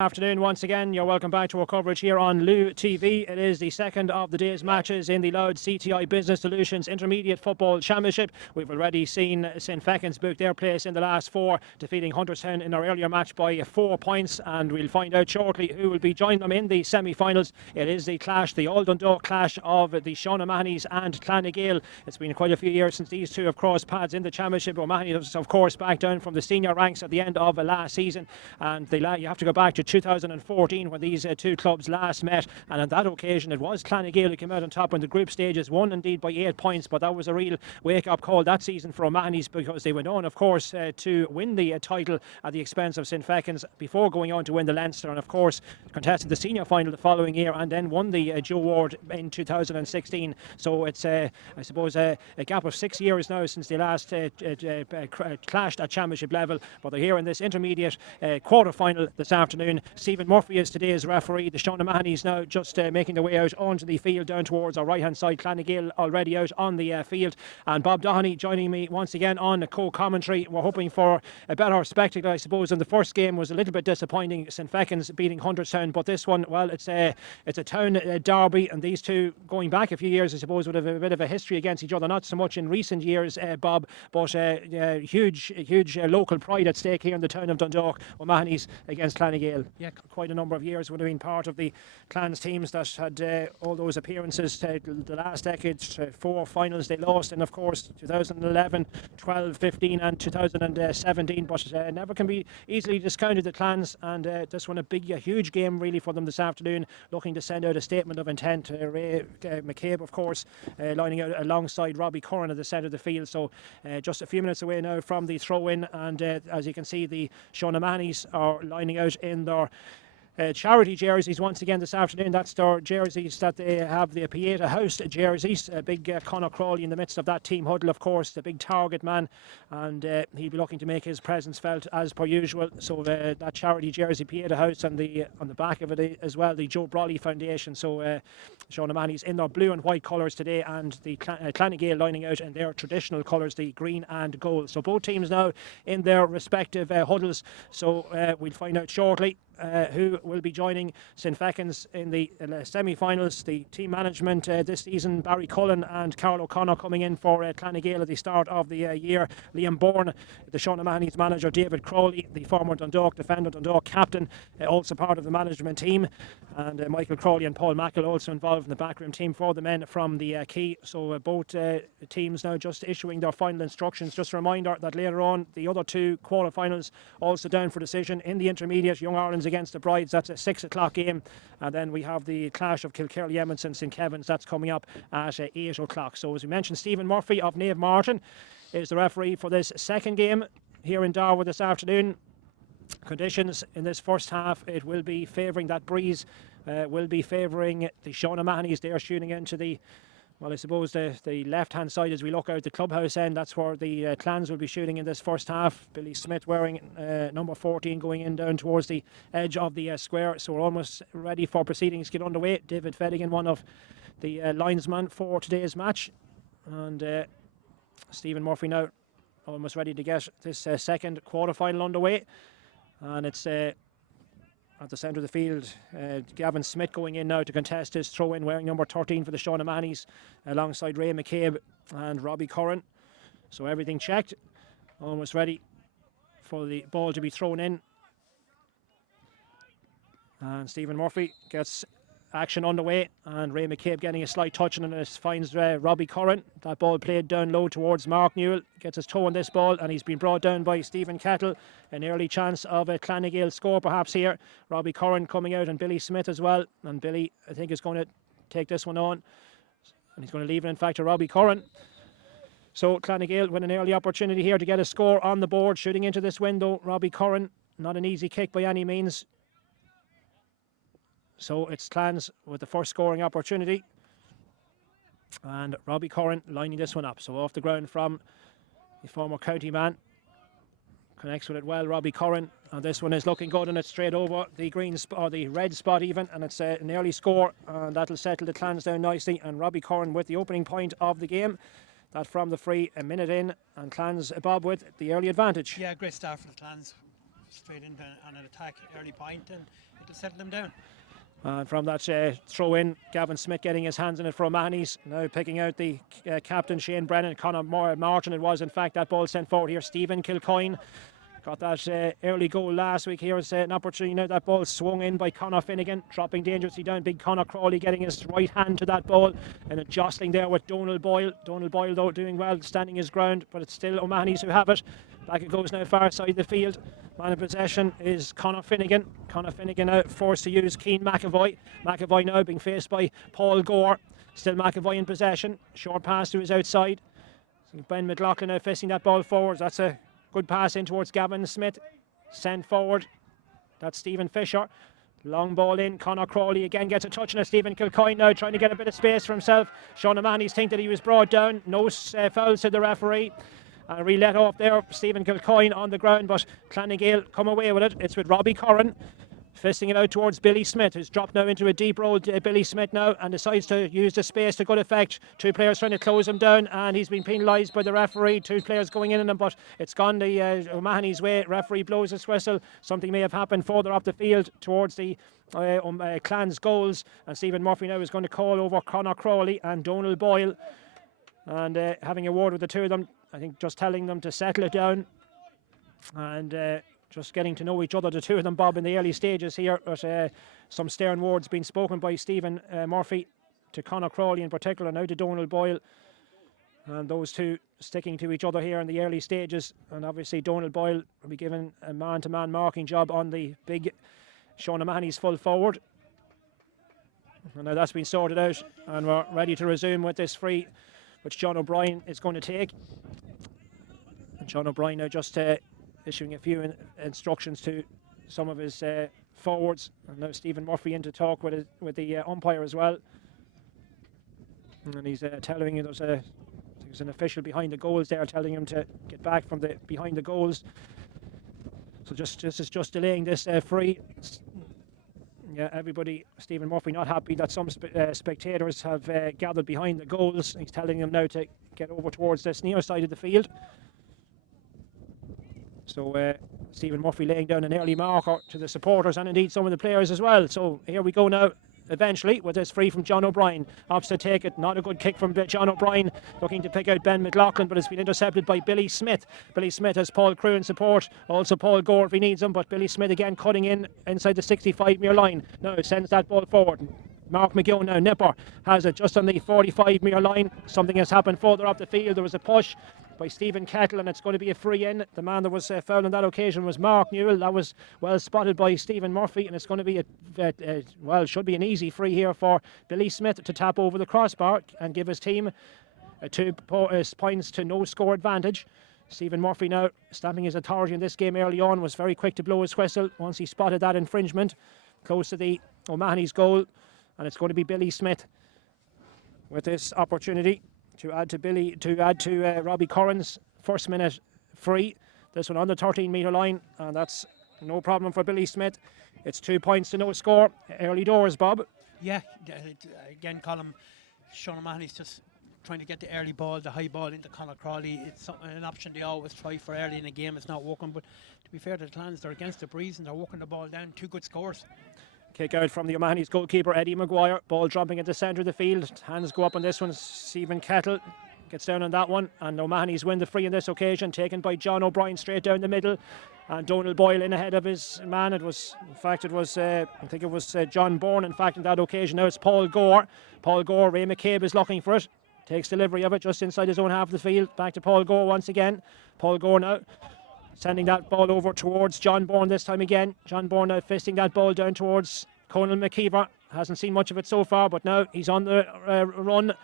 Afternoon once again. You're welcome back to our coverage here on Louth TV. It is the second of the day's matches in the Louth CTI Business Solutions Intermediate Football Championship. We've already seen St Fechin's book their place in the last four, defeating Hunterstown in our earlier match by 4 points, and we'll find out shortly who will be joining them in the semi-finals. It is the clash, the Old Dundalk clash of the Shhot Mahonys and Clonagale. It's been quite a few years since these two have crossed paths in the championship. Mahonys was of course back down from the senior ranks at the end of last season, and you have to go back to 2014 when these two clubs last met, and on that occasion it was Clonagale who came out on top in the group stages, won indeed by 8 points, but that was a real wake-up call that season for Mahonys, because they went on of course to win the title at the expense of St Fechin's before going on to win the Leinster, and of course contested the senior final the following year and then won the Joe Ward in 2016. So it's I suppose a gap of 6 years now since they last clashed at championship level, but they're here in this intermediate quarter-final this afternoon. Stephen Murphy is today's referee. The Shhot Mahonys now just making their way out onto the field down towards our right hand side. Clonagale already out on the field, and Bob Doheney joining me once again on the co-commentary. We're hoping for a better spectacle, I suppose. And the first game was a little bit disappointing, St Fechin's beating Hunterstown, but this one, well, it's a town derby, and these two going back a few years I suppose would have a bit of a history against each other, not so much in recent years, Bob, but huge local pride at stake here in the town of Dundalk with Mahonys against Clonagale. Yeah, quite a number of years would have been part of the Clans teams that had all those appearances the last decade, 4 finals they lost in, of course, 2011, 12, 15 and 2017, but never can be easily discounted, the Clans, and this one a huge game really for them this afternoon, looking to send out a statement of intent. Ray McCabe of course lining out alongside Robbie Curran at the centre of the field, so just a few minutes away now from the throw-in, and as you can see the Shhot Mahonys are lining out in their charity jerseys once again this afternoon. That's their jerseys that they have, the Pieta House jerseys. Big Conor Crawley in the midst of that team huddle, of course, the big target man, and he'll be looking to make his presence felt as per usual. So that charity jersey, Pieta House, and on the back of it as well, the Joe Brawley Foundation. So Shhot Mahonys in their blue and white colours today, and the Clonagale lining out in their traditional colours, the green and gold. So both teams now in their respective huddles. So we'll find out shortly who will be joining St Fechin's in the semi-finals. The team management this season, Barry Cullen and Carl O'Connor coming in for Clonagale at the start of the year. Liam Bourne, the Shhot Mahonys manager. David Crowley, the former Dundalk defender, Dundalk captain, also part of the management team, and Michael Crowley and Paul Mackle also involved in the backroom team for the men from the Key. So both teams now just issuing their final instructions. Just a reminder that later on the other two quarter-finals also down for decision in the intermediate. Young Ireland's against the Brides, that's a 6 o'clock game, and then we have the clash of Kilkerley Edmondson St Kevin's, that's coming up at 8 o'clock. So as we mentioned, Stephen Murphy of Nave Martin is the referee for this second game here in Darwin this afternoon. Conditions in this first half, it will be favouring, that breeze will be favouring the Shhot Mahonys. They are shooting into the, well, I suppose the left-hand side as we look out the clubhouse end. That's where the Clans will be shooting in this first half. Billy Smith wearing number 14 going in down towards the edge of the square. So we're almost ready for proceedings to get underway. David Fedigan, one of the linesmen for today's match. And Stephen Murphy now almost ready to get this second quarter-final underway. And it's at the centre of the field, Gavin Smith going in now to contest his throw-in, wearing number 13 for the Shhot Mahonys, alongside Ray McCabe and Robbie Curran. So everything checked, almost ready for the ball to be thrown in. And Stephen Murphy gets action underway, and Ray McCabe getting a slight touch, and it finds Robbie Curran. That ball played down low towards Mark Newell, gets his toe on this ball, and he's been brought down by Stephen Kettle. An early chance of a Clonagale score perhaps here. Robbie Curran coming out, and Billy Smith as well, and Billy I think is going to take this one on, and he's going to leave it in fact to Robbie Curran. So Clonagale with an early opportunity here to get a score on the board, shooting into this window. Robbie Curran, not an easy kick by any means. So it's Clans with the first scoring opportunity, and Robbie Curran lining this one up. So off the ground from the former county man, connects with it well, Robbie Curran, and this one is looking good, and it's straight over the green or the red spot even, and it's an early score, and that'll settle the Clans down nicely. And Robbie Curran with the opening point of the game. That from the free, a minute in, and Clans, Bob, with the early advantage. Yeah, great start for the Clans. straight into on an attack, early point, and it'll settle them down. And from that throw in, Gavin Smith getting his hands in it for Mahonys. Now picking out the captain, Shane Brennan. Conor Martin it was, in fact, that ball sent forward here. Stephen Kilcoyne got that early goal last week. Here's an opportunity now. That ball swung in by Conor Finnegan, dropping dangerously down. Big Conor Crawley getting his right hand to that ball, and a jostling there with Donald Boyle. Donald Boyle, though, doing well, standing his ground, but it's still O'Mahony's who have it. Back it goes now, far side of the field. Man in possession is Conor Finnegan. Conor Finnegan now forced to use Keane McAvoy. McAvoy now being faced by Paul Gore. Still McAvoy in possession. Short pass to his outside. Ben McLaughlin now facing that ball forward. That's a good pass in towards Gavin Smith. Sent forward. That's Stephen Fisher. Long ball in. Conor Crawley again gets a touch on it. Stephen Kilcoyne now trying to get a bit of space for himself. Sean O'Mahony's think that he was brought down. No fouls to the referee. And we let off there, Stephen Kilcoyne on the ground, but Clonagale come away with it. It's with Robbie Curran fisting it out towards Billy Smith, who's dropped now into a deep road. Billy Smith now, and decides to use the space to good effect. Two players trying to close him down, and he's been penalised by the referee. Two players going in on him, but it's gone the O'Mahony's way. Referee blows his whistle. Something may have happened further up the field towards the Clan's goals, and Stephen Murphy now is going to call over Conor Crawley and Donald Boyle, and having a word with the two of them. I think just telling them to settle it down and just getting to know each other, the two of them, Bob, in the early stages here. But some stern words being spoken by Stephen Murphy to Conor Crawley in particular, now to Donald Boyle. And those two sticking to each other here in the early stages. And obviously Donald Boyle will be given a man-to-man marking job on the big Sean O'Mahony's full forward. And now that's been sorted out, and we're ready to resume with this free, which John O'Brien is going to take. And John O'Brien now just issuing a few instructions to some of his forwards. And now Stephen Murphy in to talk with the umpire as well. And he's telling you there's an official behind the goals there telling him to get back from the behind the goals. So this is just delaying this free. Yeah, everybody, Stephen Murphy not happy that some spectators have gathered behind the goals. He's telling them now to get over towards this near side of the field. So Stephen Murphy laying down an early marker to the supporters and indeed some of the players as well. So here we go now, eventually, with this free from John O'Brien. Opts to take it, not a good kick from John O'Brien, looking to pick out Ben McLaughlin, but it's been intercepted by Billy Smith. Billy Smith has Paul Crew in support, also Paul Gore if he needs him, but Billy Smith again cutting in inside the 65-metre line. Now sends that ball forward. Mark McGill now, Nipper, has it just on the 45-metre line. Something has happened further up the field. There was a push by Stephen Kettle, and it's going to be a free in. The man that was fouled on that occasion was Mark Newell. That was well spotted by Stephen Murphy, and it's going to be should be an easy free here for Billy Smith to tap over the crossbar and give his team 2 points to no score advantage. Stephen Murphy now stamping his authority in this game early on, was very quick to blow his whistle once he spotted that infringement close to the O'Mahony's goal, and it's going to be Billy Smith with this opportunity to add to Robbie Curran's first minute free. This one on the 13-metre line, and that's no problem for Billy Smith. It's 2 points to no score. Early doors, Bob. Yeah, again, Colin, Sean O'Mahony's just trying to get the early ball, the high ball into Conor Crawley. It's an option they always try for early in the game. It's not working, but to be fair to the Clans, they're against the breeze and they're working the ball down. 2 good scores. Kick out from the O'Mahony's goalkeeper, Eddie Maguire. Ball dropping at the centre of the field. Hands go up on this one. Stephen Kettle gets down on that one. And O'Mahony's win the free on this occasion, taken by John O'Brien straight down the middle. And Donald Boyle in ahead of his man. I think it was John Bourne, in fact, on that occasion. Now it's Paul Gore. Paul Gore, Ray McCabe is looking for it. Takes delivery of it just inside his own half of the field. Back to Paul Gore once again. Paul Gore now sending that ball over towards John Bourne this time again. John Bourne now fisting that ball down towards Conal McKeever. Hasn't seen much of it so far, but now he's on the run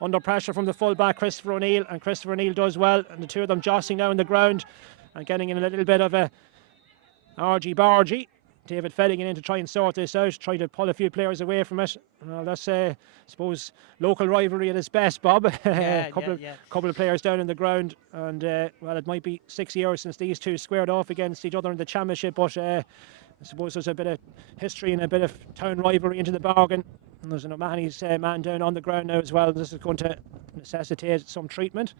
under pressure from the full-back Christopher O'Neill, and Christopher O'Neill does well, and the two of them jostling now on the ground and getting in a little bit of a argy-bargy. David Fedigan in to try and sort this out, try to pull a few players away from it. Well, that's, I suppose, local rivalry at its best, Bob. Couple of players down on the ground, and well, it might be 6 years since these two squared off against each other in the championship, but I suppose there's a bit of history and a bit of town rivalry into the bargain. And there's an O'Mahony's man down on the ground now as well. This is going to necessitate some treatment.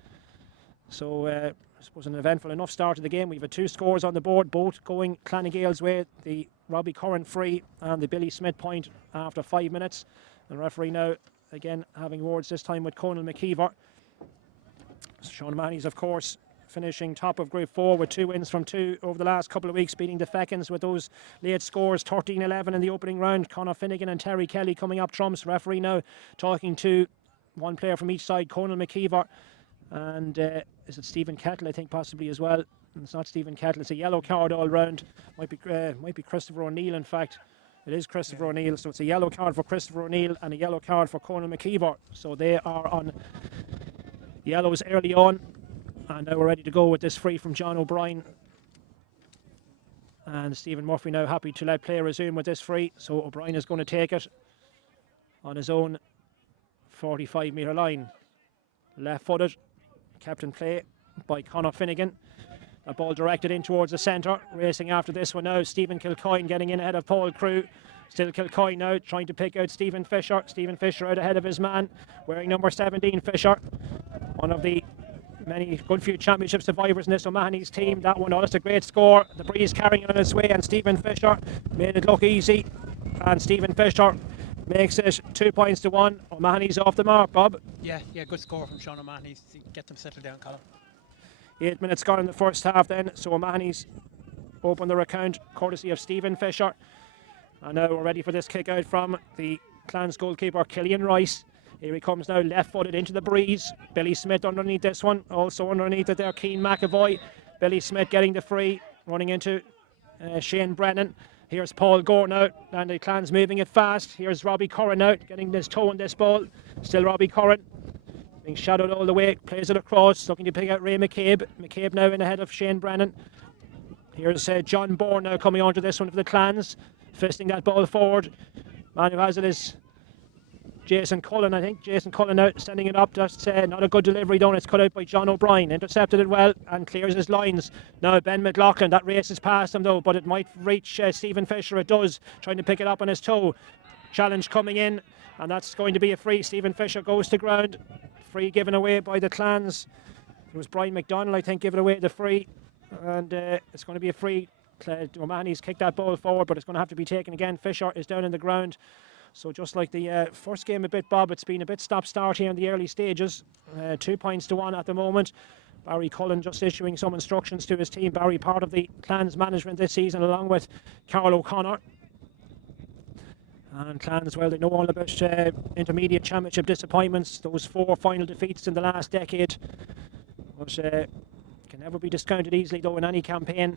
So I suppose an eventful enough start to the game. We've had 2 scores on the board, both going Clanagale's way. The Robbie Curran free and the Billy Smith point after 5 minutes. The referee now again having words this time with Conal McKeever. Sean Mahonys, of course, finishing top of Group 4 with 2 wins from 2 over the last couple of weeks, beating the Fechins with those late scores, 13-11 in the opening round. Conor Finnegan and Terry Kelly coming up trumps. Referee now talking to one player from each side, Conal McKeever, and is it Stephen Kettle, I think, possibly as well. It's not Stephen Kettle, it's a yellow card all round. Might be Christopher O'Neill, in fact. It is Christopher O'Neill, so it's a yellow card for Christopher O'Neill and a yellow card for Conal McKeever. So they are on yellows early on. And now we're ready to go with this free from John O'Brien. And Stephen Murphy now happy to let play resume with this free. So O'Brien is going to take it on his own 45-metre line. Left-footed, kept in play by Conor Finnegan. A ball directed in towards the centre. Racing after this one now, Stephen Kilcoyne getting in ahead of Paul Crew. Still Kilcoyne now trying to pick out Stephen Fisher. Stephen Fisher out ahead of his man, wearing number 17, Fisher. One of the many good few championship survivors in this O'Mahony's team. That one, that's a great score. The breeze carrying on his way, and Stephen Fisher made it look easy. And Stephen Fisher makes it 2 points to 1. O'Mahony's off the mark, Bob. Yeah, good score from Sean O'Mahony's to get them settled down, Colin. 8 minutes gone in the first half then, so O'Mahony's open their account courtesy of Stephen Fisher. And now we're ready for this kick out from the Clans goalkeeper Killian Rice. Here he comes now, left-footed into the breeze. Billy Smith underneath this one. Also underneath it there, Keane McAvoy. Billy Smith getting the free, running into Shane Brennan. Here's Paul Gore now, and the Clans moving it fast. Here's Robbie Curran out, getting his toe in this ball. Still Robbie Curran, being shadowed all the way. Plays it across, looking to pick out Ray McCabe. McCabe now in ahead of Shane Brennan. Here's John Bourne now coming onto this one for the Clans. Fisting that ball forward. Man who has it is Jason Cullen, I think. Jason Cullen out, sending it up. That's not a good delivery down. It's cut out by John O'Brien. Intercepted it well and clears his lines. Now Ben McLaughlin, that races past him though, but it might reach Stephen Fisher. It does, trying to pick it up on his toe. Challenge coming in, and that's going to be a free. Stephen Fisher goes to ground. Free given away by the Clans. It was Brian McDonald, I think, giving away the free. And it's going to be a free. O'Mahony's kicked that ball forward, but it's going to have to be taken again. Fisher is down in the ground. So just like the first game a bit, Bob, it's been a bit stop-start here in the early stages. 2 points to 1 at the moment. Barry Cullen just issuing some instructions to his team. Barry, part of the Clans management this season, along with Carl O'Connor. And Clans, well, they know all about intermediate championship disappointments. Those 4 final defeats in the last decade. But can never be discounted easily, though, in any campaign.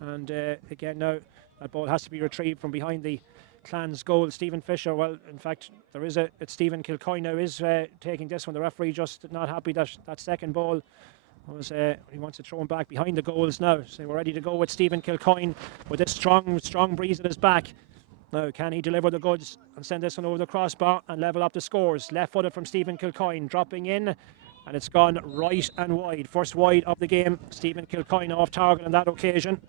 And again, now that ball has to be retrieved from behind the Clans goal. Stephen Fisher, well, in fact, it's Stephen Kilcoyne now is taking this one. The referee just not happy that that second ball was, he wants to throw him back behind the goals now. So we're ready to go with Stephen Kilcoyne with this strong breeze at his back. Now, can he deliver the goods and send this one over the crossbar and level up the scores? Left-footed from Stephen Kilcoyne, dropping in, and it's gone right and wide. First wide of the game. Stephen Kilcoyne off target on that occasion.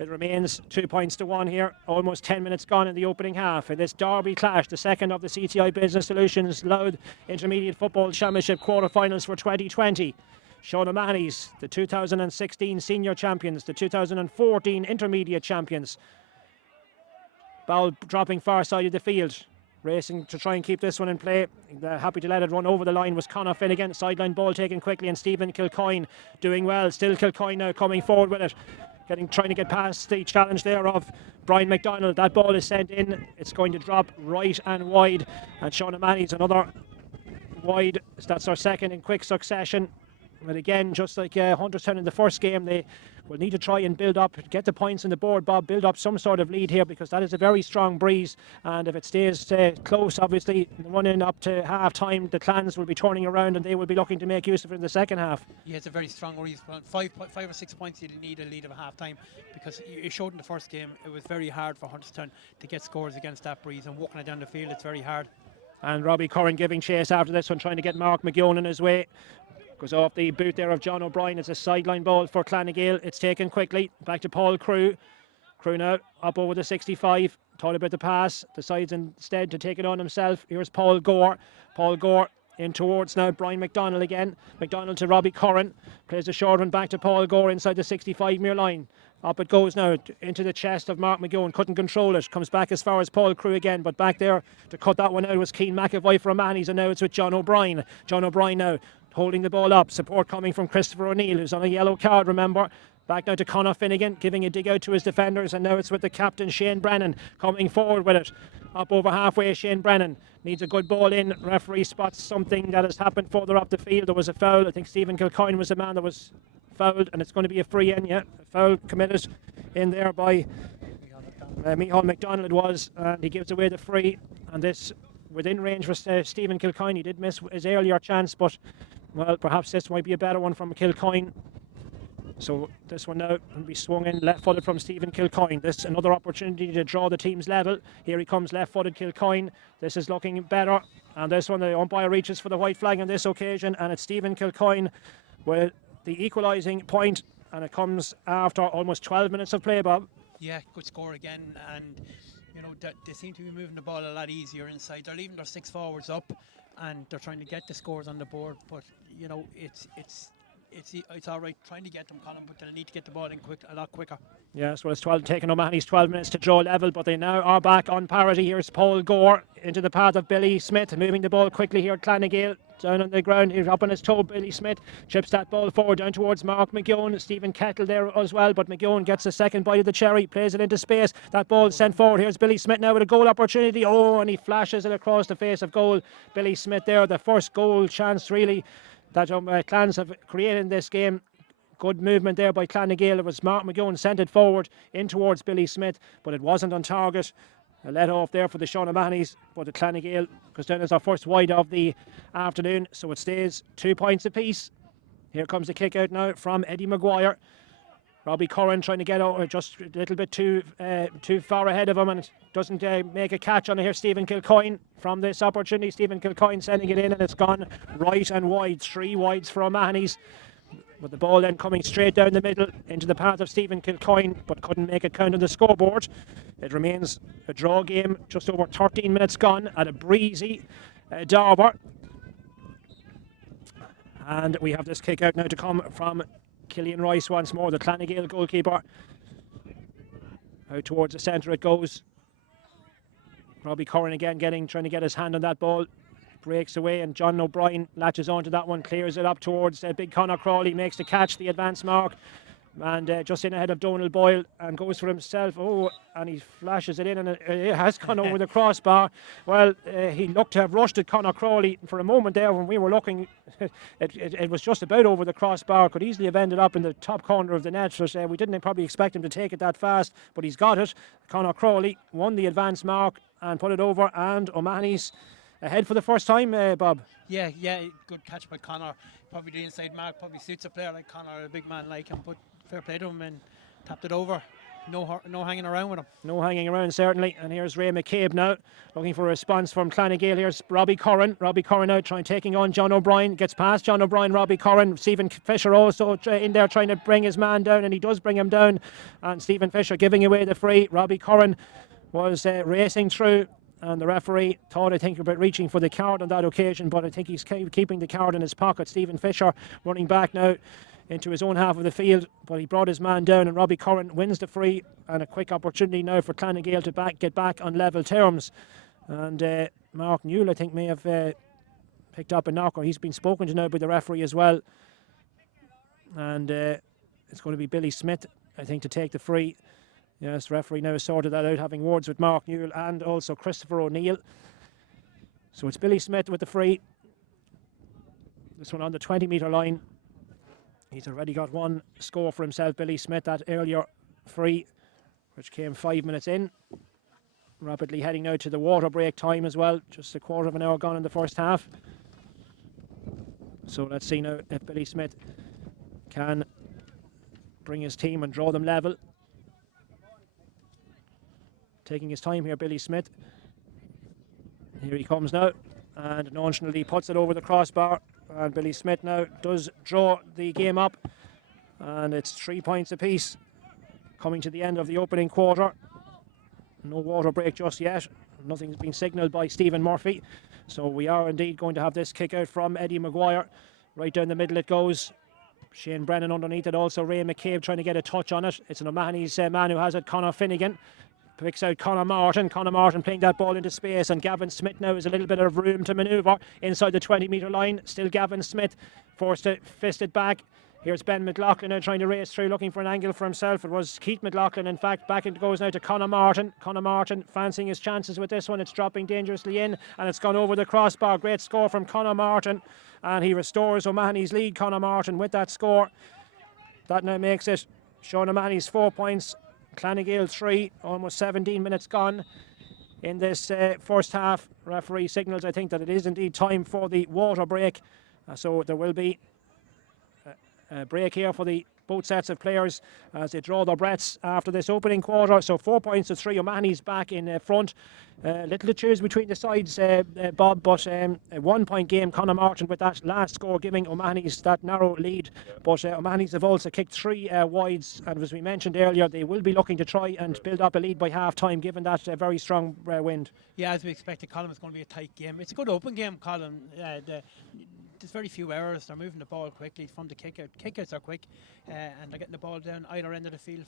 It remains 2 points to 1 here. Almost 10 minutes gone in the opening half. In this Derby clash, the second of the CTI Business Solutions Louth Intermediate Football Championship quarter-finals for 2020. Shhot O'Mahony's, the 2016 Senior Champions, the 2014 Intermediate Champions. Ball dropping far side of the field. Racing to try and keep this one in play. Happy to let it run over the line was Conor Finnegan. Sideline ball taken quickly, and Stephen Kilcoyne doing well. Still Kilcoyne now coming forward with it. Trying to get past the challenge there of Brian McDonald. That ball is sent in. It's going to drop right and wide. And Sean O'Mahony's another wide. That's our second in quick succession. But again, just like Hunterstown in the first game, they will need to try and build up, get the points on the board, Bob, build up some sort of lead here, because that is a very strong breeze. And if it stays close, obviously, running up to half-time, the Clans will be turning around and they will be looking to make use of it in the second half. Yeah, it's a very strong breeze. 5 or 6 points you need a lead of a half-time, because it showed in the first game it was very hard for Hunterstown to get scores against that breeze, and walking it down the field, it's very hard. And Robbie Curran giving chase after this one, trying to get Mark McGeown in his way. Goes off the boot there of John O'Brien. It's a sideline ball for Clanagale. It's taken quickly. Back to Paul Crew. Crew now up over the 65. Thought about the pass. Decides instead to take it on himself. Here's Paul Gore. Paul Gore In towards now Brian McDonald again. McDonald to Robbie Curran. Plays the short one back to Paul Gore inside the 65-metre line. Up it goes now into the chest of Mark McGowan. Couldn't control it. Comes back as far as Paul Crew again. But back there to cut that one out was Keane McAvoy for Mahonys. And now it's with John O'Brien. John O'Brien now holding the ball up. Support coming from Christopher O'Neill, who's on a yellow card, remember. Back now to Conor Finnegan, giving a dig out to his defenders, and now it's with the captain Shane Brennan coming forward with it. Up over halfway, Shane Brennan needs a good ball in. Referee spots something that has happened further up the field. There was a foul. I think Stephen Kilcoyne was the man that was fouled, and it's going to be a free in. Yeah, a foul committed in there by Micheál McDonald was, and he gives away the free. And this within range for Stephen Kilcoyne. He did miss his earlier chance, but well, perhaps this might be a better one from Kilcoyne. So this one now will be swung in left-footed from Stephen Kilcoyne. This another opportunity to draw the teams level. Here he comes, left-footed Kilcoyne. This is looking better. And this one, the umpire reaches for the white flag on this occasion. And it's Stephen Kilcoyne with the equalising point. And it comes after almost 12 minutes of play, Bob. Yeah, good score again. And, you know, they seem to be moving the ball a lot easier inside. They're leaving their 6 forwards up. And they're trying to get the scores on the board. But, you know, it's all right trying to get them, Colin, but they'll need to get the ball in a lot quicker. Yes, well, it's taken O'Mahony's 12 minutes to draw level, but they now are back on parity. Here's Paul Gore into the path of Billy Smith, moving the ball quickly here. Clanagale down on the ground, he's up on his toe. Billy Smith chips that ball forward down towards Mark McGowan. Stephen Kettle there as well, but McGowan gets the second bite of the cherry, plays it into space. That ball sent forward. Here's Billy Smith now with a goal opportunity. Oh, and he flashes it across the face of goal. Billy Smith there, the first goal chance really that Clans have created in this game. Good movement there by Clanagale. It was Mark McGowan sent it forward in towards Billy Smith, but it wasn't on target. A let off there for the Shhot Mahonys, but the Clanagale goes down as our first wide of the afternoon, so it stays 2 points apiece. Here comes the kick out now from Eddie Maguire. Robbie Curran trying to get over just a little bit too far ahead of him, and doesn't make a catch on it. Here Stephen Kilcoyne from this opportunity. Stephen Kilcoyne sending it in, and it's gone right and wide. 3 wides for O'Mahony's. With the ball then coming straight down the middle into the path of Stephen Kilcoyne, but couldn't make it count on the scoreboard. It remains a draw game, just over 13 minutes gone at a breezy Darber. And we have this kick out now to come from Killian Rice once more, the Clanagale goalkeeper. Out towards the centre it goes. Robbie Curran again trying to get his hand on that ball. Breaks away, and John O'Brien latches onto that one, clears it up towards big Conor Crawley, makes the catch, the advance mark, and just in ahead of Donald Boyle, and goes for himself. Oh, and he flashes it in, and it has gone over the crossbar. Well, he looked to have rushed at Conor Crawley for a moment there when we were looking. It was just about over the crossbar. Could easily have ended up in the top corner of the net. So we didn't probably expect him to take it that fast, but he's got it. Conor Crawley won the advance mark and put it over, and O'Mahony's ahead for the first time, Bob. Yeah, good catch by Conor. Probably the inside mark probably suits a player like Conor, a big man like him, but fair play to him and tapped it over. No hanging around with him. No hanging around, certainly. And here's Ray McCabe now, looking for a response from Clanagale. Here's Robbie Curran. Robbie Curran out taking on John O'Brien. Gets past John O'Brien, Robbie Curran. Stephen Fisher also in there trying to bring his man down, and he does bring him down. And Stephen Fisher giving away the free. Robbie Curran was racing through, and the referee thought, I think, about reaching for the card on that occasion, but I think he's keeping the card in his pocket. Stephen Fisher running back now into his own half of the field, but he brought his man down, and Robbie Curran wins the free, and a quick opportunity now for Clanagale to get back on level terms. And Mark Newell, I think, may have picked up a knock, or he's been spoken to now by the referee as well. And it's going to be Billy Smith, I think, to take the free. Yes, the referee now has sorted that out, having words with Mark Newell and also Christopher O'Neill. So it's Billy Smith with the free. This one on the 20-metre line. He's already got one score for himself, Billy Smith, that earlier free, which came 5 minutes in. Rapidly heading now to the water break time as well. Just a quarter of an hour gone in the first half. So let's see now if Billy Smith can bring his team and draw them level. Taking his time here, Billy Smith. Here he comes now, and nonchalantly puts it over the crossbar, and Billy Smith now does draw the game up, and it's 3 points apiece coming to the end of the opening quarter. No water break just yet. Nothing's been signalled by Stephen Murphy. So we are indeed going to have this kick out from Eddie Maguire. Right down the middle it goes. Shane Brennan underneath it, also Ray McCabe trying to get a touch on it. It's an O'Mahony's man who has it, Conor Finnegan. Picks out Conor Martin. Conor Martin playing that ball into space, and Gavin Smith now has a little bit of room to manoeuvre inside the 20-metre line. Still Gavin Smith forced to fist it back. Here's Ben McLaughlin now trying to race through, looking for an angle for himself. It was Keith McLaughlin, in fact. Back it goes now to Conor Martin. Conor Martin fancying his chances with this one. It's dropping dangerously in, and it's gone over the crossbar. Great score from Conor Martin, and he restores O'Mahony's lead, Conor Martin, with that score. That now makes it Sean O'Mahony's 4 points, Clanagale 3, almost 17 minutes gone in this first half. Referee signals, I think, that it is indeed time for the water break. So there will be a break here for the both sets of players as they draw their breaths after this opening quarter. So 4 points to 3. O'Mahony's back in front. Little to choose between the sides, Bob, but a 1 point game. Conor Martin with that last score giving O'Mahony's that narrow lead. But O'Mahony's have also kicked 3 wides, and as we mentioned earlier, they will be looking to try and build up a lead by half time given that very strong wind. Yeah, as we expected, Colin, it's going to be a tight game. It's a good open game, Colin. There's very few errors. They're moving the ball quickly from the kick out. Kickouts are quick, and they're getting the ball down either end of the field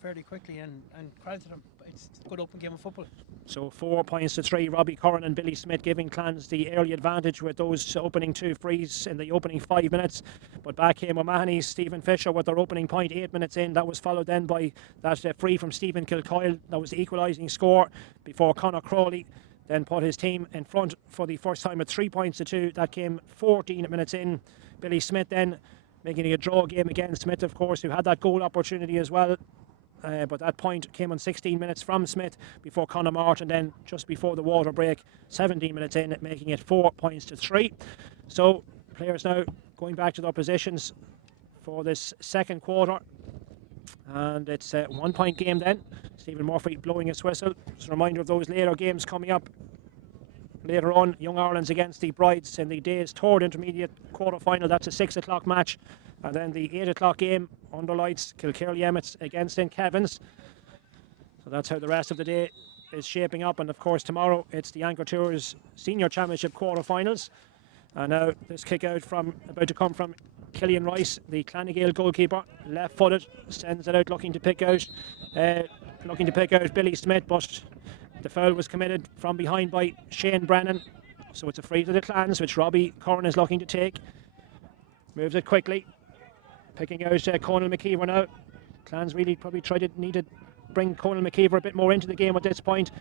fairly quickly. And credit to them, it's a good open game of football. So 4 points to 3. Robbie Curran and Billy Smith giving Clans the early advantage with those opening 2 frees in the opening 5 minutes. But back came O'Mahony's Stephen Fisher with their opening point 8 minutes in. That was followed then by that free from Stephen Kilcoyle. That was the equalising score before Conor Crawley then put his team in front for the first time at 3 points to 2. That came 14 minutes in. Billy Smith then making a draw game again. Smith, of course, who had that goal opportunity as well. But that point came on 16 minutes from Smith before Conor Martin then just before the water break, 17 minutes in, making it 4 points to 3. So players now going back to their positions for this second quarter. And it's a 1 point game then. Stephen Murphy blowing his whistle. Just a reminder of those later games coming up. Later on, Young Ireland's against the Brides in the day's third intermediate quarter final. That's a 6 o'clock match. And then the 8 o'clock game under lights, Kilkerley Emmets against St. Kevin's. So that's how the rest of the day is shaping up. And of course, tomorrow it's the Anchor Tours Senior Championship quarter finals. And now this kick out about to come from Killian Rice, the Clanagale goalkeeper, left-footed, sends it out looking to pick out Billy Smith, but the foul was committed from behind by Shane Brennan. So it's a free to the Clans, which Robbie Curran is looking to take. Moves it quickly, picking out Conal McKeever now. Clans really probably need to bring Conal McKeever a bit more into the game at this point.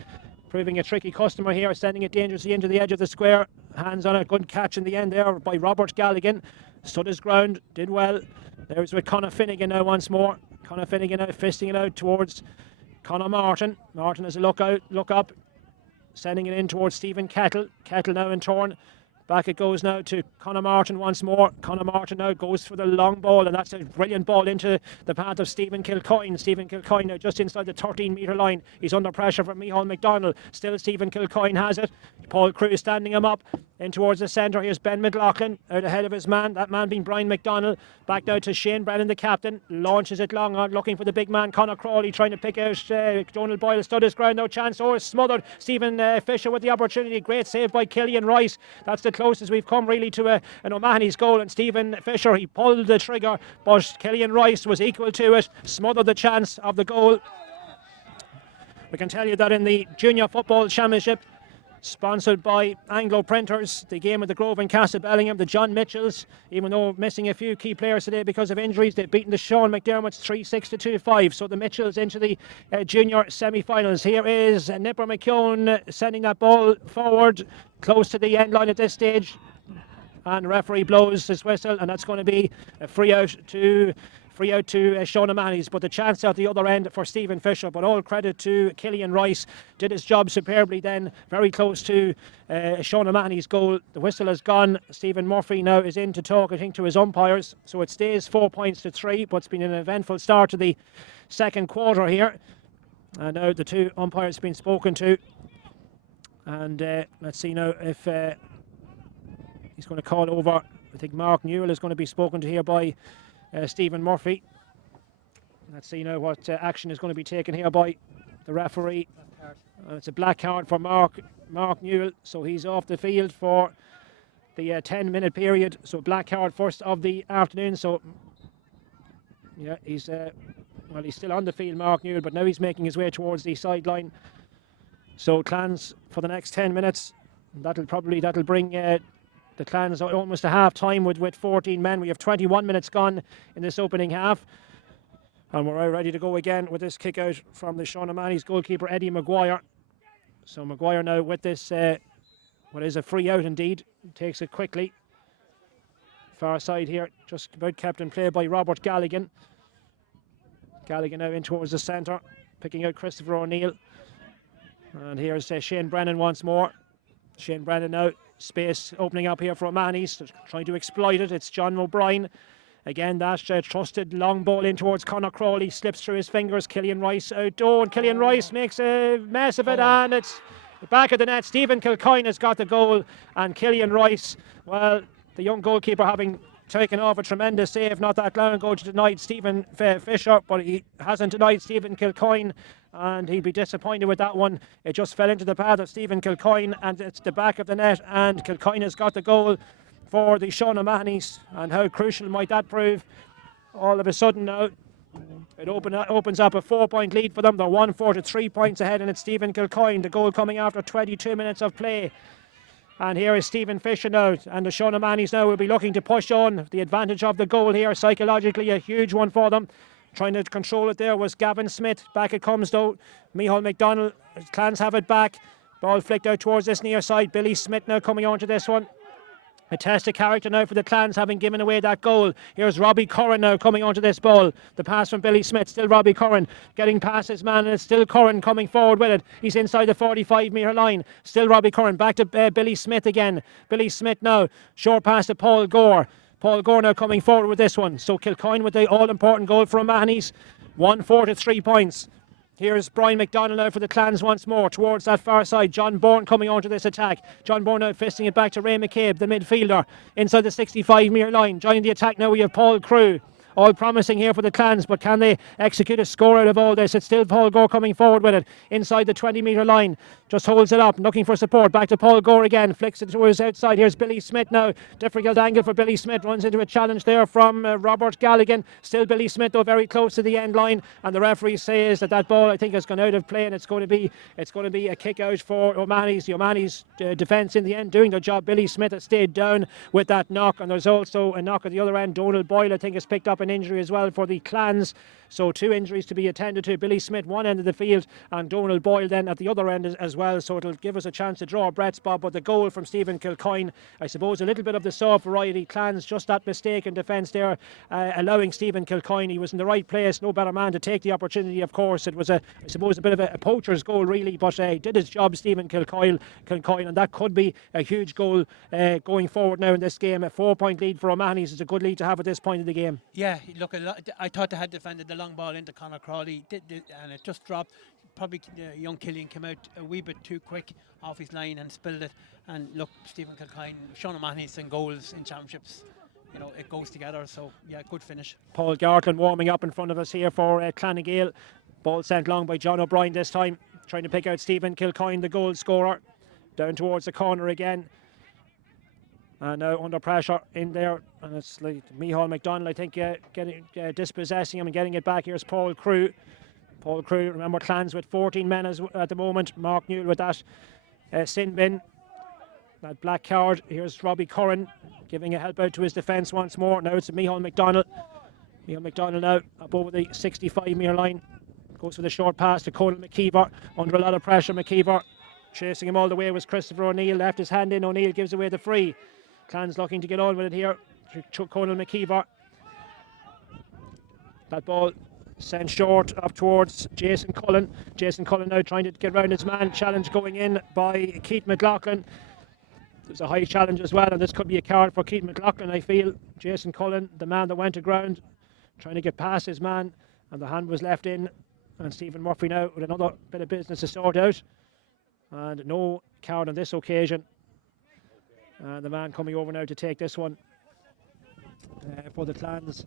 Proving a tricky customer here, sending it dangerously into the edge of the square. Hands on it, good catch in the end there by Robert Galligan. Stood his ground, did well. There's with Conor Finnegan now once more. Conor Finnegan now fisting it out towards Conor Martin. Martin has a look up, sending it in towards Stephen Kettle. Kettle now in turn. Back it goes now to Conor Martin once more. Conor Martin now goes for the long ball, and that's a brilliant ball into the path of Stephen Kilcoyne. Stephen Kilcoyne now just inside the 13-metre line. He's under pressure from Micheál McDonald. Still Stephen Kilcoyne has it. Paul Crew standing him up in towards the centre. Here's Ben McLaughlin out ahead of his man. That man being Brian McDonald. Back now to Shane Brennan, the captain. Launches it long on, looking for the big man Conor Crawley, trying to pick out Donald Boyle. Stood his ground, no chance. Or smothered. Stephen Fisher with the opportunity. Great save by Killian Rice. That's the closest we've come really to an O'Mahony's goal. And Stephen Fisher, he pulled the trigger, but Killian Rice was equal to it. Smothered the chance of the goal. We can tell you that in the Junior Football Championship, sponsored by Anglo Printers, the game of the Grove and Castlebellingham, the John Mitchells, even though missing a few key players today because of injuries, they've beaten the Sean McDermott's 3-6 to 2-5. So the Mitchells into the junior semi-finals. Here is Nipper McKeown sending that ball forward, close to the end line at this stage. And referee blows his whistle, and that's going to be a free out to Sean O'Mahony's, but the chance at the other end for Stephen Fisher. But all credit to Killian Rice, did his job superbly then, very close to Sean O'Mahony's goal. The whistle has gone. Stephen Murphy now is in to talk, I think, to his umpires. So it stays 4 points to 3, but it's been an eventful start to the second quarter here. And now the two umpires have been spoken to. And let's see now if he's going to call over. I think Mark Newell is going to be spoken to here by Stephen Murphy. Let's see now what action is going to be taken here by the referee. It's a black card for Mark Newell, so he's off the field for the 10-minute period. So black card first of the afternoon. So yeah, he's still on the field, Mark Newell, but now he's making his way towards the sideline. So Clans for the next 10 minutes. That'll bring the Clans almost a half time with 14 men. We have 21 minutes gone in this opening half. And we're ready to go again with this kick out from the Shhot Mahonys goalkeeper, Eddie Maguire. So Maguire now with this, what is a free out indeed, takes it quickly. Far side here, just about kept in play by Robert Galligan. Galligan now in towards the centre, picking out Christopher O'Neill. And here's Shane Brennan once more. Shane Brennan now, space opening up here for Mahonys, trying to exploit it. It's John O'Brien. Again, that trusted long ball in towards Conor Crawley, slips through his fingers. Killian Rice out, and Killian Rice makes a mess of it, and it's back of the net. Stephen Kilcoyne has got the goal, and Killian Rice, well, the young goalkeeper having taken off a tremendous save not that long ago to deny Stephen Fisher, but he hasn't denied Stephen Kilcoyne, and he'd be disappointed with that one. It just fell into the path of Stephen Kilcoyne, and it's the back of the net, and Kilcoyne has got the goal for the Shhot Mahonys. And how crucial might that prove? All of a sudden now, it opens up a 4-point lead for them. They're 1-4 to 3 points ahead, and it's Stephen Kilcoyne, the goal coming after 22 minutes of play. And here is Stephen Fisher now, and the Shhot Mahonys now will be looking to push on. The advantage of the goal here, psychologically a huge one for them. Trying to control it there was Gavin Smith. Back it comes though. Michael McDonald, Clans have it back. Ball flicked out towards this near side. Billy Smith now coming on to this one. A test of character now for the Clans, having given away that goal. Here's Robbie Curran now coming onto this ball. The pass from Billy Smith, still Robbie Curran getting past his man, and it's still Curran coming forward with it. He's inside the 45-metre line. Still Robbie Curran, back to Billy Smith again. Billy Smith now, short pass to Paul Gore. Paul Gore now coming forward with this one. So Kilcoyne with the all-important goal for Mahonys. 1-4 to 3 points. Here's Brian McDonald now for the Clans once more towards that far side. John Bourne coming onto this attack. John Bourne now fisting it back to Ray McCabe, the midfielder, inside the 65-metre line. Joining the attack now we have Paul Crew. All promising here for the Clans, but can they execute a score out of all this? It's still Paul Gore coming forward with it inside the 20-metre line. Just holds it up, looking for support. Back to Paul Gore again, flicks it towards outside. Here's Billy Smith now. Difficult angle for Billy Smith. Runs into a challenge there from Robert Galligan. Still Billy Smith though, very close to the end line, and the referee says that ball I think has gone out of play, and it's going to be a kick out for O'Mahony's. The O'Mahony's defence in the end doing their job. Billy Smith has stayed down with that knock, and there's also a knock at the other end. Donald Boyle I think has picked up an injury as well for the Clans, so 2 injuries to be attended to. Billy Smith one end of the field, and Donald Boyle then at the other end as well, so it'll give us a chance to draw a breath spot. But the goal from Stephen Kilcoyne, I suppose a little bit of the soft variety. Clans just that mistake in defence there, allowing Stephen Kilcoyne, he was in the right place, no better man to take the opportunity. Of course it was I suppose a bit of a poacher's goal really, but he did his job, Stephen Kilcoyne, and that could be a huge goal going forward now in this game. A 4-point lead for O'Mahony's is a good lead to have at this point in the game. Yeah, look, I thought they had defended the long ball into Conor Crawley, and it just dropped. Probably young Killian came out a wee bit too quick off his line and spilled it. And look, Stephen Kilcoyne, Shhot Mahonys and goals in championships, you know, it goes together. So yeah, good finish. Paul Gartland warming up in front of us here for Clanagale. Ball sent long by John O'Brien this time, trying to pick out Stephen Kilcoyne, the goal scorer. Down towards the corner again. And now under pressure in there, and it's like Michael McDonald, I think, dispossessing him and getting it back. Here's Paul Crew. Paul Crew, remember Clans with 14 men at the moment. Mark Newell with that sin bin, that black card. Here's Robbie Curran giving a help out to his defence once more. Now it's Michael McDonald. Michael McDonald now up over the 65-metre line. Goes for the short pass to Conal McKeever. Under a lot of pressure, McKeever chasing him all the way was Christopher O'Neill. Left his hand in, O'Neill gives away the free. Clans looking to get on with it here. Conal McKeever. That ball sent short up towards Jason Cullen. Jason Cullen now trying to get round his man. Challenge going in by Keith McLaughlin. There's a high challenge as well, and this could be a card for Keith McLaughlin, I feel. Jason Cullen, the man that went to ground, trying to get past his man, and the hand was left in. And Stephen Murphy now with another bit of business to sort out. And no card on this occasion. The man coming over now to take this one for the Clans.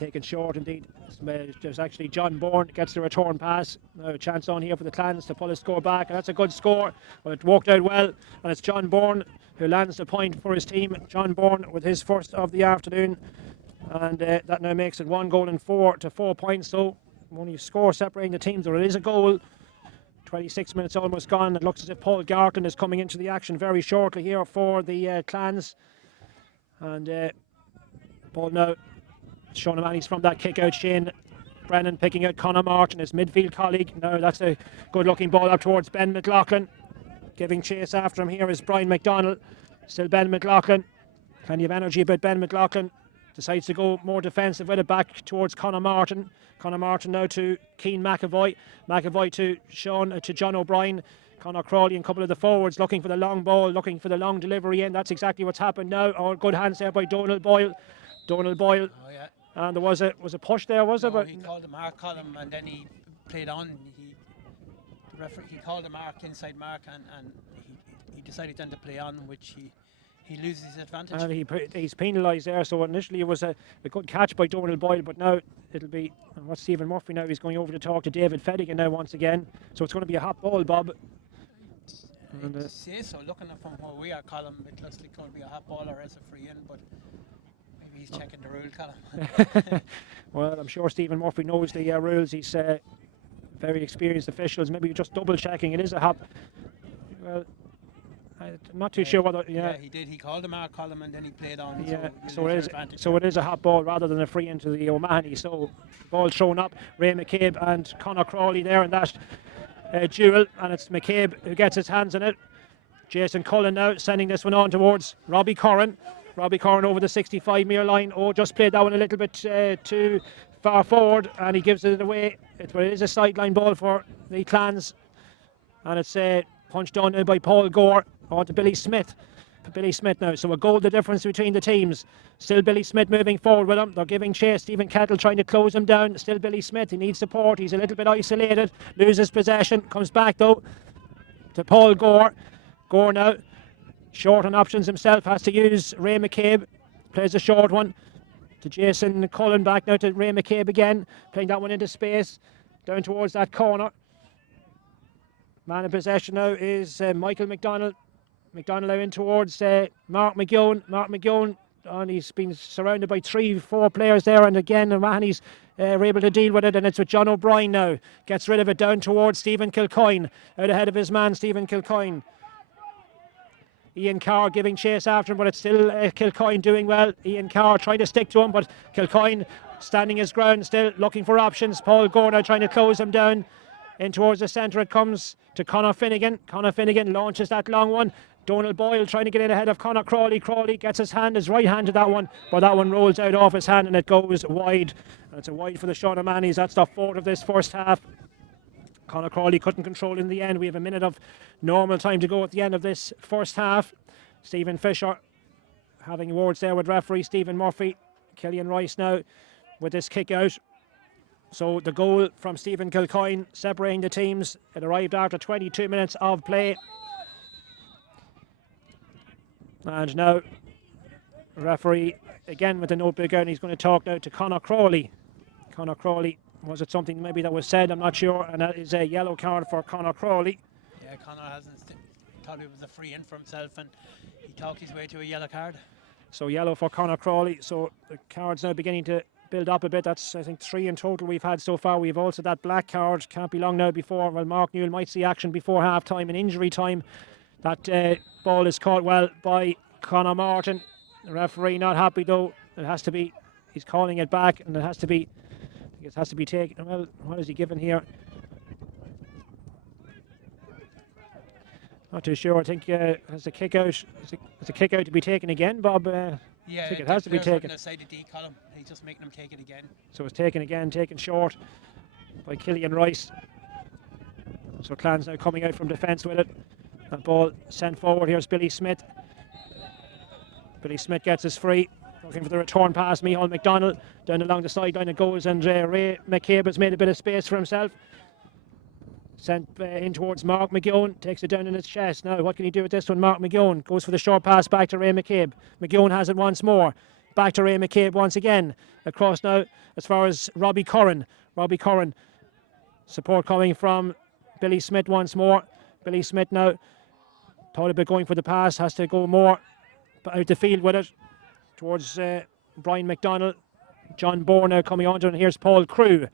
taken short indeed. There's actually John Bourne gets the return pass. Now a chance on here for the Clans to pull a score back, and that's a good score. Well, it worked out well, and it's John Bourne who lands the point for his team. John Bourne with his first of the afternoon, and that now makes it 1 goal and 4 to 4 points. So only score separating the teams, or it is a goal. 26 minutes almost gone. It looks as if Paul Garton is coming into the action very shortly here for the Clans, and Paul now. Sean O'Mahony's from that kick out. Shane Brennan picking out Conor Martin, his midfield colleague. Now that's a good looking ball up towards Ben McLaughlin. Giving chase after him here is Brian McDonald. Still Ben McLaughlin. Plenty of energy about Ben McLaughlin. Decides to go more defensive with it back towards Conor Martin. Conor Martin now to Keane McAvoy. McAvoy to John O'Brien. Conor Crawley and a couple of the forwards looking for the long ball, looking for the long delivery in. That's exactly what's happened now. Oh, good hands there by Donald Boyle. Donald Boyle. Oh, yeah. And there was a push there, was there? No, he called a mark column and then he played on. The referee, he called a mark, inside mark, and he decided then to play on, which he loses his advantage. And he's penalised there. So initially it was a good catch by Donald Boyle, but now it'll be, and what's Stephen Murphy now? He's going over to talk to David Fedigan now once again. So it's going to be a hot ball, Bob. I'd say so. Looking from where we are, Colin, it looks like it's going to be a hot ball or as a free in, but maybe he's checking the rule, Colin. Well, I'm sure Stephen Murphy knows the rules. He's very experienced officials. Maybe just double checking. It is a hot. Well, I'm not too sure whether. Yeah, he did. He called a mark column and then he played on. Yeah, so it is a hot ball rather than a free into the O'Mahony. So ball thrown up. Ray McCabe and Conor Crawley there in that duel, and it's McCabe who gets his hands on it. Jason Cullen now sending this one on towards Robbie Corran. Robbie Corran over the 65-metre line. Oh, just played that one a little bit too far forward, and he gives it away. It is a sideline ball for the Clans, and it's punched on now by Paul Gore on to Billy Smith. For Billy Smith now, so a goal the difference between the teams. Still Billy Smith moving forward with him. They're giving chase. Stephen Kettle trying to close him down. Still Billy Smith. He needs support. He's a little bit isolated. Loses possession. Comes back though to Paul Gore. Gore now short on options himself. Has to use Ray McCabe. Plays a short one to Jason Cullen. Back now to Ray McCabe again. Playing that one into space. Down towards that corner. Man in possession now is Michael McDonald. McDonald now in towards Mark McGowan. Mark McGowan, and he's been surrounded by 3-4 players there, and again O'Mahony's are able to deal with it, and it's with John O'Brien now. Gets rid of it down towards Stephen Kilcoyne. Out ahead of his man, Stephen Kilcoyne. Ian Carr giving chase after him, but it's still Kilcoyne doing well. Ian Carr trying to stick to him, but Kilcoyne standing his ground, still looking for options. Paul Gore now trying to close him down. In towards the centre it comes to Conor Finnegan. Conor Finnegan launches that long one. Donald Boyle trying to get in ahead of Conor Crawley. Crawley gets his right hand to that one, but that one rolls out off his hand and it goes wide. And it's a wide for the Shhot O'Mahonys. That's the fourth of this first half. Conor Crawley couldn't control in the end. We have a minute of normal time to go at the end of this first half. Stephen Fisher having words there with referee Stephen Murphy. Killian Rice now with this kick out. So the goal from Stephen Kilcoyne separating the teams. It arrived after 22 minutes of play. And now referee again with the notebook out, and he's going to talk now to Conor Crawley. Conor Crawley, was it something maybe that was said? I'm not sure, and that is a yellow card for Conor Crawley. Yeah, Conor thought it was a free in for himself, and he talked his way to a yellow card. So yellow for Conor Crawley. So the cards now beginning to build up a bit. That's I think 3 in total we've had so far. We've also that black card. Can't be long now before, well, Mark Newell might see action before half time and injury time. That ball is caught well by Conor Martin. The referee not happy though. It has to be, he's calling it back, and it has to be, I think it has to be taken. Well, what is he given here? Not too sure. I think has a kick out. It's a kick out to be taken again, Bob. Yeah, I think it has to be taken. Side of D column. He's just making him take it again. So it's taken again, taken short by Killian Rice. So Clans now coming out from defence with it. That ball sent forward. Here's Billy Smith. Billy Smith gets his free. Looking for the return pass. Micheál McDonald down along the sideline it goes, and Ray McCabe has made a bit of space for himself. Sent in towards Mark McGowan. Takes it down in his chest. Now what can he do with this one? Mark McGowan goes for the short pass back to Ray McCabe. McGowan has it once more. Back to Ray McCabe once again. Across now as far as Robbie Curran. Robbie Curran. Support coming from Billy Smith once more. Billy Smith now thought about going for the pass. Has to go more out the field with it. Towards Brian McDonald. John Bourne now coming on to it. And here's Paul Crew.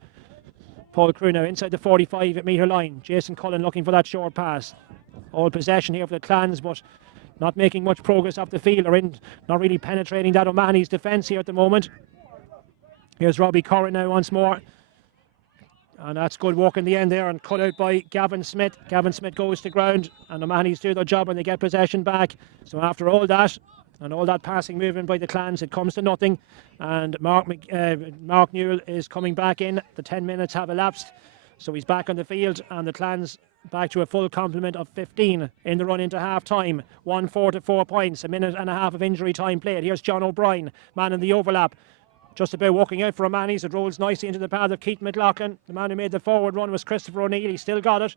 Paul Crew now inside the 45-metre line. Jason Cullen looking for that short pass. All possession here for the Clans, but not making much progress up the field, or not really penetrating that O'Mahony's defence here at the moment. Here's Robbie Curran now once more. And that's good work in the end there, and cut out by Gavin Smith. Gavin Smith goes to ground, and O'Mahony's do their job and they get possession back. So after all that, and all that passing movement by the Clans, it comes to nothing. And Mark Newell is coming back in. The 10 minutes have elapsed. So he's back on the field, and the Clans back to a full complement of 15 in the run into half-time. 1-4 to 4 points, a minute and a half of injury time played. Here's John O'Brien, man in the overlap. Just about walking out for O'Mahony's. It rolls nicely into the path of Keith McLaughlin. The man who made the forward run was Christopher O'Neill. He still got it.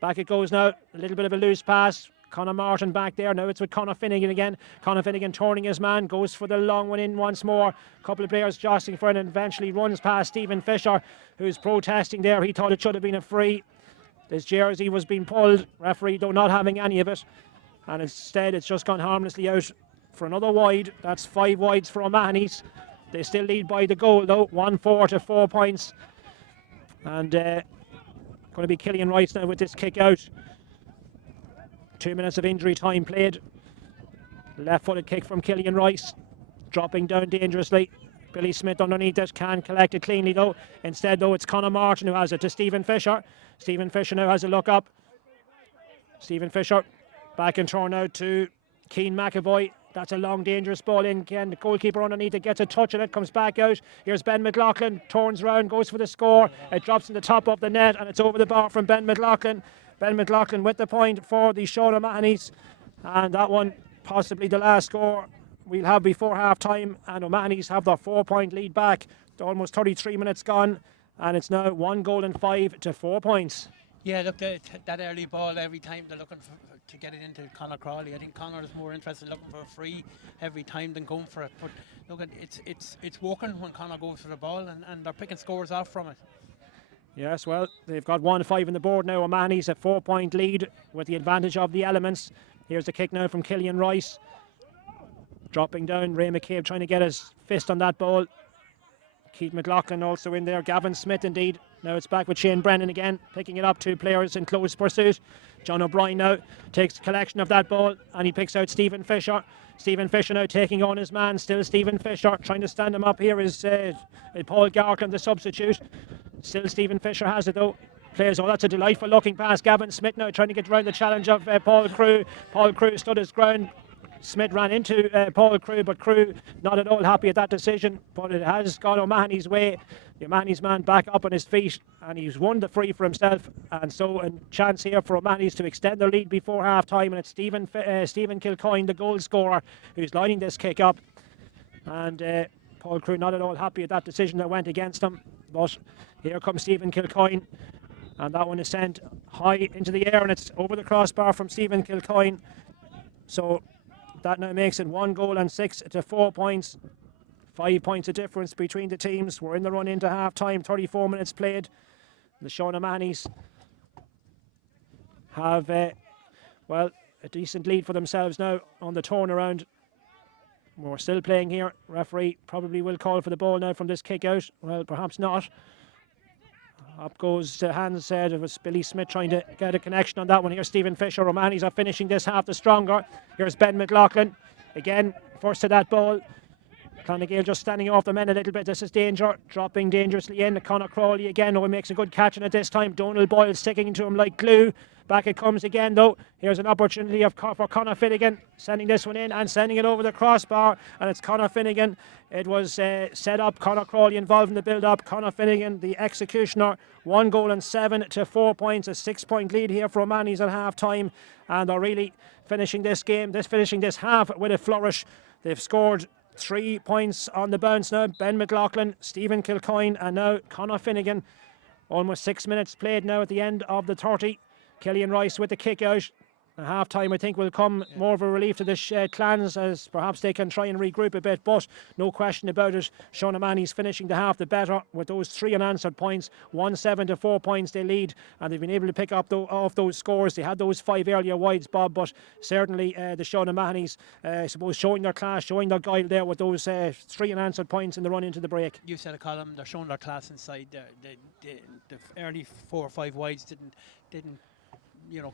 Back it goes now. A little bit of a loose pass. Conor Martin back there. Now it's with Conor Finnegan again. Conor Finnegan turning his man. Goes for the long one in once more. A couple of players jostling for it, and eventually runs past Stephen Fisher, who's protesting there. He thought it should have been a free. His jersey was being pulled. Referee though not having any of it. And instead it's just gone harmlessly out for another wide. That's 5 wides for O'Mahony's. They still lead by the goal though. 1-4 to 4 points. And going to be Killian Rice now with this kick out. 2 minutes of injury time played. Left-footed kick from Killian Rice. Dropping down dangerously. Billy Smith underneath it, can't collect it cleanly though. Instead though, it's Conor Martin who has it to Stephen Fisher. Stephen Fisher now has a look up. Stephen Fisher back and turn out to Keane McAvoy. That's a long dangerous ball in again. The goalkeeper underneath it gets a touch on it, comes back out. Here's Ben McLaughlin, turns round, goes for the score. It drops in the top of the net and it's over the bar from Ben McLaughlin. Ben McLaughlin with the point for the Shhot O'Mahony's. And that one possibly the last score we'll have before half time, and O'Mahony's have their 4-point lead back. Almost 33 minutes gone, and it's now 1 goal and 5 to 4 points. Yeah, look, that early ball every time they're looking to get it into Conor Crawley. I think Conor is more interested in looking for a free every time than going for it. But look, it's working when Conor goes for the ball, and they're picking scores off from it. Yes, well, they've got 1-5 on the board now. O'Mahony's a 4-point lead with the advantage of the elements. Here's the kick now from Killian Rice. Dropping down, Ray McCabe trying to get his fist on that ball. Keith McLaughlin also in there. Gavin Smith indeed. Now it's back with Shane Brennan again, picking it up. 2 players in close pursuit. John O'Brien now takes collection of that ball, and he picks out Stephen Fisher. Stephen Fisher now taking on his man. Still Stephen Fisher trying to stand him up. Here is Paul Garkin, the substitute. Still Stephen Fisher has it though. Plays, oh, that's a delightful looking pass. Gavin Smith now trying to get around the challenge of Paul Crew. Paul Crew stood his ground. Smith ran into Paul Crew, but Crew not at all happy at that decision. But it has gone O'Mahony's way. The O'Mahony's man back up on his feet, and he's won the free for himself. And so a chance here for O'Mahony's to extend their lead before half time. And it's Stephen Kilcoyne, the goal scorer, who's lining this kick up. And Paul Crew not at all happy at that decision that went against him. But here comes Stephen Kilcoyne, and that one is sent high into the air, and it's over the crossbar from Stephen Kilcoyne. So that now makes it 1 goal and 6 to 4 points. 5 points of difference between the teams. We're in the run into half time. 34 minutes played. The Shhot O'Mahony's have a decent lead for themselves now on the turnaround. We're still playing here. Referee probably will call for the ball now from this kick out. Well, perhaps not. Up goes the hands. It was Billy Smith trying to get a connection on that one. Here's Stephen Fisher. O'Mahony's are finishing this half the stronger. Here's Ben McLaughlin. Again, first to that ball. Clonagale just standing off the men a little bit. This is danger. Dropping dangerously in. Conor Crawley again. Oh, he makes a good catch on it this time. Donald Boyle sticking to him like glue. Back it comes again though. Here's an opportunity for Conor Finnegan, sending this one in and sending it over the crossbar, and it's Conor Finnegan. It was set up. Conor Crawley involved in the build-up. Conor Finnegan, the executioner. 1 goal and 7 to 4 points. A 6-point lead here for O'Mahony's at half-time, and they're really finishing this half with a flourish. They've scored 3 points on the bounce now. Ben McLaughlin, Stephen Kilcoyne, and now Conor Finnegan. Almost 6 minutes played now at the end of the 30. Killian Rice with the kick out. A half time, I think, will come more of a relief to the Clans, as perhaps they can try and regroup a bit. But no question about it, Sean O'Mahony's finishing the half the better with those 3 unanswered points. 1-7 to 4 points they lead, and they've been able to pick up off those scores. They had those 5 earlier wides, Bob, but certainly the Sean O'Mahony's, I suppose, showing their class, showing their guile there with those 3 unanswered points in the run into the break. You said a column. They're showing their class inside. The early 4 or 5 wides didn't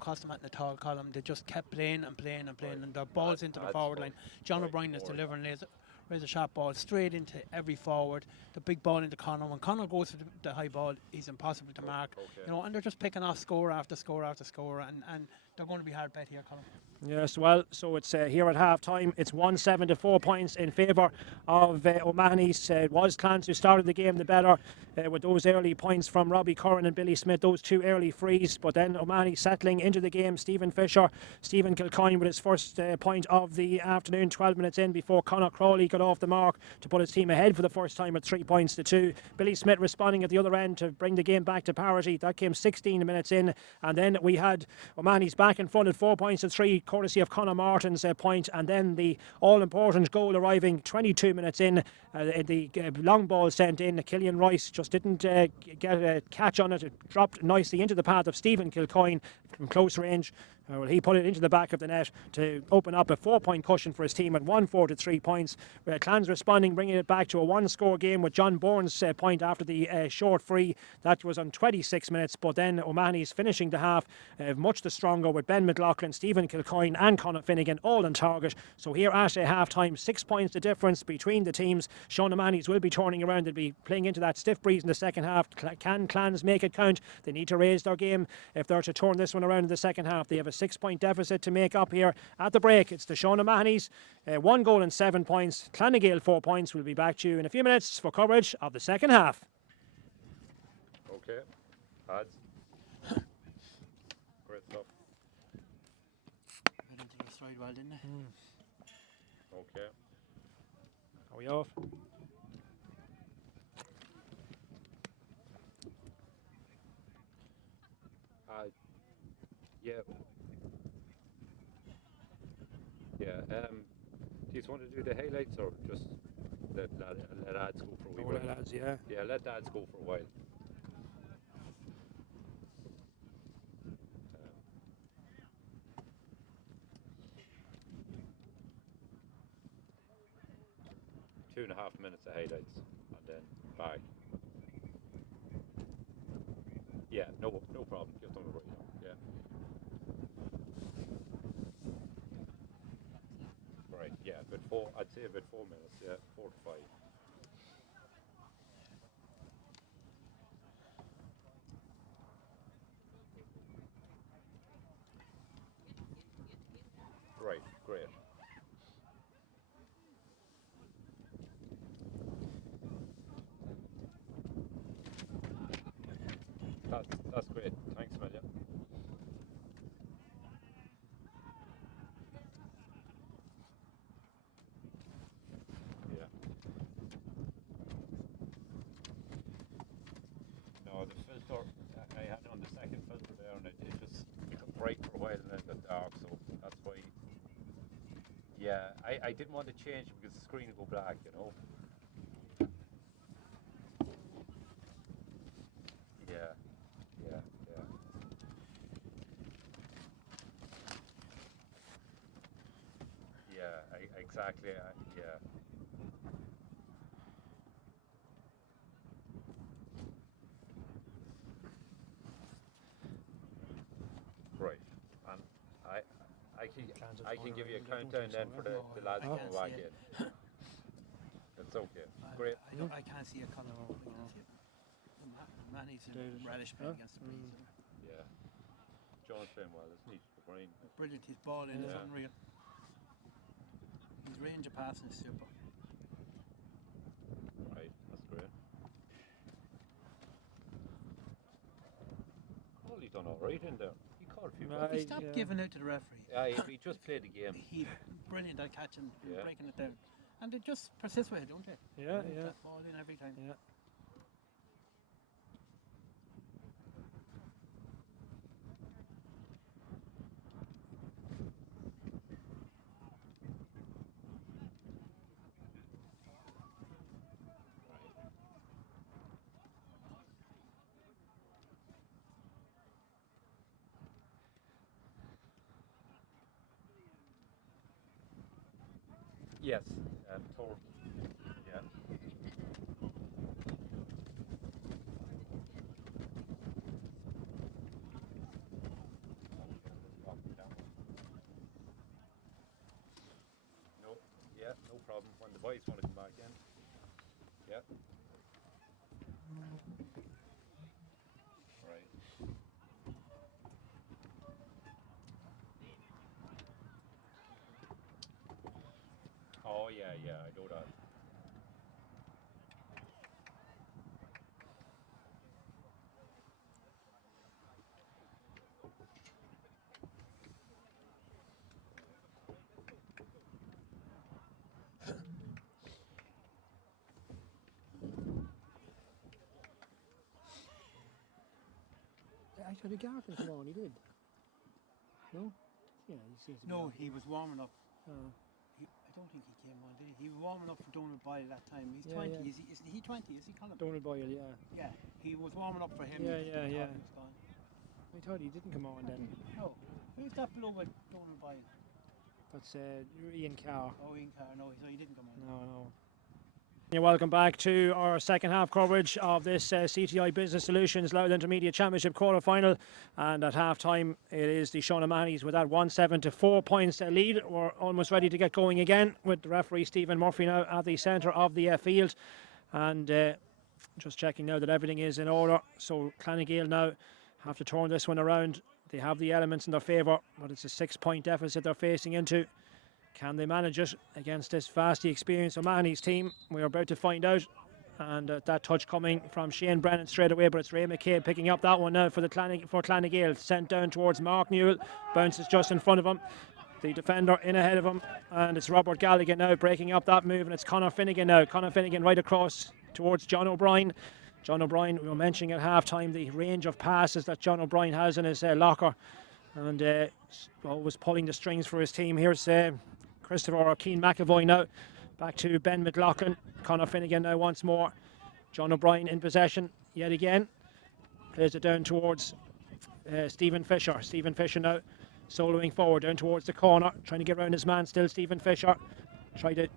cost them at the tall column. They just kept playing and playing and playing, and their balls into the forward line. John O'Brien is delivering raise a sharp ball straight into every forward. The big ball into Conor. When Conor goes for the high ball, he's impossible to mark. And they're just picking off score after score after score, and they're going to be hard bet here, Colin. Yes, well, so it's here at half time. It's 1-7 to 4 points in favour of O'Mahony's. It was Clans who started the game the better with those early points from Robbie Curran and Billy Smith, those 2 early frees. But then O'Mahony settling into the game. Stephen Fisher, Stephen Kilcoyne with his first point of the afternoon, 12 minutes in before Conor Crawley got off the mark to put his team ahead for the first time at 3 points to 2. Billy Smith responding at the other end to bring the game back to parity. That came 16 minutes in. And then we had O'Mahony's back in front at 4 points to 3, courtesy of Conor Martin's point, and then the all-important goal arriving 22 minutes in. The long ball sent in. Killian Rice just didn't get a catch on it. It dropped nicely into the path of Stephen Kilcoyne from close range. Well, he put it into the back of the net to open up a 4-point cushion for his team at 1-4 to 3 points. Clans responding, bringing it back to a 1-score game with John Bourne's point after the short free. That was on 26 minutes, but then O'Mahony's finishing the half much the stronger with Ben McLaughlin, Stephen Kilcoyne and Conor Finnegan all on target. So here at a half-time, 6 points the difference between the teams. Sean O'Mahony's will be turning around. They'll be playing into that stiff breeze in the second half. Can Clans make it count? They need to raise their game if they're to turn this one around in the second half. They have a 6-point deficit to make up here at the break. It's the Sean O'Mahony's, 1 goal and 7 points. Clonagale 4 points. We'll be back to you in a few minutes for coverage of the second half. Okay, odds. Great stuff. I don't think they stride well, didn't they? Okay. Are we off? Yeah. Yeah. Do you want to do the highlights or just let ads go for a wee while? Let ads, yeah. Yeah, let ads go for a while. Two and a half minutes of highlights and then back. Yeah, no problem. You've done it right now. Yeah. Right, yeah, I'd say about 4 minutes, yeah, 4 to 5. Right, great. That's great. Thanks, Amelia. Yeah. No, the filter, I had it on the second filter there, and it just got bright for a while and then got dark, so that's why. Yeah, I didn't want to change it because the screen would go black, you know. Yeah. Exactly. Yeah. Right. And I can give you a countdown then for the lads coming back in. It's okay. Great. I can't see a Conor. I can't see it. Manny's in relish against the breeze. Yeah. John's playing well, isn't he? O'Brien. Brilliant. His ball in is unreal. His range of passing is super. Right, that's great. Well, he done all right in there. He caught a few balls. He stopped giving out to the referee. Yeah, he just played the game. He brilliant at catching, breaking it down. And they just persist with it, don't they? Yeah. That ball in every time. Yeah. Yes, third. Yeah. No, yeah, no problem. When the boys want to come back in. Yeah. Right. Oh yeah, yeah, I know that. I thought the Garton come on, he did. No? Yeah, he seems to be No, on. he was warming up. Oh. I don't think he came on, did he? He was warming up for Donald Boyle that time. He's Yeah, 20, yeah. is he 20? Is he Colin? Donald Boyle, yeah. Yeah, he was warming up for him. Yeah, He yeah, thought yeah. He was gone. I thought he didn't come on then. No, who's that below with Donald Boyle? That's Ian Carr. Oh, Ian Carr. No, he didn't come on. No. You're welcome back to our second half coverage of this CTI Business Solutions Louth Intermediate Championship quarter final. And at half time, it is the Shhot Mahonys with that 1-7 to 4 points lead. We're almost ready to get going again with the referee Stephen Murphy now at the centre of the field. And just checking now that everything is in order. So Clanagale now have to turn this one around. They have the elements in their favour, but it's a 6-point deficit they're facing into. Can they manage it against this vastly experienced O'Mahony's team? We're about to find out. And that touch coming from Shane Brennan straight away, but it's Ray McCabe picking up that one now for Clanagale. Sent down towards Mark Newell, bounces just in front of him. The defender in ahead of him, and it's Robert Gallagher now breaking up that move, and it's Conor Finnegan now. Conor Finnegan right across towards John O'Brien. John O'Brien, we were mentioning at half time the range of passes that John O'Brien has in his locker, and always pulling the strings for his team. Here's Christopher or Keane McAvoy now. Back to Ben McLaughlin. Conor Finnegan now once more. John O'Brien in possession yet again. Plays it down towards Stephen Fisher. Stephen Fisher now soloing forward down towards the corner. Trying to get around his man still. Stephen Fisher. Try to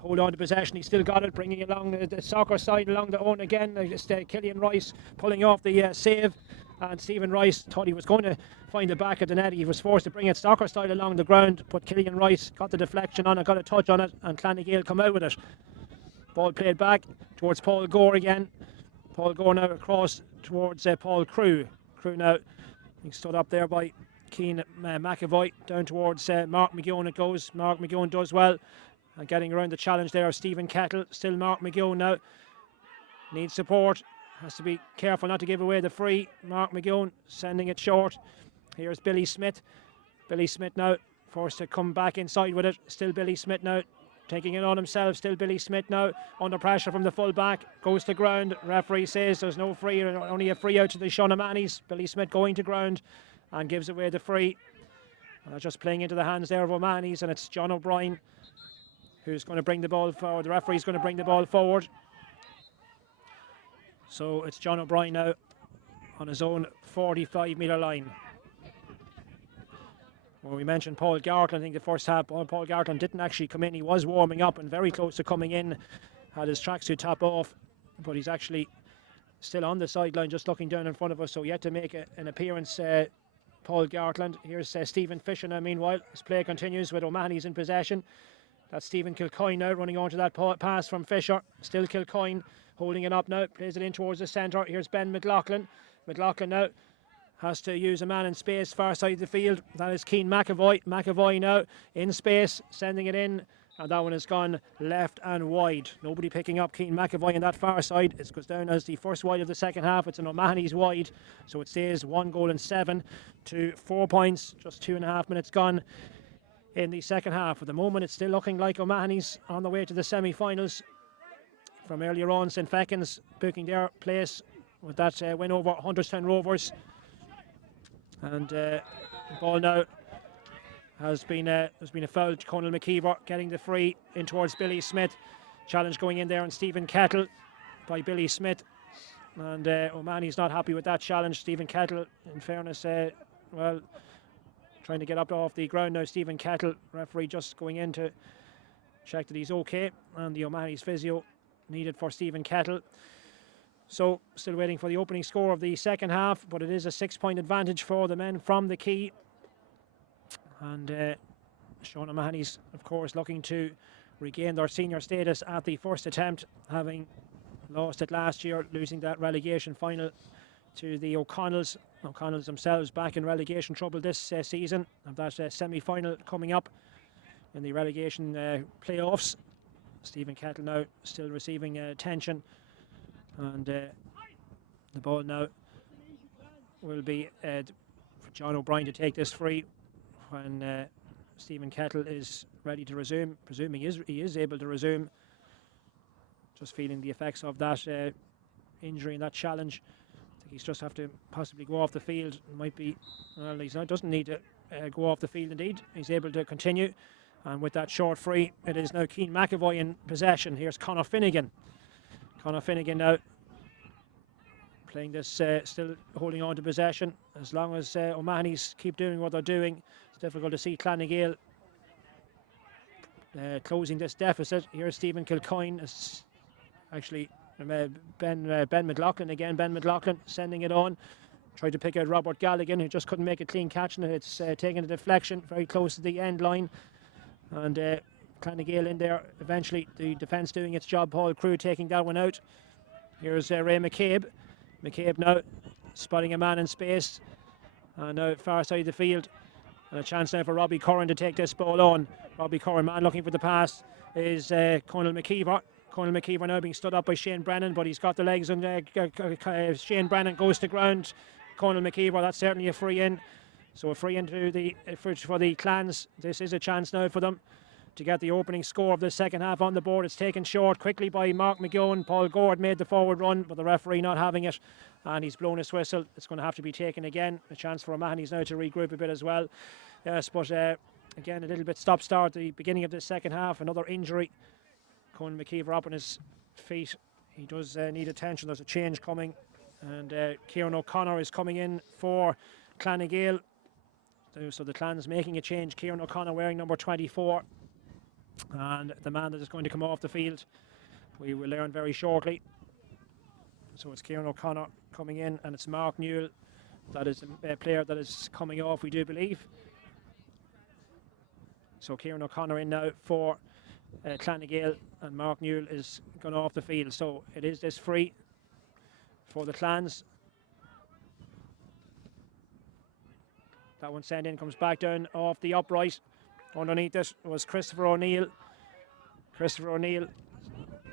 hold on to possession. He still got it. Bringing it along the soccer side along the own again. Killian Rice pulling off the save. And Stephen Rice thought he was going to find the back of the net. He was forced to bring it soccer style along the ground, but Killian Rice got the deflection on it, got a touch on it, and Clanagale come out with it. Ball played back towards Paul Gore again. Paul Gore now across towards Paul Crew. Crew now being stood up there by Keane McAvoy. Down towards Mark McGeown it goes. Mark McGeown does well. And getting around the challenge there of Stephen Kettle. Still Mark McGeown now. Needs support. Has to be careful not to give away the free. Mark McGeown sending it short. Here's Billy Smith. Billy Smith now forced to come back inside with it. Still Billy Smith now taking it on himself. Still Billy Smith now under pressure from the full back. Goes to ground. Referee says there's no free, only a free out to the Shhot Mahonys. Billy Smith going to ground and gives away the free. Just playing into the hands there of O'Mahony's, and it's John O'Brien who's going to bring the ball forward. The referee's going to bring the ball forward. So it's John O'Brien now on his own 45-metre line. Well, we mentioned Paul Gartland. I think the first half, Paul Gartland didn't actually come in. He was warming up and very close to coming in. Had his tracksuit top off, but he's actually still on the sideline, just looking down in front of us. So yet to make an appearance, Paul Gartland. Here's Stephen Fisher now. Meanwhile, his play continues with O'Mahony's in possession. That's Stephen Kilcoyne now running on to that pass from Fisher. Still Kilcoyne holding it up now. Plays it in towards the centre. Here's Ben McLaughlin. McLaughlin now has to use a man in space far side of the field. That is Keane McAvoy. McAvoy now in space, sending it in. And that one has gone left and wide. Nobody picking up Keane McAvoy on that far side. It goes down as the first wide of the second half. It's an O'Mahony's wide. So it stays 1-7 to 4 points. Just 2.5 minutes gone in the second half. At the moment, it's still looking like O'Mahony's on the way to the semi-finals. From earlier on, St Fechin's booking their place with that win over Hunterstown Rovers. And the ball now has been there's been a foul to Conal McKeever, getting the free in towards Billy Smith. Challenge going in there on Stephen Kettle by Billy Smith. And O'Mahony's not happy with that challenge. Stephen Kettle, in fairness, trying to get up off the ground now. Stephen Kettle, referee, just going in to check that he's okay, and the O'Mahony's physio needed for Stephen Kettle. So still waiting for the opening score of the second half, but it is a 6-point advantage for the men from the Key. And Shhot O'Mahony's, of course, looking to regain their senior status at the first attempt, having lost it last year, losing that relegation final to the O'Connells. O'Connells themselves back in relegation trouble this season, and that semi-final coming up in the relegation playoffs. Stephen Kettle now still receiving attention, and the ball now will be for John O'Brien to take this free when Stephen Kettle is ready to resume, presuming he is able to resume. Just feeling the effects of that injury and that challenge. I think he's just have to possibly go off the field. Might be, well, he doesn't need to go off the field indeed. He's able to continue. And with that short free, it is now Keane McAvoy in possession. Here's Conor Finnegan. Conor Finnegan now playing this, still holding on to possession. As long as O'Mahony's keep doing what they're doing, it's difficult to see Clanagale closing this deficit. Here's Stephen Kilcoyne. Actually, Ben McLaughlin again. Ben McLaughlin sending it on. Tried to pick out Robert Galligan, who just couldn't make a clean catch, and it's taking a deflection very close to the end line. And Clanagale in there. Eventually, the defence doing its job. Paul Crew taking that one out. Here's Ray McCabe. McCabe now spotting a man in space. And now far side of the field. And a chance now for Robbie Curran to take this ball on. Robbie Curran, man looking for the pass, is Conal McKeever. Conal McKeever now being stood up by Shane Brennan, but he's got the legs, and Shane Brennan goes to ground. Conal McKeever, that's certainly a free in. So a free in for the Clans. This is a chance now for them to get the opening score of the second half on the board. It's taken short quickly by Mark McGowan. Paul Gord made the forward run, but the referee not having it, and he's blown his whistle. It's going to have to be taken again. A chance for O'Mahony's now to regroup a bit as well. Yes, but again, a little bit stop-start at the beginning of the second half. Another injury. Conal McKeever up on his feet. He does need attention. There's a change coming, and Kieran O'Connor is coming in for Clanagale. So the Clans making a change. Kieran O'Connor wearing number 24, and the man that is going to come off the field, we will learn very shortly. So it's Kieran O'Connor coming in, and it's Mark Newell that is a player that is coming off, we do believe. So Kieran O'Connor in now for Clanagale, and Mark Newell is gone off the field. So it is this free for the Clans. That one sent in, comes back down off the upright. Underneath it was Christopher O'Neill. Christopher O'Neill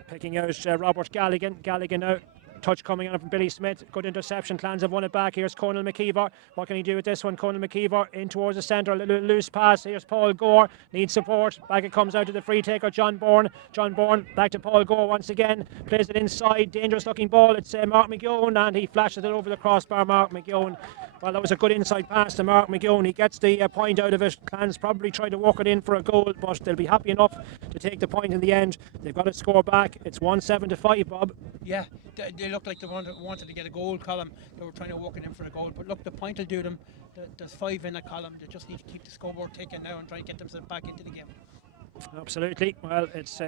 picking out Robert Galligan. Galligan out. Touch coming on from Billy Smith. Good interception. Clans have won it back. Here's Conal McKeever. What can he do with this one? Conal McKeever in towards the centre. A little loose pass. Here's Paul Gore. Needs support. Back it comes out to the free taker, John Bourne. John Bourne back to Paul Gore once again. Plays it inside. Dangerous looking ball. It's Mark McGowan, and he flashes it over the crossbar. Mark McGowan. Well, that was a good inside pass to Mark McGowan. He gets the point out of it. Clans probably try to walk it in for a goal, but they'll be happy enough to take the point in the end. They've got to score back. It's 1-7-5, Bob. Yeah, they looked like they wanted to get a goal column. They were trying to walk it in for a goal. But look, the point will do them. There's 5 in a column. They just need to keep the scoreboard ticking now and try and get themselves back into the game. Absolutely. Well, it's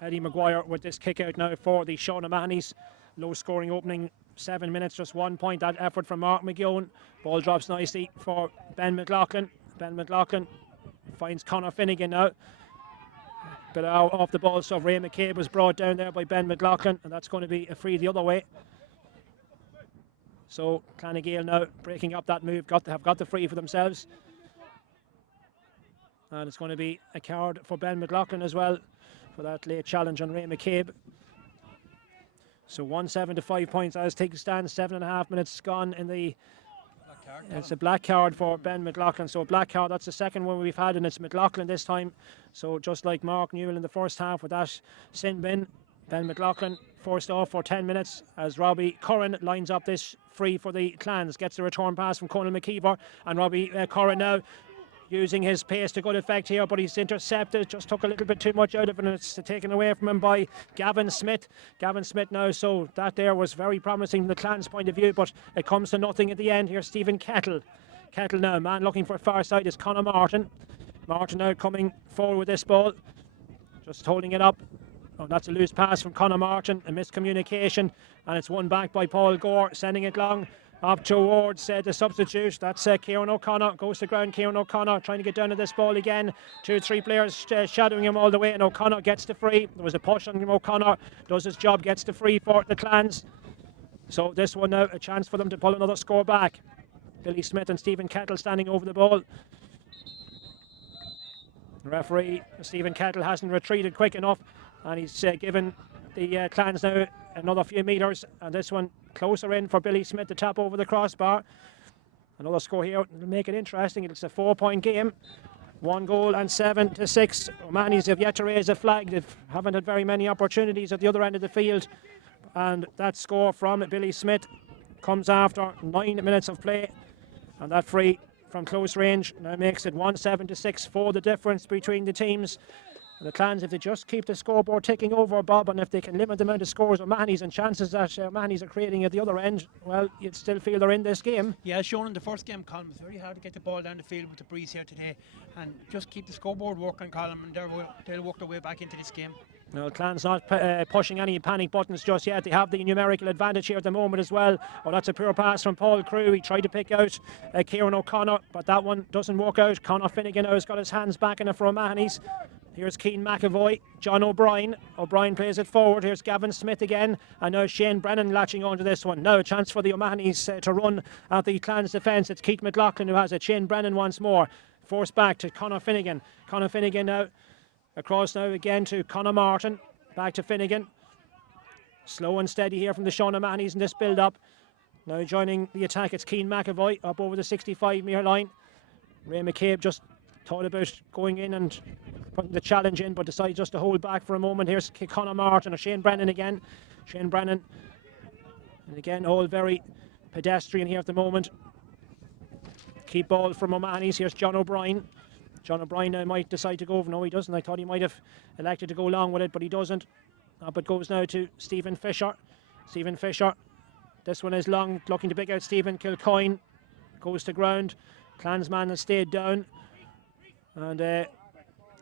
Eddie Maguire with this kick out now for the Shhot O'Mahony's. Low scoring opening 7 minutes, just 1 point. That effort from Mark McGowan. Ball drops nicely for Ben McLaughlin. Ben McLaughlin finds Conor Finnegan now. But off the ball, so Ray McCabe was brought down there by Ben McLaughlin, and that's going to be a free the other way. So Clanagale now breaking up that move, have got the free for themselves. And it's going to be a card for Ben McLaughlin as well for that late challenge on Ray McCabe. So 1-7-5 points as things stand. 7.5 minutes gone in the. It's a black card for Ben McLaughlin. So a black card, that's the second one we've had, and it's McLaughlin this time. So just like Mark Newell in the first half with that sin bin, Ben McLaughlin forced off for 10 minutes as Robbie Curran lines up this free for the Clans. Gets the return pass from Conal McKeever, and Robbie Curran now using his pace to good effect here, but he's intercepted, just took a little bit too much out of it, and it's taken away from him by Gavin Smith. Gavin Smith now, so that there was very promising from the Clans' point of view, but it comes to nothing at the end. Here's Stephen Kettle. Kettle now, man looking for far side is Conor Martin. Martin now coming forward with this ball. just holding it up. Oh, that's a loose pass from Conor Martin, a miscommunication, and it's won back by Paul Gore, sending it long up towards the substitute. That's Kieran O'Connor, goes to ground. Kieran O'Connor trying to get down to this ball again. 2-3 players shadowing him all the way, and O'Connor gets the free. There was a push on him. O'Connor does his job, gets the free for the Clans. So this one now, a chance for them to pull another score back. Billy Smith and Stephen Kettle standing over the ball. The referee, Stephen Kettle, hasn't retreated quick enough, and he's given the Clans now another few metres, and this one closer in for Billy Smith to tap over the crossbar. Another score here will make it interesting. It's a 4-point game, 1 goal and 7-6. Mahonys have yet to raise a flag. They haven't had very many opportunities at the other end of the field, and that score from Billy Smith comes after 9 minutes of play, and that free from close range now makes it 1-7-6 for the difference between the teams. And the Clans, if they just keep the scoreboard ticking over, Bob, and if they can limit the amount of scores of Mahonys and chances that Mahonys are creating at the other end, well, you'd still feel they're in this game. Yeah, shown in the first game, Colin, it's very hard to get the ball down the field with the breeze here today, and just keep the scoreboard working, Colin, and they'll work their way back into this game. No, Clans not pushing any panic buttons just yet. They have the numerical advantage here at the moment as well. Oh, that's a poor pass from Paul Crew. He tried to pick out Kieran O'Connor, but that one doesn't work out. Conor Finnegan now has got his hands back in it for Mahonys. Here's Keane McAvoy, John O'Brien. O'Brien plays it forward. Here's Gavin Smith again. And now Shane Brennan latching onto this one. Now a chance for the O'Mahonys to run at the Clans defence. It's Keith McLaughlin who has it. Shane Brennan once more. Forced back to Conor Finnegan. Conor Finnegan now across now again to Conor Martin. Back to Finnegan. Slow and steady here from the Sean O'Mahonys in this build-up. Now joining the attack, it's Keane McAvoy up over the 65-metre line. Ray McCabe just thought about going in and putting the challenge in, but decided just to hold back for a moment. Here's Conor Martin or Shane Brennan again. Shane Brennan. And again, all very pedestrian here at the moment. Keep ball from O'Mahonys. Here's John O'Brien. John O'Brien now might decide to go. No, he doesn't. I thought he might have elected to go along with it, but he doesn't. Up it goes now to Stephen Fisher. Stephen Fisher. This one is long, looking to pick out Stephen Kilcoyne. Goes to ground. Clansman has stayed down. And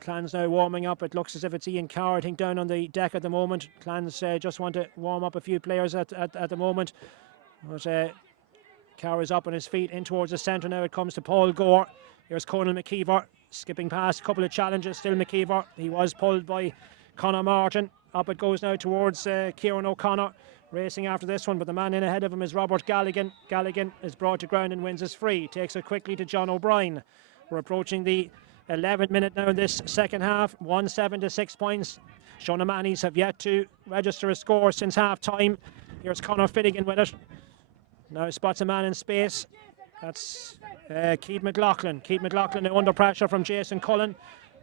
Clans now warming up. It looks as if it's Ian Carr, I think, down on the deck at the moment. Clans just want to warm up a few players at the moment. But Carr is up on his feet, in towards the centre now. It comes to Paul Gore. Here's Conal McKeever, skipping past a couple of challenges. Still McKeever. He was pulled by Conor Martin. Up it goes now towards Kieran O'Connor, racing after this one, but the man in ahead of him is Robert Galligan. Galligan is brought to ground and wins his free. Takes it quickly to John O'Brien. We're approaching the 11th minute now in this second half. 1-7-6 points. Sean O'Mahonys have yet to register a score since half time. Here's Conor Finnegan with it. Now spots a man in space. That's Keith McLaughlin. Keith McLaughlin now under pressure from Jason Cullen.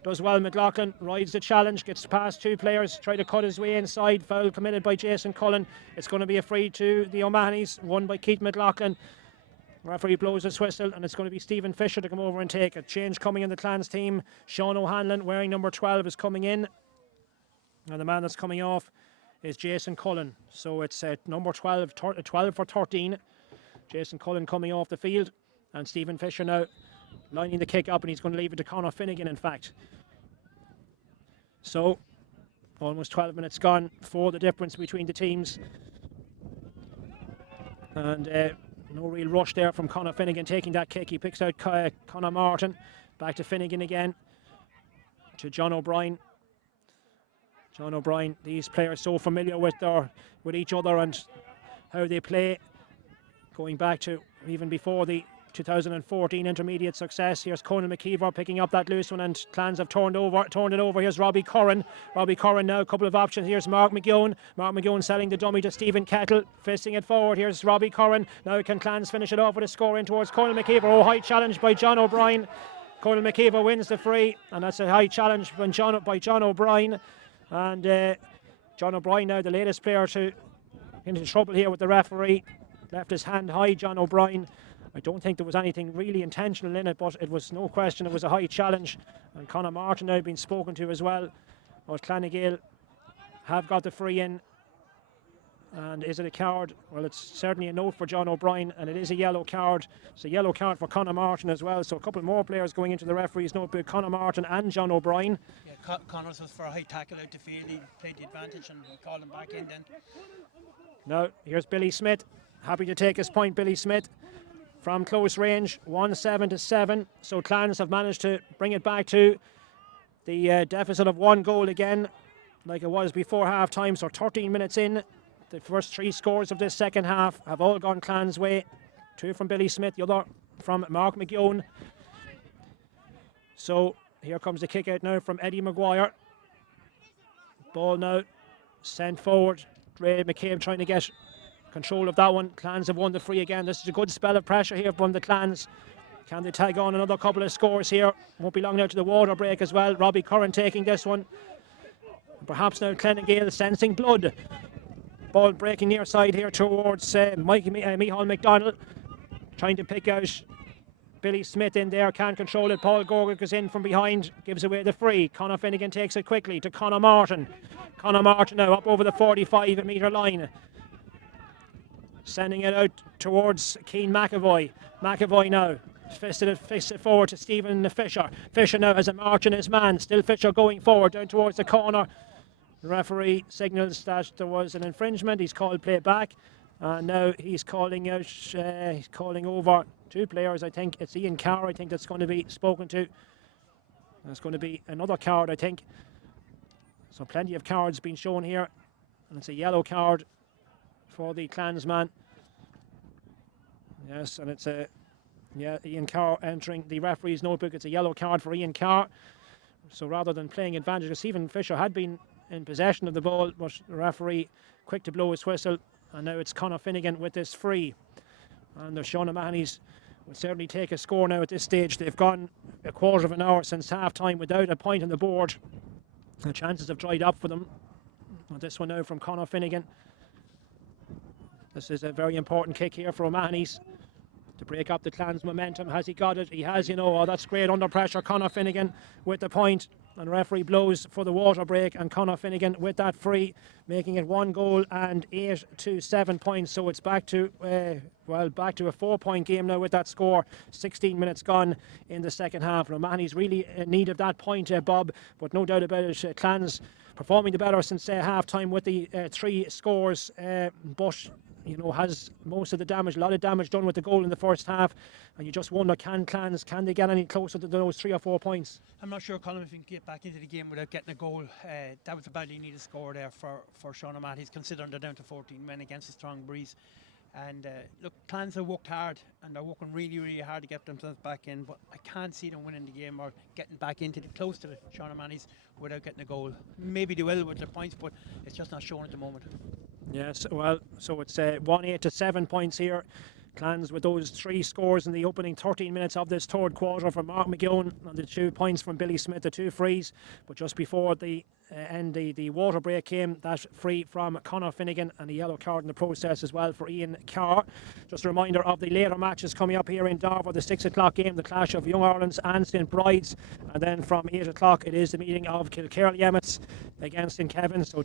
Does well, McLaughlin rides the challenge, gets past two players, try to cut his way inside. Foul committed by Jason Cullen. It's going to be a free to the O'Mahonys, won by Keith McLaughlin. Referee blows his whistle, and it's going to be Stephen Fisher to come over and take a change coming in the Clans team. Sean O'Hanlon, wearing number 12, is coming in, and the man that's coming off is Jason Cullen. So it's number 12 for 13. Jason Cullen coming off the field, and Stephen Fisher now lining the kick up, and he's going to leave it to Conor Finnegan, in fact. So almost 12 minutes gone for the difference between the teams, and no real rush there from Conor Finnegan taking that kick. He picks out Conor Martin. Back to Finnegan again, to John O'Brien. John O'Brien, these players so familiar with each other and how they play, going back to even before the 2014 intermediate success. Here's Conal McKeever picking up that loose one, and Clans have turned it over. Here's Robbie Curran. Robbie Curran now, a couple of options. Here's Mark McGowan. Mark McGowan selling the dummy to Stephen Kettle, fisting it forward. Here's Robbie Curran. Now can Clans finish it off with a score in towards Conal McKeever. Oh, high challenge by John O'Brien. Conal McKeever wins the free, and that's a high challenge by John O'Brien. And John O'Brien now the latest player to into trouble here with the referee. Left his hand high, John O'Brien. I don't think there was anything really intentional in it, but it was no question it was a high challenge. And Conor Martin now been spoken to as well. But Clanagale have got the free in. And is it a card? Well, it's certainly a note for John O'Brien, and it is a yellow card. It's a yellow card for Conor Martin as well. So a couple more players going into the referee's notebook, Conor Martin and John O'Brien. Yeah, Connors was for a high tackle out the field. He played the advantage and called him back in then. Now, here's Billy Smith. Happy to take his point, Billy Smith. From close range, 1-7. So Clans have managed to bring it back to the deficit of 1 goal again, like it was before half time. So 13 minutes in. The first 3 scores of this second half have all gone Clans' way. 2 from Billy Smith, the other from Mark McGeown. So here comes the kick out now from Eddie Maguire. Ball now sent forward. Dre McCabe trying to get control of that one. Clans have won the free again. This is a good spell of pressure here from the Clans. Can they tag on another couple of scores here? Won't be long now to the water break as well. Robbie Curran taking this one. Perhaps now Clennegale sensing blood. Ball breaking near side here towards Micheál McDonald. Trying to pick out Billy Smith in there. Can't control it. Paul Gorgic is in from behind. Gives away the free. Conor Finnegan takes it quickly to Conor Martin. Conor Martin now up over the 45-metre line. Sending it out towards Keane McAvoy. McAvoy now. Fisted it forward to Stephen Fisher. Fisher now has a march in his man. Still Fisher going forward down towards the corner. The referee signals that there was an infringement. He's called play back. And now he's calling out, he's calling over 2 players. I think it's Ian Carr, I think, that's going to be spoken to. That's going to be another card, I think. So plenty of cards being shown here. And it's a yellow card for the Clansman. Yes, and it's Ian Carr entering the referee's notebook. It's a yellow card for Ian Carr. So rather than playing advantage, Stephen Fisher had been in possession of the ball, but the referee quick to blow his whistle, and now it's Conor Finnegan with this free. And the Sean Mahonys will certainly take a score now at this stage. They've gone a quarter of an hour since half time without a point on the board. The chances have dried up for them. And this one now from Conor Finnegan. This is a very important kick here for O'Mahony's to break up the Clans' momentum. Has he got it? He has, that's great under pressure. Conor Finnegan with the point, and referee blows for the water break, and Conor Finnegan with that free, making it 1 goal and 8 to 7 points. So it's back to a 4-point game now with that score. 16 minutes gone in the second half. O'Mahony's really in need of that point, Bob, but no doubt about it, Clans performing the better since half time with the 3 scores, but has most of the damage, a lot of damage done with the goal in the first half, and you just wonder, can they get any closer to those 3 or 4 points? I'm not sure, Colin, if you can get back into the game without getting a goal. That was a badly needed score there for Sean O'Mahony's, considering they're down to 14 men against a strong breeze. And look, Clans have worked hard, and they're working really, really hard to get themselves back in, but I can't see them winning the game or getting back close to the Sean O'Mahony's without getting a goal. Maybe they will with their points, but it's just not shown at the moment. Yes, well, so it's 1-8 to 7 points here. Clans with those 3 scores in the opening 13 minutes of this third quarter from Mark McGeown, and the 2 points from Billy Smith, the 2 frees. But just before the water break came, that free from Conor Finnegan, and a yellow card in the process as well for Ian Carr. Just a reminder of the later matches coming up here in Darver, the 6 o'clock game, the clash of Young Ireland's and St Bride's, and then from 8 o'clock it is the meeting of Kilkerley Emmets against St Kevin. So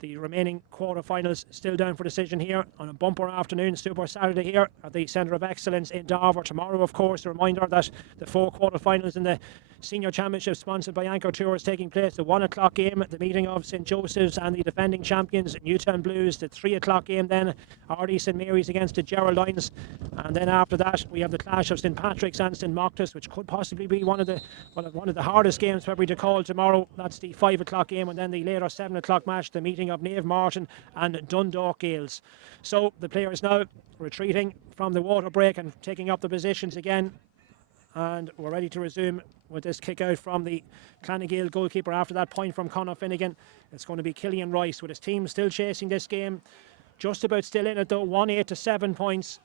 the remaining quarter-finals still down for decision here on a bumper afternoon, Super Saturday here at the Centre of Excellence in Darver. Tomorrow, of course, a reminder that the 4 quarter-finals in the Senior Championship sponsored by Anchor Tours taking place. The 1 o'clock game, the meeting of St Joseph's and the defending champions Newtown Blues. The 3 o'clock game then, Ardee St Mary's against the Geraldines. And then after that, we have the clash of St Patrick's and St Moctus, which could possibly be one of the hardest games probably to call tomorrow. That's the 5 o'clock game, and then the later 7 o'clock match, the meeting of Naomh Martin and Dundalk Gales. So the players now retreating from the water break and taking up the positions again, and we're ready to resume with this kick out from the Clonagale goalkeeper after that point from Conor Finnegan. It's going to be Killian Rice with his team still chasing this game, just about still in it though. 1-8 to 7 points.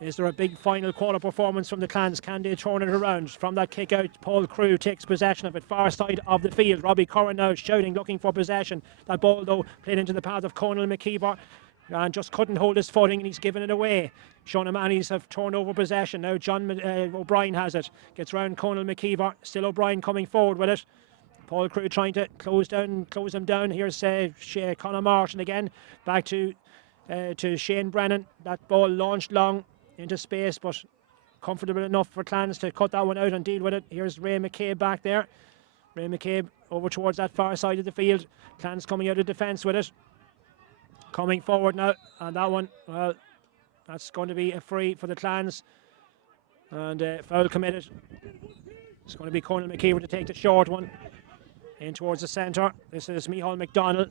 Is there a big final quarter performance from the Clans? Can they turn it around? From that kick out, Paul Crew takes possession of it, far side of the field. Robbie Curran now shouting, looking for possession. That ball though played into the path of Conal McKeever, and just couldn't hold his footing, and he's given it away. Sean O'Mahony's have turned over possession. Now John O'Brien has it. Gets round Conal McKeever. Still O'Brien coming forward with it. Paul Crew trying to close them down. Here's Conor Martin again, back to Shane Brennan. That ball launched long into space, but comfortable enough for Clans to cut that one out and deal with it. Here's Ray McCabe back there. Ray McCabe over towards that far side of the field. Clans coming out of defence with it. Coming forward now, and that one, well, that's going to be a free for the Clans. And foul committed. It's going to be Conal McKeever to take the short one in towards the centre. This is Micheál McDonald.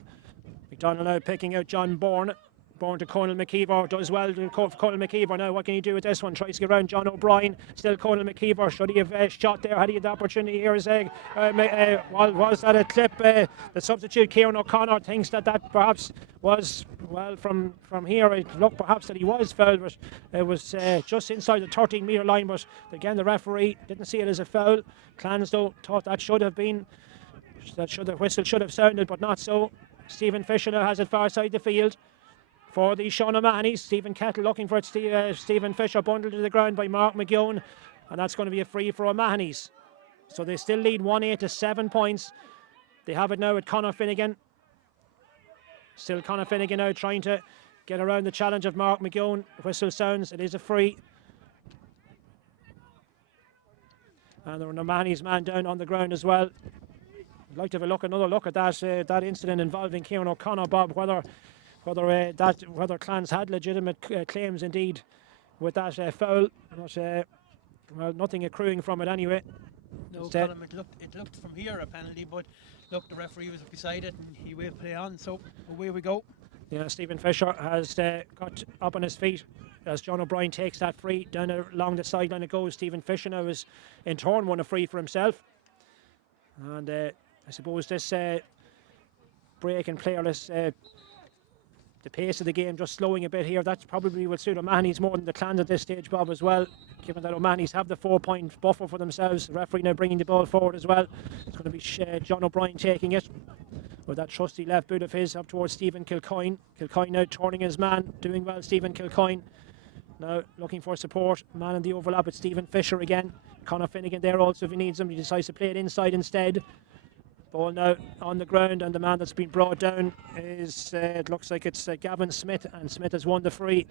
McDonald now picking out John Bourne. Bourne to Conal McKeever. Does well to Conal McKeever. Now what can he do with this one? Tries to get around John O'Brien. Still Conal McKeever. Should he have shot there? Had he had the opportunity? Here's was that a clip? The substitute Kieran O'Connor thinks that perhaps was, well, from here it looked perhaps that he was fouled, but it was just inside the 13-metre line. But again, the referee didn't see it as a foul. Clans though thought that the whistle should have sounded, but not so. Stephen Fisher now has it far side the field for the Sean O'Mahonys. Stephen Kettle looking for it. Stephen Fisher bundled to the ground by Mark McGeown, and that's going to be a free for O'Mahonys. So they still lead 1-8 to 7 points. They have it now at Conor Finnegan. Still Conor Finnegan now trying to get around the challenge of Mark McGeown. Whistle sounds. It is a free. And there were O'Mahony's man down on the ground as well. I'd like to have another look at that incident involving Kieran O'Connor, Bob, whether Clans had legitimate claims indeed with that foul. But, well, nothing accruing from it anyway. No, Colin, it looked from here a penalty, but look, the referee was beside it and he will play on, so away we go. Yeah, Stephen Fisher has got up on his feet as John O'Brien takes that free. Down along the sideline it goes. Stephen Fisher now is in turn won a free for himself. And I suppose this break in playerless, the pace of the game just slowing a bit here. That probably will suit O'Mahony's more than the Clans at this stage, Bob, as well, given that O'Mahony's have the 4-point buffer for themselves. The referee now bringing the ball forward as well. It's going to be John O'Brien taking it with that trusty left boot of his up towards Stephen Kilcoyne. Kilcoyne now turning his man, doing well, Stephen Kilcoyne. Now looking for support. Man in the overlap, it's Stephen Fisher again. Conor Finnegan there also if he needs him. He decides to play it inside instead. Ball now on the ground, and the man that's been brought down is, it looks like it's Gavin Smith, and Smith has won the free.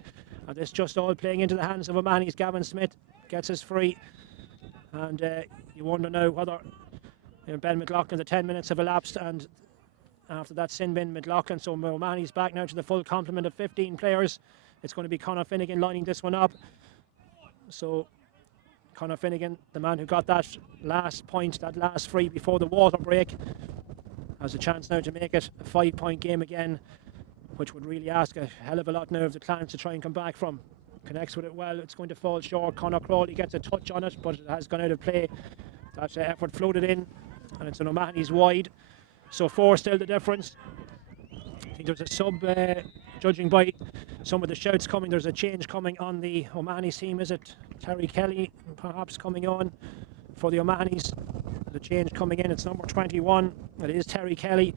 And this just all playing into the hands of O'Mahony's. Gavin Smith gets his free. And you wonder now whether Ben McLaughlin, the 10 minutes have elapsed, and after that sin bin, McLaughlin, so O'Mahony's back now to the full complement of 15 players. It's going to be Conor Finnegan lining this one up. So Conor Finnegan, the man who got that last point, that last free before the water break, has a chance now to make it a 5-point game again, which would really ask a hell of a lot now of the Clans to try and come back from. Connects with it well, it's going to fall short. Conor Crawley gets a touch on it, but it has gone out of play. That effort floated in, and it's an O'Mahony's wide. So 4 still the difference. I think there's a sub, judging by some of the shouts coming, there's a change coming on the O'Mahony's team. Is it Terry Kelly perhaps coming on for the O'Mahony's? The change coming in, it's number 21. It is Terry Kelly.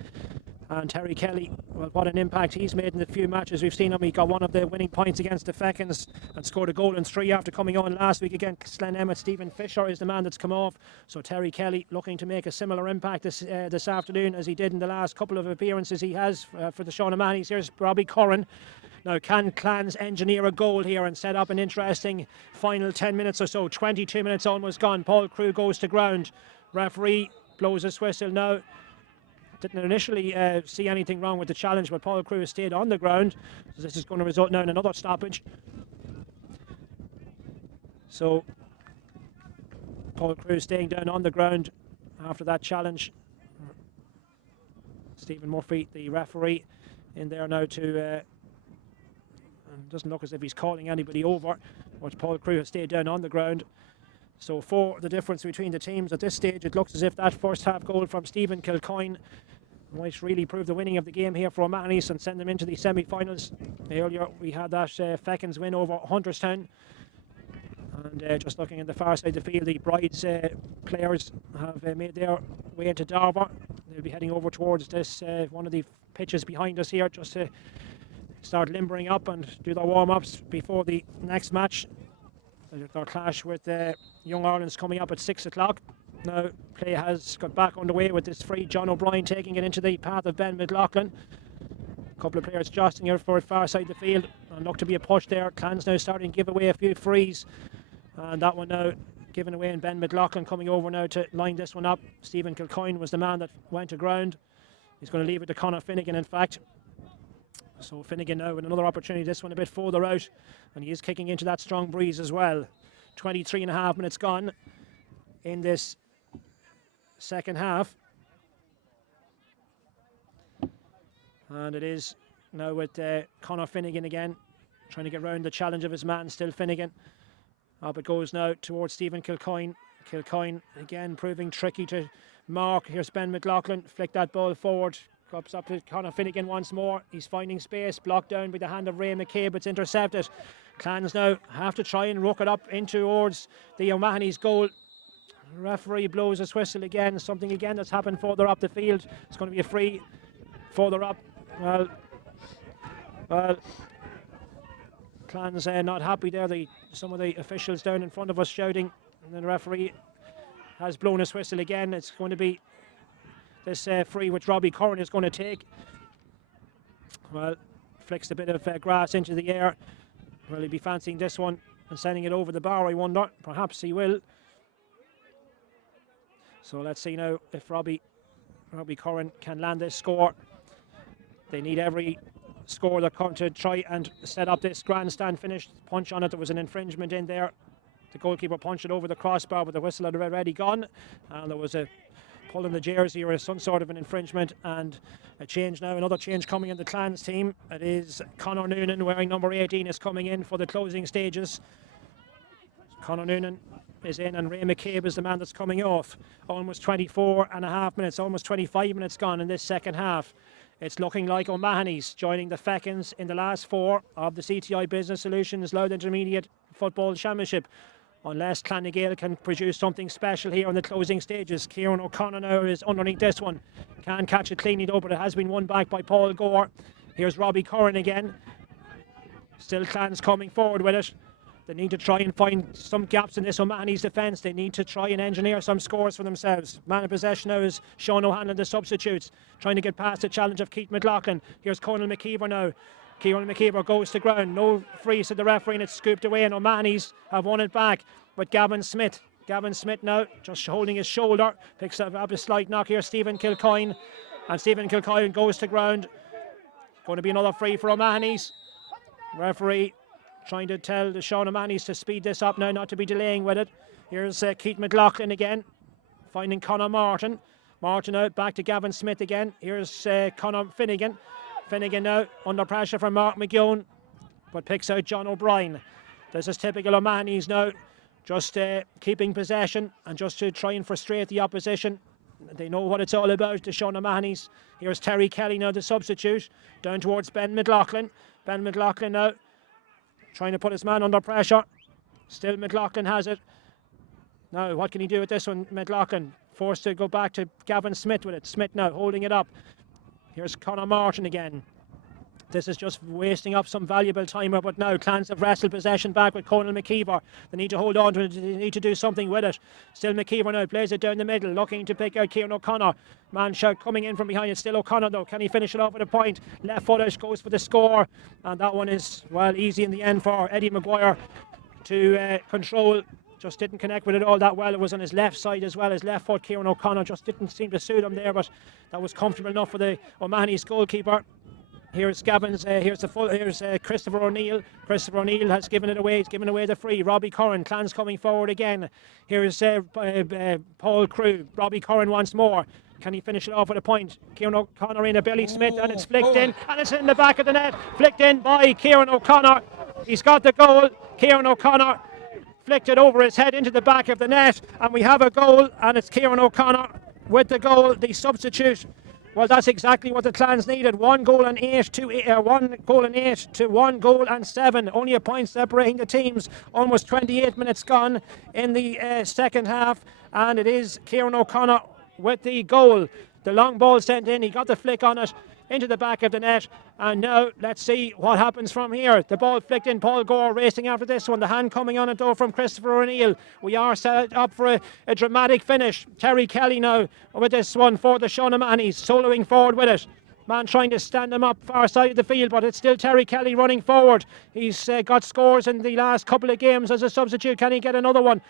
And Terry Kelly, well, what an impact he's made in the few matches we've seen him. He got one of the winning points against the Fechins and scored a goal in 3 after coming on last week against Glen Emmett. Stephen Fisher is the man that's come off. So Terry Kelly looking to make a similar impact this afternoon as he did in the last couple of appearances he has for the Sean O'Mahony's. Here's Robbie Curran. Now, can Clans engineer a goal here and set up an interesting final 10 minutes or so? 22 minutes almost gone. Paul Crew goes to ground. Referee blows his whistle now. Didn't initially see anything wrong with the challenge, but Paul Crew has stayed on the ground. So this is going to result now in another stoppage. So Paul Crew staying down on the ground after that challenge. Stephen Murphy, the referee, in there now to... doesn't look as if he's calling anybody over, but Paul Crew has stayed down on the ground. So for the difference between the teams at this stage, it looks as if that first half goal from Stephen Kilcoyne might really prove the winning of the game here for O'Mahony's and send them into the semi-finals. Earlier we had that Fechins win over Hunterstown, and just looking at the far side of the field, the Brides players have made their way into Darver. They'll be heading over towards this one of the pitches behind us here just to start limbering up and do their warm-ups before the next match. Their clash with Young Ireland's coming up at 6 o'clock. Now play has got back underway with this free. John O'Brien taking it into the path of Ben McLaughlin. A couple of players jostling here for it far side the field, and look to be a push there. Clans now starting to give away a few frees, and that one now given away, and Ben McLaughlin coming over now to line this one up. Stephen Kilcoyne was the man that went to ground. He's going to leave it to Conor Finnegan, in fact. So Finnegan now with another opportunity, this one a bit further out, and he is kicking into that strong breeze as well. 23.5 minutes gone in this second half. And it is now with Conor Finnegan again, trying to get round the challenge of his man, still Finnegan. Up it goes now towards Stephen Kilcoyne. Kilcoyne again proving tricky to mark. Here's Ben McLaughlin, flick that ball forward. Comes up to Conor Finnegan once more. He's finding space, blocked down by the hand of Ray McCabe. It's intercepted. Clans now have to try and rook it up in towards the O'Mahony's goal. The referee blows his whistle again. Something again that's happened further up the field. It's going to be a free further up. Well, Clans not happy there. Some of the officials down in front of us shouting, and the referee has blown his whistle again. It's going to be this free which Robbie Curran is going to take. Well, flicks a bit of grass into the air. Will he be fancying this one and sending it over the bar, I wonder? Perhaps he will. So let's see now if Robbie Curran can land this score. They need every score that come to try and set up this grandstand finish. Punch on it, there was an infringement in there. The goalkeeper punched it over the crossbar, but the whistle had already gone, and there was a pull in the jersey or some sort of an infringement, and a change now, another change coming in the Clans team. It is Conor Noonan wearing number 18 is coming in for the closing stages. Conor Noonan is in, and Ray McCabe is the man that's coming off. Almost 24.5 minutes, almost 25 minutes gone in this second half. It's looking like O'Mahony's joining the Feckins in the last four of the CTI Business Solutions Louth Intermediate Football Championship. Unless Clonagale can produce something special here in the closing stages. Kieran O'Connor now is underneath this one. Can't catch it cleanly though, but it has been won back by Paul Gore. Here's Robbie Curran again. Still Clans coming forward with it. They need to try and find some gaps in this O'Mahony's defence. They need to try and engineer some scores for themselves. Man in possession now is Sean O'Hanlon, the substitutes, trying to get past the challenge of Keith McLaughlin. Here's Conal McKeever now. Kieran McKeever goes to ground. No free, said the referee, and it's scooped away, and O'Mahony's have won it back. But Gavin Smith now just holding his shoulder, picks up a slight knock here. Stephen Kilcoyne, and Stephen Kilcoyne goes to ground. Going to be another free for O'Mahony's. Referee trying to tell the Sean O'Mahony's to speed this up now, not to be delaying with it. Here's Keith McLaughlin again, finding Conor Martin. Martin out, back to Gavin Smith again. Here's Conor Finnegan. Finnegan now under pressure from Mark McGeown, but picks out John O'Brien. This is typical O'Mahony's now, just keeping possession and just to try and frustrate the opposition. They know what it's all about, the Sean O'Mahony's. Here's Terry Kelly now, the substitute, down towards Ben McLaughlin. Ben McLaughlin now trying to put his man under pressure. Still McLaughlin has it. Now what can he do with this one? McLaughlin forced to go back to Gavin Smith with it. Smith now holding it up. Here's Conor Martin again. This is just wasting up some valuable time, but now Clans have wrestled possession back with Conal McKeever. They need to hold on to it, they need to do something with it. Still McKeever now plays it down the middle, looking to pick out Kieran O'Connor. Man shout coming in from behind, it's still O'Connor though. Can he finish it off with a point? Left footage goes for the score, and that one is, well, easy in the end for Eddie Maguire to control. Just didn't connect with it all that well. It was on his left side as well. His left foot, Kieran O'Connor, just didn't seem to suit him there, but that was comfortable enough for the O'Mahony's goalkeeper. Here's Gavin's. Here's Christopher O'Neill. Christopher O'Neill has given it away. He's given away the free. Robbie Curran. Clans coming forward again. Here's Paul Crew. Robbie Curran once more. Can he finish it off with a point? Kieran O'Connor in a Billy Smith, and it's flicked in, and it's in the back of the net. Flicked in by Kieran O'Connor. He's got the goal. Kieran O'Connor flicked it over his head into the back of the net, and we have a goal, and it's Kieran O'Connor with the goal, the substitute. Well, that's exactly what the Clans needed. 1 goal and 8 to 1 goal and 8 to 1 goal and 7. Only a point separating the teams. Almost 28 minutes gone in the second half, and it is Kieran O'Connor with the goal. The long ball sent in, he got the flick on it. into the back of the net. And now let's see what happens from here. The ball flicked in. Paul Gore racing after this one. The hand coming on it though from Christopher O'Neill. We are set up for a dramatic finish. Terry Kelly now with this one for the Shawnamannies, soloing forward with it. Man trying to stand him up far side of the field, but it's still Terry Kelly running forward. He's got scores in the last couple of games as a substitute. Can he get another one?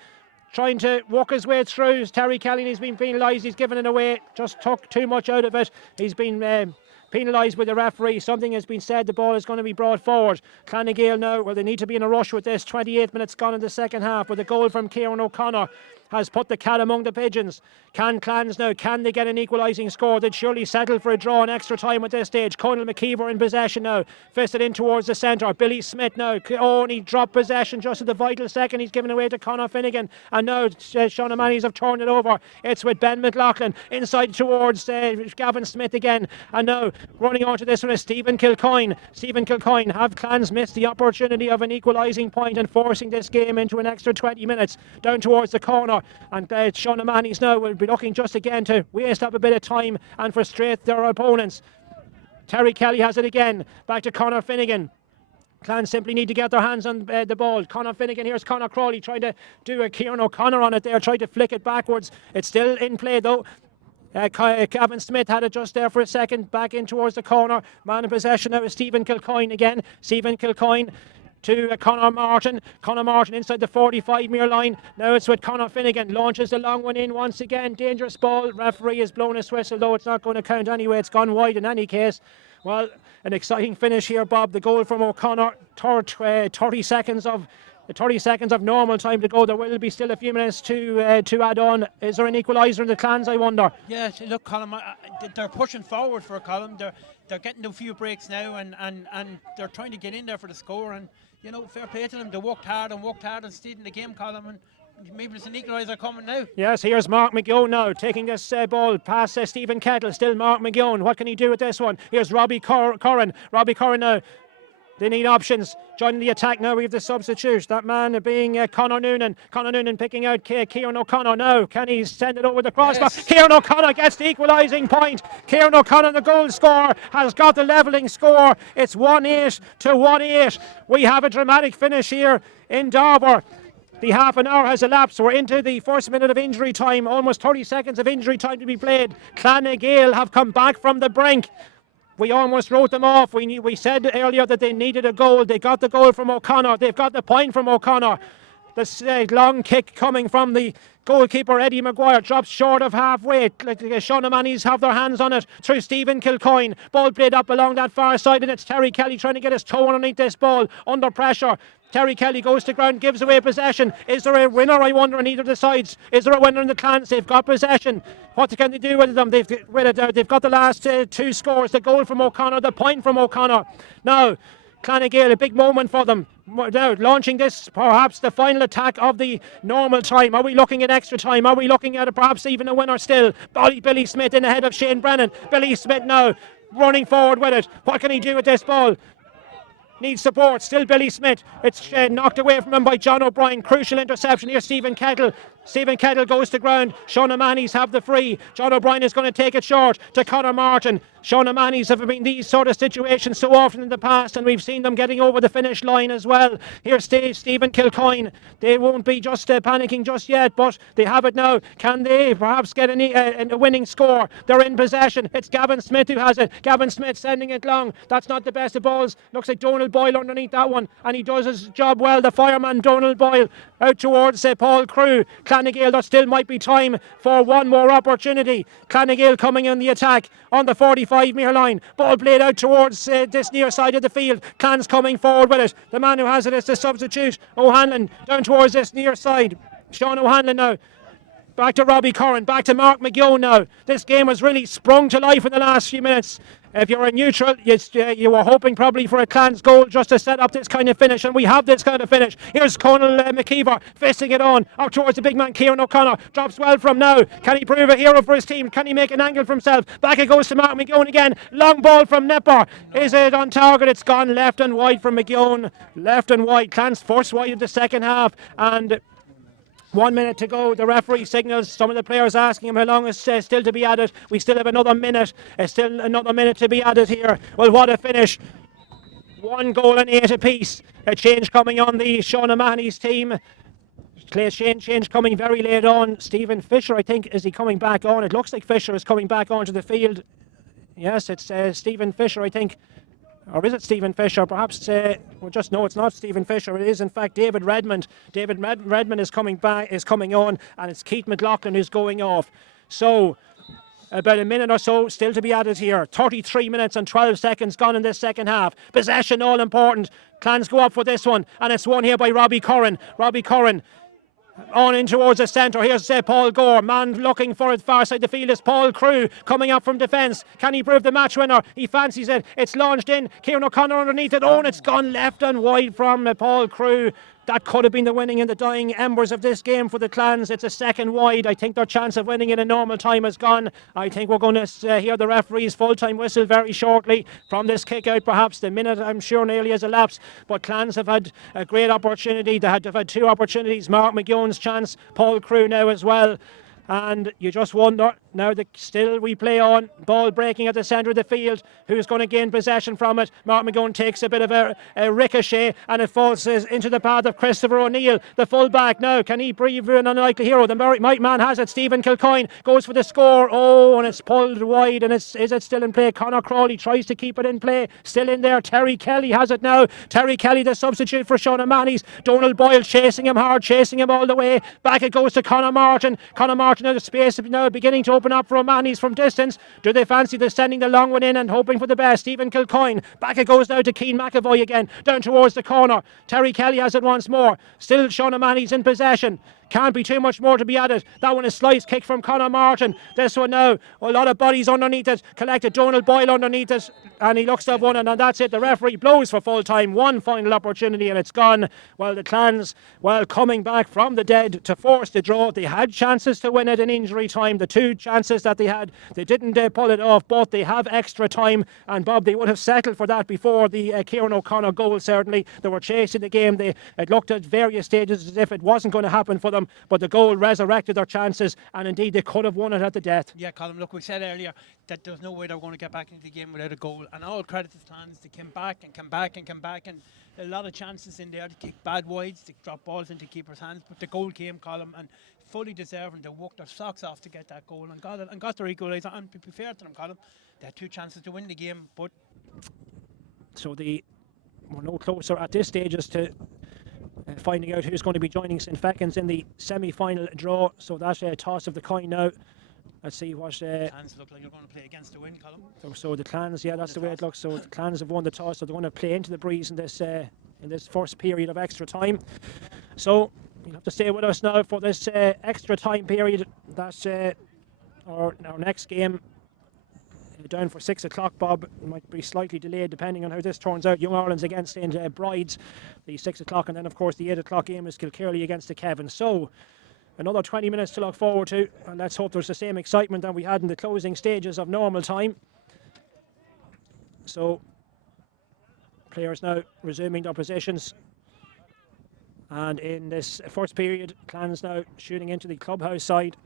Trying to walk his way through. Terry Kelly, he's been penalised. He's given it away. Just took too much out of it. He's been penalised by the referee. Something has been said. The ball is going to be brought forward. Clonagale now, well, they need to be in a rush with this. 28 minutes gone in the second half with a goal from Kieran O'Connor. Has put the cat among the pigeons. Can Clans now, can they get an equalising score? They'd surely settle for a draw in extra time at this stage. Conal McKeever in possession now. Fisted in towards the centre. Billy Smith now. Oh, and he dropped possession just at the vital second. He's given away to Conor Finnegan. And now Shawnamannies have turned it over. It's with Ben McLaughlin. Inside towards Gavin Smith again. And now running onto this one is Stephen Kilcoyne. Stephen Kilcoyne, have Clans missed the opportunity of an equalising point and forcing this game into an extra 20 minutes? Down towards the corner. And Shawnamannies now will be looking just again to waste up a bit of time and frustrate their opponents. Terry Kelly has it again. Back to Conor Finnegan. Clans simply need to get their hands on the ball. Conor Finnegan, here's Conor Crawley trying to do a Kieran O'Connor on it there, trying to flick it backwards. It's still in play though. Gavin Smith had it just there for a second. Back in towards the corner. Man in possession now is Stephen Kilcoyne again. Stephen Kilcoyne to Conor Martin. Conor Martin inside the 45-metre line. Now it's with Conor Finnegan. Launches the long one in once again. Dangerous ball. Referee has blown his whistle, though it's not going to count anyway. It's gone wide in any case. Well, an exciting finish here, Bob. The goal from O'Connor. 30 seconds of normal time to go. There will be still a few minutes to add on. Is there an equaliser in the Clans, I wonder? Yeah, look, Colin, they're pushing forward for Colin. They're getting a few breaks now, and they're trying to get in there for the score. And you know, fair play to them. They worked hard and stayed in the game, Colin. And maybe there's an equaliser coming now. Yes, here's Mark McGeown now taking this ball past Stephen Kettle. Still Mark McGeown. What can he do with this one? Here's Robbie Curran. Robbie Curran now. They need options. Joining the attack now, we have the substitute. That man being Conor Noonan. Conor Noonan picking out Kieran O'Connor now. Can he send it over the crossbar? Yes. Kieran O'Connor gets the equalising point. Kieran O'Connor, the goal scorer, has got the levelling score. It's 1-8 to 1-8. We have a dramatic finish here in Darver. The half an hour has elapsed. We're into the first minute of injury time. Almost 30 seconds of injury time to be played. Clonagale have come back from the brink. We almost wrote them off. We said earlier that they needed a goal. They got the goal from O'Connor. They've got the point from O'Connor. The long kick coming from the goalkeeper, Eddie Maguire, drops short of halfway. Shawnamannies have their hands on it through Stephen Kilcoyne. Ball played up along that far side, and it's Terry Kelly trying to get his toe underneath this ball. Under pressure. Terry Kelly goes to ground, gives away possession. Is there a winner, I wonder, on either of the sides? Is there a winner in the Clans? They've got possession. What can they do with them? They've got the last two scores. The goal from O'Connor, the point from O'Connor. Now, Clonagale, a big moment for them. Now, launching this, perhaps the final attack of the normal time. Are we looking at extra time? Are we looking at perhaps even a winner still? Billy Smith in ahead of Shane Brennan. Billy Smith now running forward with it. What can he do with this ball? Needs support. Still Billy Smith. It's knocked away from him by John O'Brien. Crucial interception here. Stephen Kettle. Stephen Kettle goes to ground. Shawnamannies have the free. John O'Brien is going to take it short to Conor Martin. Shawnamannies have been in these sort of situations so often in the past, and we've seen them getting over the finish line as well. Here's Stephen Kilcoyne. They won't be just panicking just yet, but they have it now. Can they perhaps get a winning score? They're in possession. It's Gavin Smith who has it. Gavin Smith sending it long. That's not the best of balls. Looks like Donald Boyle underneath that one, and he does his job well. The fireman Donald Boyle out towards Paul Crew. Clonagale, there still might be time for one more opportunity. Clonagale coming in the attack on the 45-metre line. Ball played out towards this near side of the field. Clans coming forward with it. The man who has it is the substitute, O'Hanlon, down towards this near side. Sean O'Hanlon now. Back to Robbie Curran, back to Mark McGeown now. This game has really sprung to life in the last few minutes. If you're a neutral, you were hoping probably for a Clans goal just to set up this kind of finish, and we have this kind of finish. Here's Conal McKeever fisting it on up towards the big man Kieran O'Connor. Drops well from now. Can he prove a hero for his team? Can he make an angle for himself? Back it goes to Mark McGeown again. Long ball from Nepper. Is it on target? It's gone left and wide from McGeown. Left and wide. Clans first wide of the second half, and 1 minute to go. The referee signals. Some of the players asking him how long is still to be added. We still have another minute. Still another minute to be added here. Well, what a finish. 1 goal and 8 apiece. A change coming on the Sean O'Mahony's team. Change coming very late on. Stephen Fisher, I think, is he coming back on? It looks like Fisher is coming back onto the field. Yes, it's Stephen Fisher, I think. Or is it Stephen Fisher? Perhaps, no, it's not Stephen Fisher. It is, in fact, David Redmond. Redmond is coming on, and it's Keith McLaughlin who's going off. So, about a minute or so still to be added here. 33 minutes and 12 seconds gone in this second half. Possession all important. Clans go up for this one, and it's won here by Robbie Curran. Robbie Curran on in towards the centre. Here's Paul Gore. Man looking for it far side the field is Paul Crew coming up from defence. Can he prove the match winner? He fancies it. It's launched in. Kieran O'Connor underneath it. Oh, and it's gone left and wide from Paul Crew. That could have been the winning in the dying embers of this game for the Clans. It's a second wide. I think their chance of winning in a normal time is gone. I think we're going to hear the referee's full-time whistle very shortly from this kick-out. Perhaps the minute, I'm sure, nearly has elapsed. But Clans have had a great opportunity. They've had 2 opportunities. Mark McGowan's chance, Paul Crew now as well. And you just wonder, now that still we play on, ball breaking at the centre of the field, who's going to gain possession from it? Mark McGowan takes a bit of a ricochet, and it falls into the path of Christopher O'Neill, the full-back. Now, can he breathe an unlikely hero? The Mike man has it. Stephen Kilcoyne goes for the score. Oh, and it's pulled wide, and is it still in play? Conor Crawley tries to keep it in play. Still in there. Terry Kelly has it now. Terry Kelly, the substitute for Sean O'Mahony's. Donald Boyle chasing him hard, chasing him all the way. Back it goes to Conor Martin. Conor Martin now the space now beginning to open up for O'Mahony's from distance. Do they fancy the sending the long one in and hoping for the best? Stephen Kilcoyne. Back it goes now to Keane McAvoy again. Down towards the corner. Terry Kelly has it once more. Still Sean O'Mahony's in possession. Can't be too much more to be added. That one is slice kick from Conor Martin. This one now, a lot of bodies underneath it. Collected Donald Boyle underneath it, and he looks to have won it, and that's it. The referee blows for full time. One final opportunity, and it's gone. Well, the Clans, coming back from the dead to force the draw. They had chances to win it in injury time. The 2 chances that they had, they didn't pull it off, but they have extra time. And Bob, they would have settled for that before the Kieran O'Connor goal. Certainly, they were chasing the game. It looked at various stages as if it wasn't going to happen for them, but the goal resurrected their chances, and indeed they could have won it at the death. Yeah, Colin, look, we said earlier that there's no way they're going to get back into the game without a goal, and all credit to the Clans. They came back and a lot of chances in there to kick bad wides, to drop balls into keepers' hands, but the goal came, Colin, and fully deserving. They worked their socks off to get that goal and got it, and got their equaliser. And to be fair to them, Colin, they had 2 chances to win the game, but so we're no closer at this stage as to finding out who's going to be joining St Fecans in the semi-final draw. So that's a toss of the coin now. Let's see what Clans look like they're going to play against the wind, Colin. So the Clans, yeah, that's the way it looks. So the Clans have won the toss, so they're going to play into the breeze in this first period of extra time. So you'll have to stay with us now for this extra time period. That's our next game. Down for 6 o'clock, Bob. It might be slightly delayed depending on how this turns out. Young Ireland's against St Brides, the 6 o'clock, and then of course the 8 o'clock game is Kilkerley against the Kevin. So another 20 minutes to look forward to, and let's hope there's the same excitement that we had in the closing stages of normal time. So players now resuming their positions, and in this first period, Clans now shooting into the clubhouse side.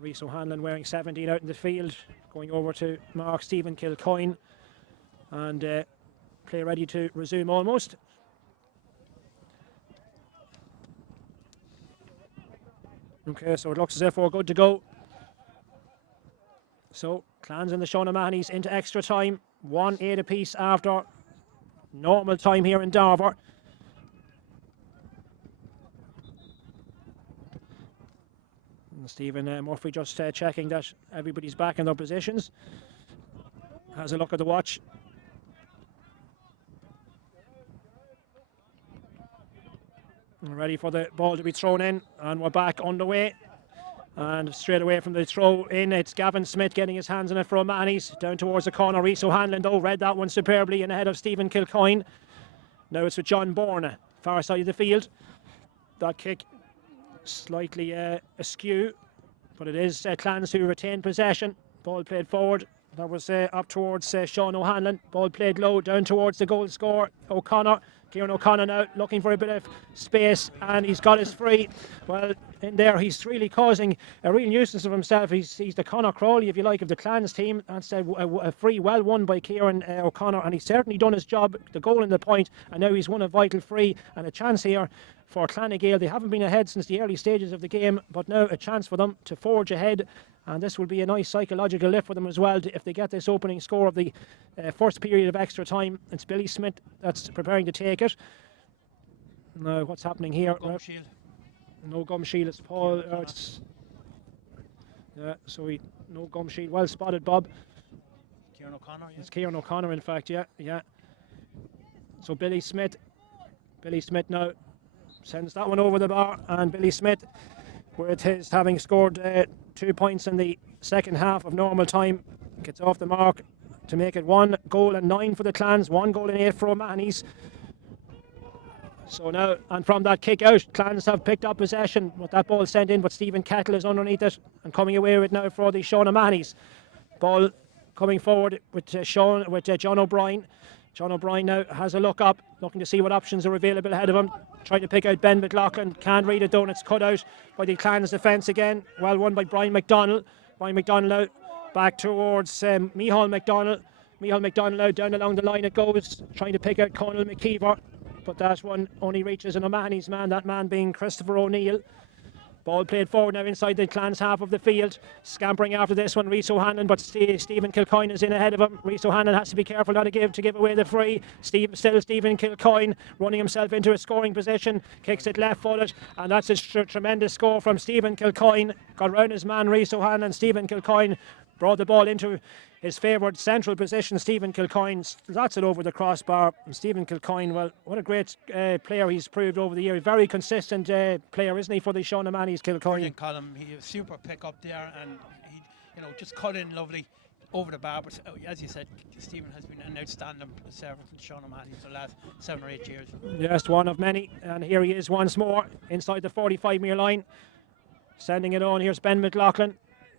Rhys O'Hanlon wearing 17 out in the field, going over to Mark Stephen Kilcoyne, and play ready to resume almost. Okay, so it looks as if we're good to go. So Clans and the Sean O'Mahony's into extra time, 1-8 apiece after normal time here in Darver. Stephen Murphy just checking that everybody's back in their positions. Has a look at the watch. Ready for the ball to be thrown in, and we're back underway. And straight away from the throw in, it's Gavin Smith getting his hands on it for O'Mahony's. Down towards the corner, Rhys O'Hanlon though read that one superbly in ahead of Stephen Kilcoyne. Now it's with John Bourne, far side of the field. That kick slightly askew, but it is Clans who retain possession. Ball played forward. That was up towards Sean O'Hanlon. Ball played low down towards the goal scorer O'Connor. Kieran O'Connor now looking for a bit of space, and he's got his free. Well, in there he's really causing a real nuisance of himself. He's the Conor Crawley, if you like, of the Clans team. That's a free well won by Kieran O'Connor, and he's certainly done his job. The goal and the point, and now he's won a vital free and a chance here for Clanagale. They haven't been ahead since the early stages of the game, but now a chance for them to forge ahead, and this will be a nice psychological lift for them as well if they get this opening score of the first period of extra time. It's Billy Smith that's preparing to take it. Now what's happening here? Gum shield. No gum shield. It's Paul. No gum shield. Well spotted, Bob. Kieran O'Connor. Yeah. It's Kieran O'Connor, in fact. Yeah. So Billy Smith now sends that one over the bar, and Billy Smith, with his having scored 2 points in the second half of normal time, gets off the mark to make it 1 goal and 9 for the Clans, 1 goal and 8 for Mahonys. So now, and from that kick out, Clans have picked up possession with that ball sent in, but Stephen Kettle is underneath it and coming away with it now for the Shhot Mahonys. Ball coming forward with John O'Brien. John O'Brien now has a look up, looking to see what options are available ahead of him. Trying to pick out Ben McLaughlin. Can't read it though, and it's cut out by the Clans defence again. Well won by Brian McDonald. Brian McDonald out back towards Micheál McDonald. Micheál McDonald out down along the line it goes. Trying to pick out Conal McKeever. But that one only reaches an O'Mahony's man, that man being Christopher O'Neill. Ball played forward now inside the Clans half of the field. Scampering after this one, Rhys O'Hanlon, but Stephen Kilcoyne is in ahead of him. Rhys O'Hanlon has to be careful not to give away the free. Still Stephen Kilcoyne running himself into a scoring position. Kicks it left-footed, and that's a tremendous score from Stephen Kilcoyne. Got round his man, Rhys O'Hanlon. Stephen Kilcoyne brought the ball into his favoured central position. Stephen Kilcoyne slots it over the crossbar. And Stephen Kilcoyne, well, what a great player he's proved over the year. Very consistent player, isn't he, for the Shhot Mahonys, Kilcoyne? Brilliant column. He was super pick up there, and he, just cut in lovely over the bar. But as you said, Stephen has been an outstanding servant for the Shhot Mahonys for the last 7 or 8 years. Yes, one of many. And here he is once more inside the 45-metre line, sending it on. Here's Ben McLaughlin.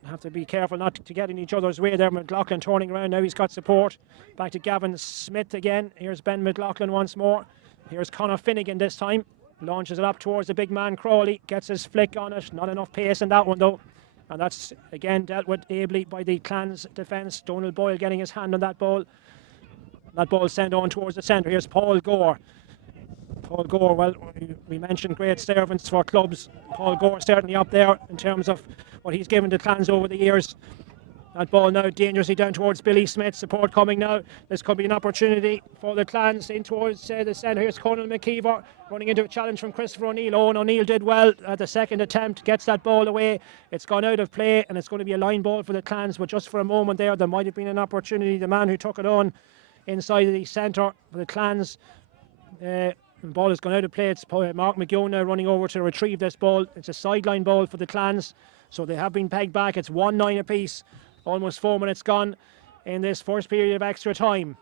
Have to be careful not to get in each other's way there. McLaughlin turning around now. He's got support. Back to Gavin Smith again. Here's Ben McLaughlin once more. Here's Conor Finnegan this time. Launches it up towards the big man Crawley. Gets his flick on it. Not enough pace in that one though. And that's again dealt with ably by the Clans defence. Donald Boyle getting his hand on that ball. That ball sent on towards the centre. Here's Paul Gore. Paul Gore, well, we mentioned great servants for clubs. Paul Gore certainly up there in terms of what he's given to Clans over the years. That ball now dangerously down towards Billy Smith. Support coming now. This could be an opportunity for the Clans in towards the centre. Here's Conal McKeever running into a challenge from Christopher O'Neill. Owen O'Neill did well at the second attempt. Gets that ball away. It's gone out of play, and it's going to be a line ball for the Clans. But just for a moment there might have been an opportunity. The man who took it on inside the centre for the Clans. The ball has gone out of play. It's Mark McGeown now running over to retrieve this ball. It's a sideline ball for the Clans, so they have been pegged back. It's 1-9 apiece. Almost 4 minutes gone in this first period of extra time.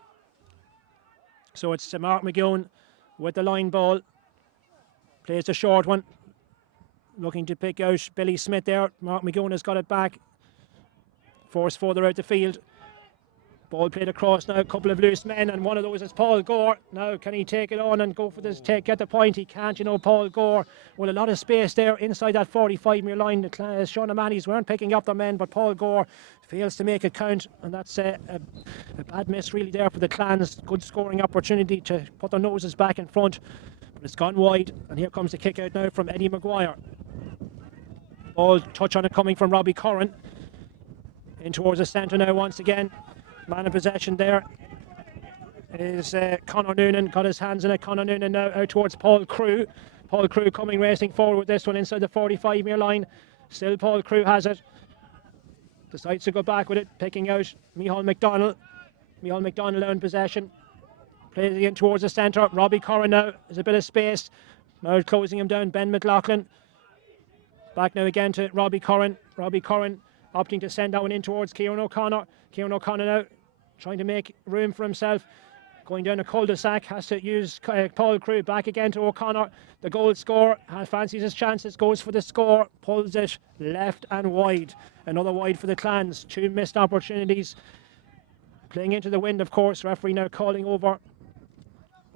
So it's Mark McGeown with the line ball. Plays a short one. Looking to pick out Billy Smith there. Mark McGeown has got it back. Forced further out the field. Ball played across now, a couple of loose men, and one of those is Paul Gore. Now, can he take it on and go for this, get the point? He can't, Paul Gore. Well, a lot of space there inside that 45-metre line. The Shhot Mahonys weren't picking up their men, but Paul Gore fails to make it count, and that's a bad miss really there for the Clans. Good scoring opportunity to put their noses back in front, but it's gone wide, and here comes the kick out now from Eddie Maguire. Ball touch on it coming from Robbie Curran. In towards the centre now once again. Man in possession there is Conor Noonan. Got his hands in it. Conor Noonan now out towards Paul Crew. Paul Crew coming racing forward with this one inside the 45-metre line. Still Paul Crew has it. Decides to go back with it, picking out Micheál McDonald. Micheál McDonald now in possession. Plays it in towards the centre. Robbie Curran now. There's a bit of space. Now closing him down, Ben McLaughlin. Back now again to Robbie Curran. Robbie Curran opting to send that one in towards Kieran O'Connor. Kieran O'Connor now trying to make room for himself. Going down a cul-de-sac, has to use Paul Crew. Back again to O'Connor. The goal scorer fancies his chances, goes for the score, pulls it left and wide. Another wide for the Clans. 2 missed opportunities. Playing into the wind, of course. Referee now calling over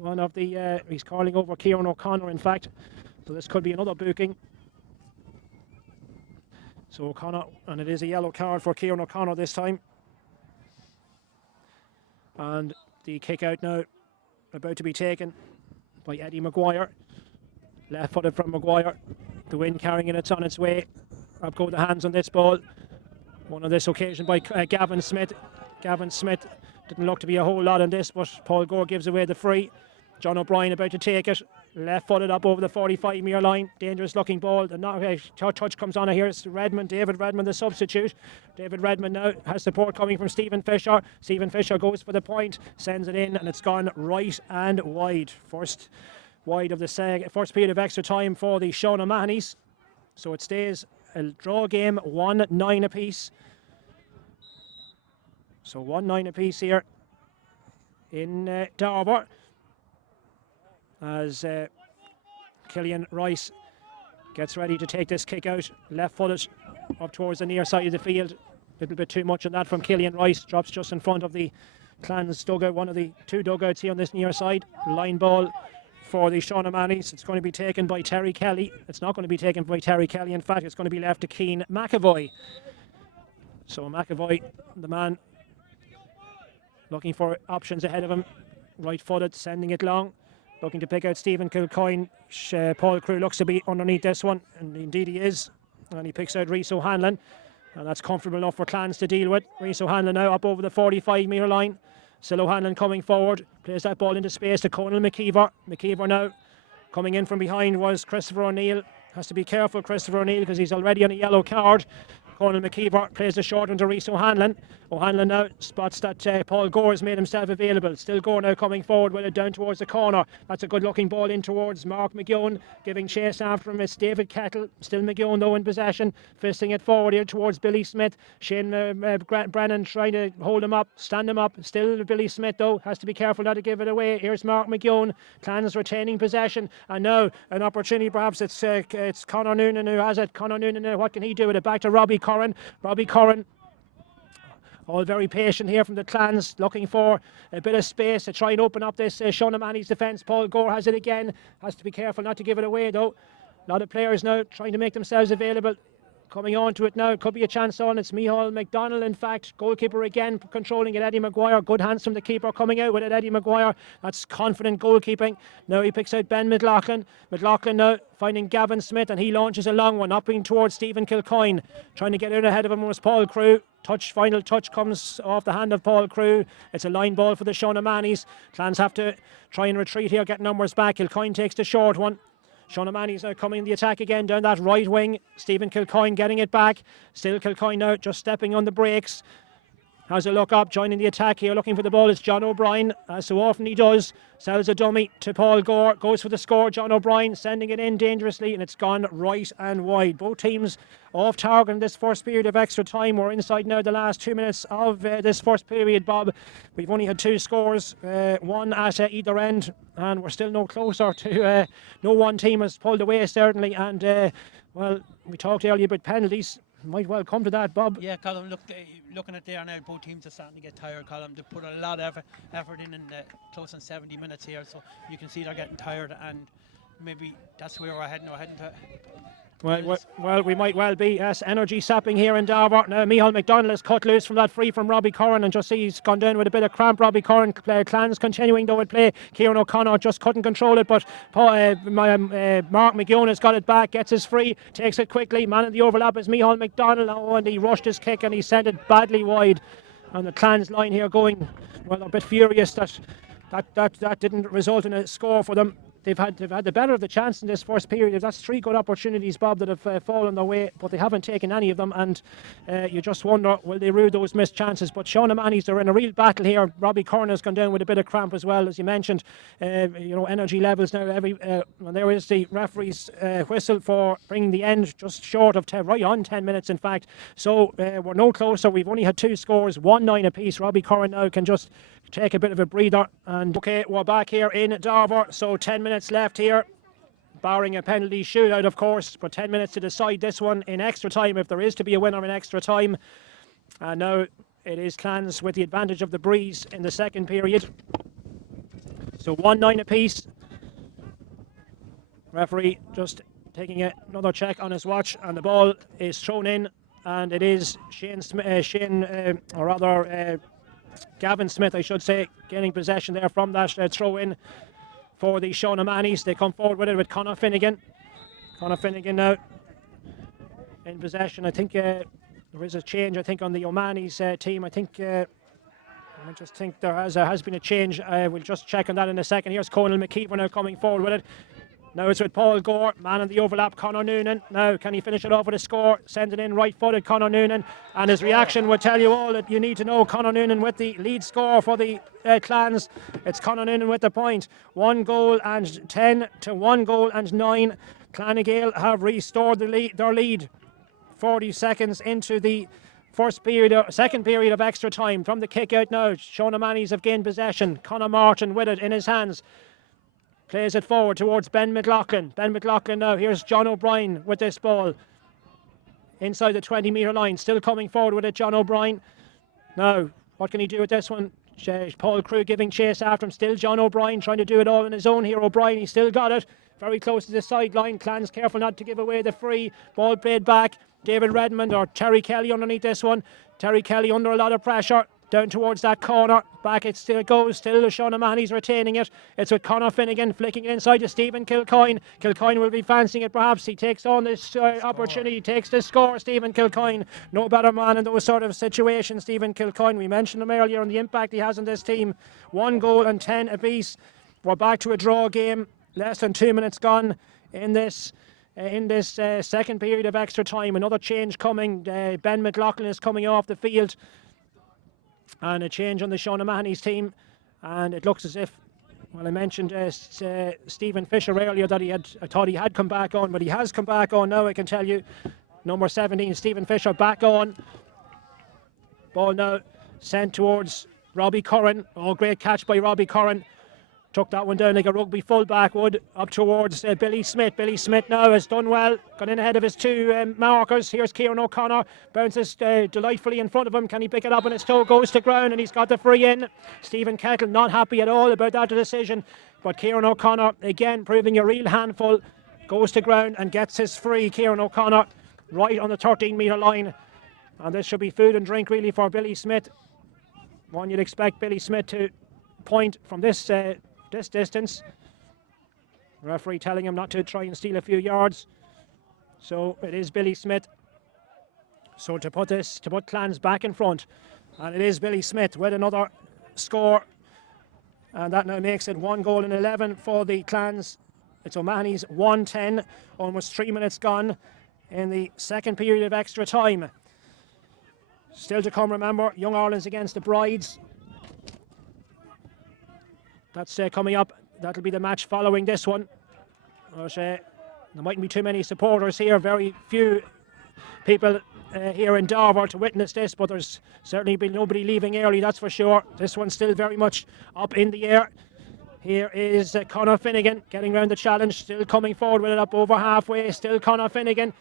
one of the, he's calling over Kieran O'Connor, in fact. So this could be another booking. So O'Connor, and it is a yellow card for Kieran O'Connor this time. And the kick out now about to be taken by Eddie Maguire. Left footed from Maguire. The wind carrying it, it's on its way. Up go the hands on this ball. One on this occasion by Gavin Smith. Gavin Smith didn't look to be a whole lot on this, but Paul Gore gives away the free. John O'Brien about to take it. Left footed up over the 45-metre line. Dangerous looking ball. The touch comes on here. It's Redmond, David Redmond, the substitute. David Redmond now has support coming from Stephen Fisher. Stephen Fisher goes for the point, sends it in, and it's gone right and wide. First wide of the first period of extra time for the Shhot Mahonys. So it stays a draw game, 1-9 apiece. So 1-9 apiece here in Darver. As Killian Rice gets ready to take this kick out, left footed up towards the near side of the field. A little bit too much on that from Killian Rice. Drops just in front of the Clans dugout, one of the two dugouts here on this near side. Line ball for the Shhot Mahonys. It's going to be taken by Terry Kelly. It's not going to be taken by Terry Kelly. In fact, it's going to be left to Keane McAvoy. So McAvoy, the man looking for options ahead of him. Right footed, sending it long. Looking to pick out Stephen Kilcoyne. Paul Crew looks to be underneath this one, and indeed he is. And he picks out Rhys O'Hanlon, and that's comfortable enough for Clans to deal with. Rhys O'Hanlon now up over the 45-metre line. Still O'Hanlon coming forward, plays that ball into space to Conal McKeever. McKeever now coming in from behind was Christopher O'Neill. Has to be careful, Christopher O'Neill, because he's already on a yellow card. Conal McKeever plays the short one to Rhys O'Hanlon. O'Hanlon now spots that Paul Gore has made himself available. Still Gore now coming forward with it down towards the corner. That's a good looking ball in towards Mark McGeown, giving chase after him. It's David Kettle. Still McGeown though in possession, fisting it forward here towards Billy Smith. Shane Brennan trying to hold him up, stand him up. Still Billy Smith though, has to be careful not to give it away. Here's Mark McGeown. Clans retaining possession, and now an opportunity. Perhaps it's Conor Noonan who has it. Conor Noonan now, what can he do with it? Back to Robbie Curran. Robbie Curran, all very patient here from the Clans, looking for a bit of space to try and open up this Shhot Mahonys defence. Paul Gore has it again, has to be careful not to give it away though. A lot of players now trying to make themselves available. Coming on to it now, could be a chance on. It's Micheál McDonald, in fact. Goalkeeper again, controlling it, Eddie Maguire. Good hands from the keeper coming out with it, Eddie Maguire. That's confident goalkeeping. Now he picks out Ben McLaughlin. McLaughlin now finding Gavin Smith, and he launches a long one, upping towards Stephen Kilcoyne. Trying to get out ahead of him was Paul Crew. Final touch comes off the hand of Paul Crew. It's a line ball for the Shhot Mahonys. Clans have to try and retreat here, get numbers back. Kilcoyne takes the short one. Shhot Mahonys now coming in the attack again down that right wing. Stephen Kilcoyne getting it back. Still Kilcoyne now just stepping on the brakes. Has a look up, joining the attack here, looking for the ball. It's John O'Brien, as so often he does. Sells a dummy to Paul Gore, goes for the score. John O'Brien sending it in dangerously, and it's gone right and wide. Both teams off target in this first period of extra time. We're inside now the last 2 minutes of this first period, Bob. We've only had two scores, one at either end, and we're still no closer to no one team has pulled away certainly. And well, we talked earlier about penalties. Might well come to that, Bob. Yeah, Colin, looking at there now, both teams are starting to get tired, Colin. They put a lot of effort in close on 70 minutes here, so you can see they're getting tired, and maybe that's where we're heading. We're heading to... Well, we might well be. Yes, energy sapping here in Darver. Now, Micheál McDonald has cut loose from that free from Robbie Curran, and just see he's gone down with a bit of cramp. Robbie Curran, Clans continuing though at play. Kieran O'Connor just couldn't control it, but Mark McGeown has got it back, gets his free, takes it quickly. Man in the overlap is Micheál McDonald. Oh, and he rushed his kick and he sent it badly wide. And the Clans line here going, well, a bit furious that didn't result in a score for them. They've had the better of the chance in this first period. That's three good opportunities, Bob, that have fallen their way, but they haven't taken any of them, and you just wonder, will they rue those missed chances? But Shhot Mahonys, they're in a real battle here. Robbie Curran has gone down with a bit of cramp as well, as you mentioned. Energy levels now. And there is the referee's whistle for bringing the end just short of 10, right on 10 minutes, in fact. So we're no closer. We've only had two scores, 1-9 apiece. Robbie Curran now can just take a bit of a breather. And okay, we're back here in Darver, so 10 minutes left here, barring a penalty shootout, of course, but 10 minutes to decide this one in extra time, if there is to be a winner in extra time. And now it is Clans with the advantage of the breeze in the second period. So 1-9 apiece. Referee just taking another check on his watch, and the ball is thrown in, and it is Gavin Smith, I should say, gaining possession there from that throw in for the Shhot Mahonys. They come forward with it with Conor Finnegan. Conor Finnegan now in possession. I think there is a change, I think, on the O'Mahony's team. I just think there has been a change. We'll just check on that in a second. Here's Conal McKeever now coming forward with it. Now it's with Paul Gore, man in the overlap, Conor Noonan. Now, can he finish it off with a score? Send it in right-footed, Conor Noonan. And his reaction will tell you all that you need to know. Conor Noonan with the lead score for the Clans. It's Conor Noonan with the point. 1 goal and 10 to 1 goal and 9. Clan Gael have restored their lead. 40 seconds into the second period of extra time. From the kick out now, Shhot Mahonys have gained possession. Conor Martin with it in his hands. Plays it forward towards Ben McLaughlin. Ben McLaughlin now. Here's John O'Brien with this ball. Inside the 20-metre line. Still coming forward with it, John O'Brien. Now, what can he do with this one? Paul Crew giving chase after him. Still John O'Brien trying to do it all on his own here. O'Brien, he still got it. Very close to the sideline. Clans careful not to give away the free. Ball played back. David Redmond or Terry Kelly underneath this one. Terry Kelly under a lot of pressure. Down towards that corner. Back it still goes. Still the Shhot Mahonys retaining it. It's with Conor Finnegan flicking it inside to Stephen Kilcoyne. Kilcoyne will be fancying it perhaps. He takes on this opportunity. Takes the score. Stephen Kilcoyne. No better man in those sort of situations. Stephen Kilcoyne. We mentioned him earlier on the impact he has on this team. 1 goal and 10 apiece. We're back to a draw game. Less than 2 minutes gone in this second period of extra time. Another change coming. Ben McLaughlin is coming off the field. And a change on the Shhot Mahonys team, and it looks as if, well, I mentioned Stephen Fisher earlier that I thought he had come back on, but he has come back on now, I can tell you. Number 17, Stephen Fisher, back on. Ball now sent towards Robbie Curran. Oh, great catch by Robbie Curran. Took that one down like a rugby fullback would, up towards Billy Smith. Billy Smith now has done well, got in ahead of his two markers. Here's Kieran O'Connor, bounces delightfully in front of him. Can he pick it up? And his toe goes to ground, and he's got the free in. Stephen Kettle not happy at all about that decision, but Kieran O'Connor again proving a real handful, goes to ground and gets his free. Kieran O'Connor right on the 13-metre line, and this should be food and drink really for Billy Smith. One you'd expect Billy Smith to point from this distance. Referee telling him not to try and steal a few yards. So it is Billy Smith. So to put Clans back in front, and it is Billy Smith with another score, and that now makes it 1 goal and 11 for the Clans. It's O'Mahony's 1-10, almost 3 minutes gone in the second period of extra time. Still to come, remember, Young Ireland's against the Brides. That's coming up. That'll be the match following this one. But, there mightn't be too many supporters here. Very few people here in Darver to witness this, but there's certainly been nobody leaving early, that's for sure. This one's still very much up in the air. Here is Conor Finnegan getting round the challenge, still coming forward with it up over halfway. Still Conor Finnegan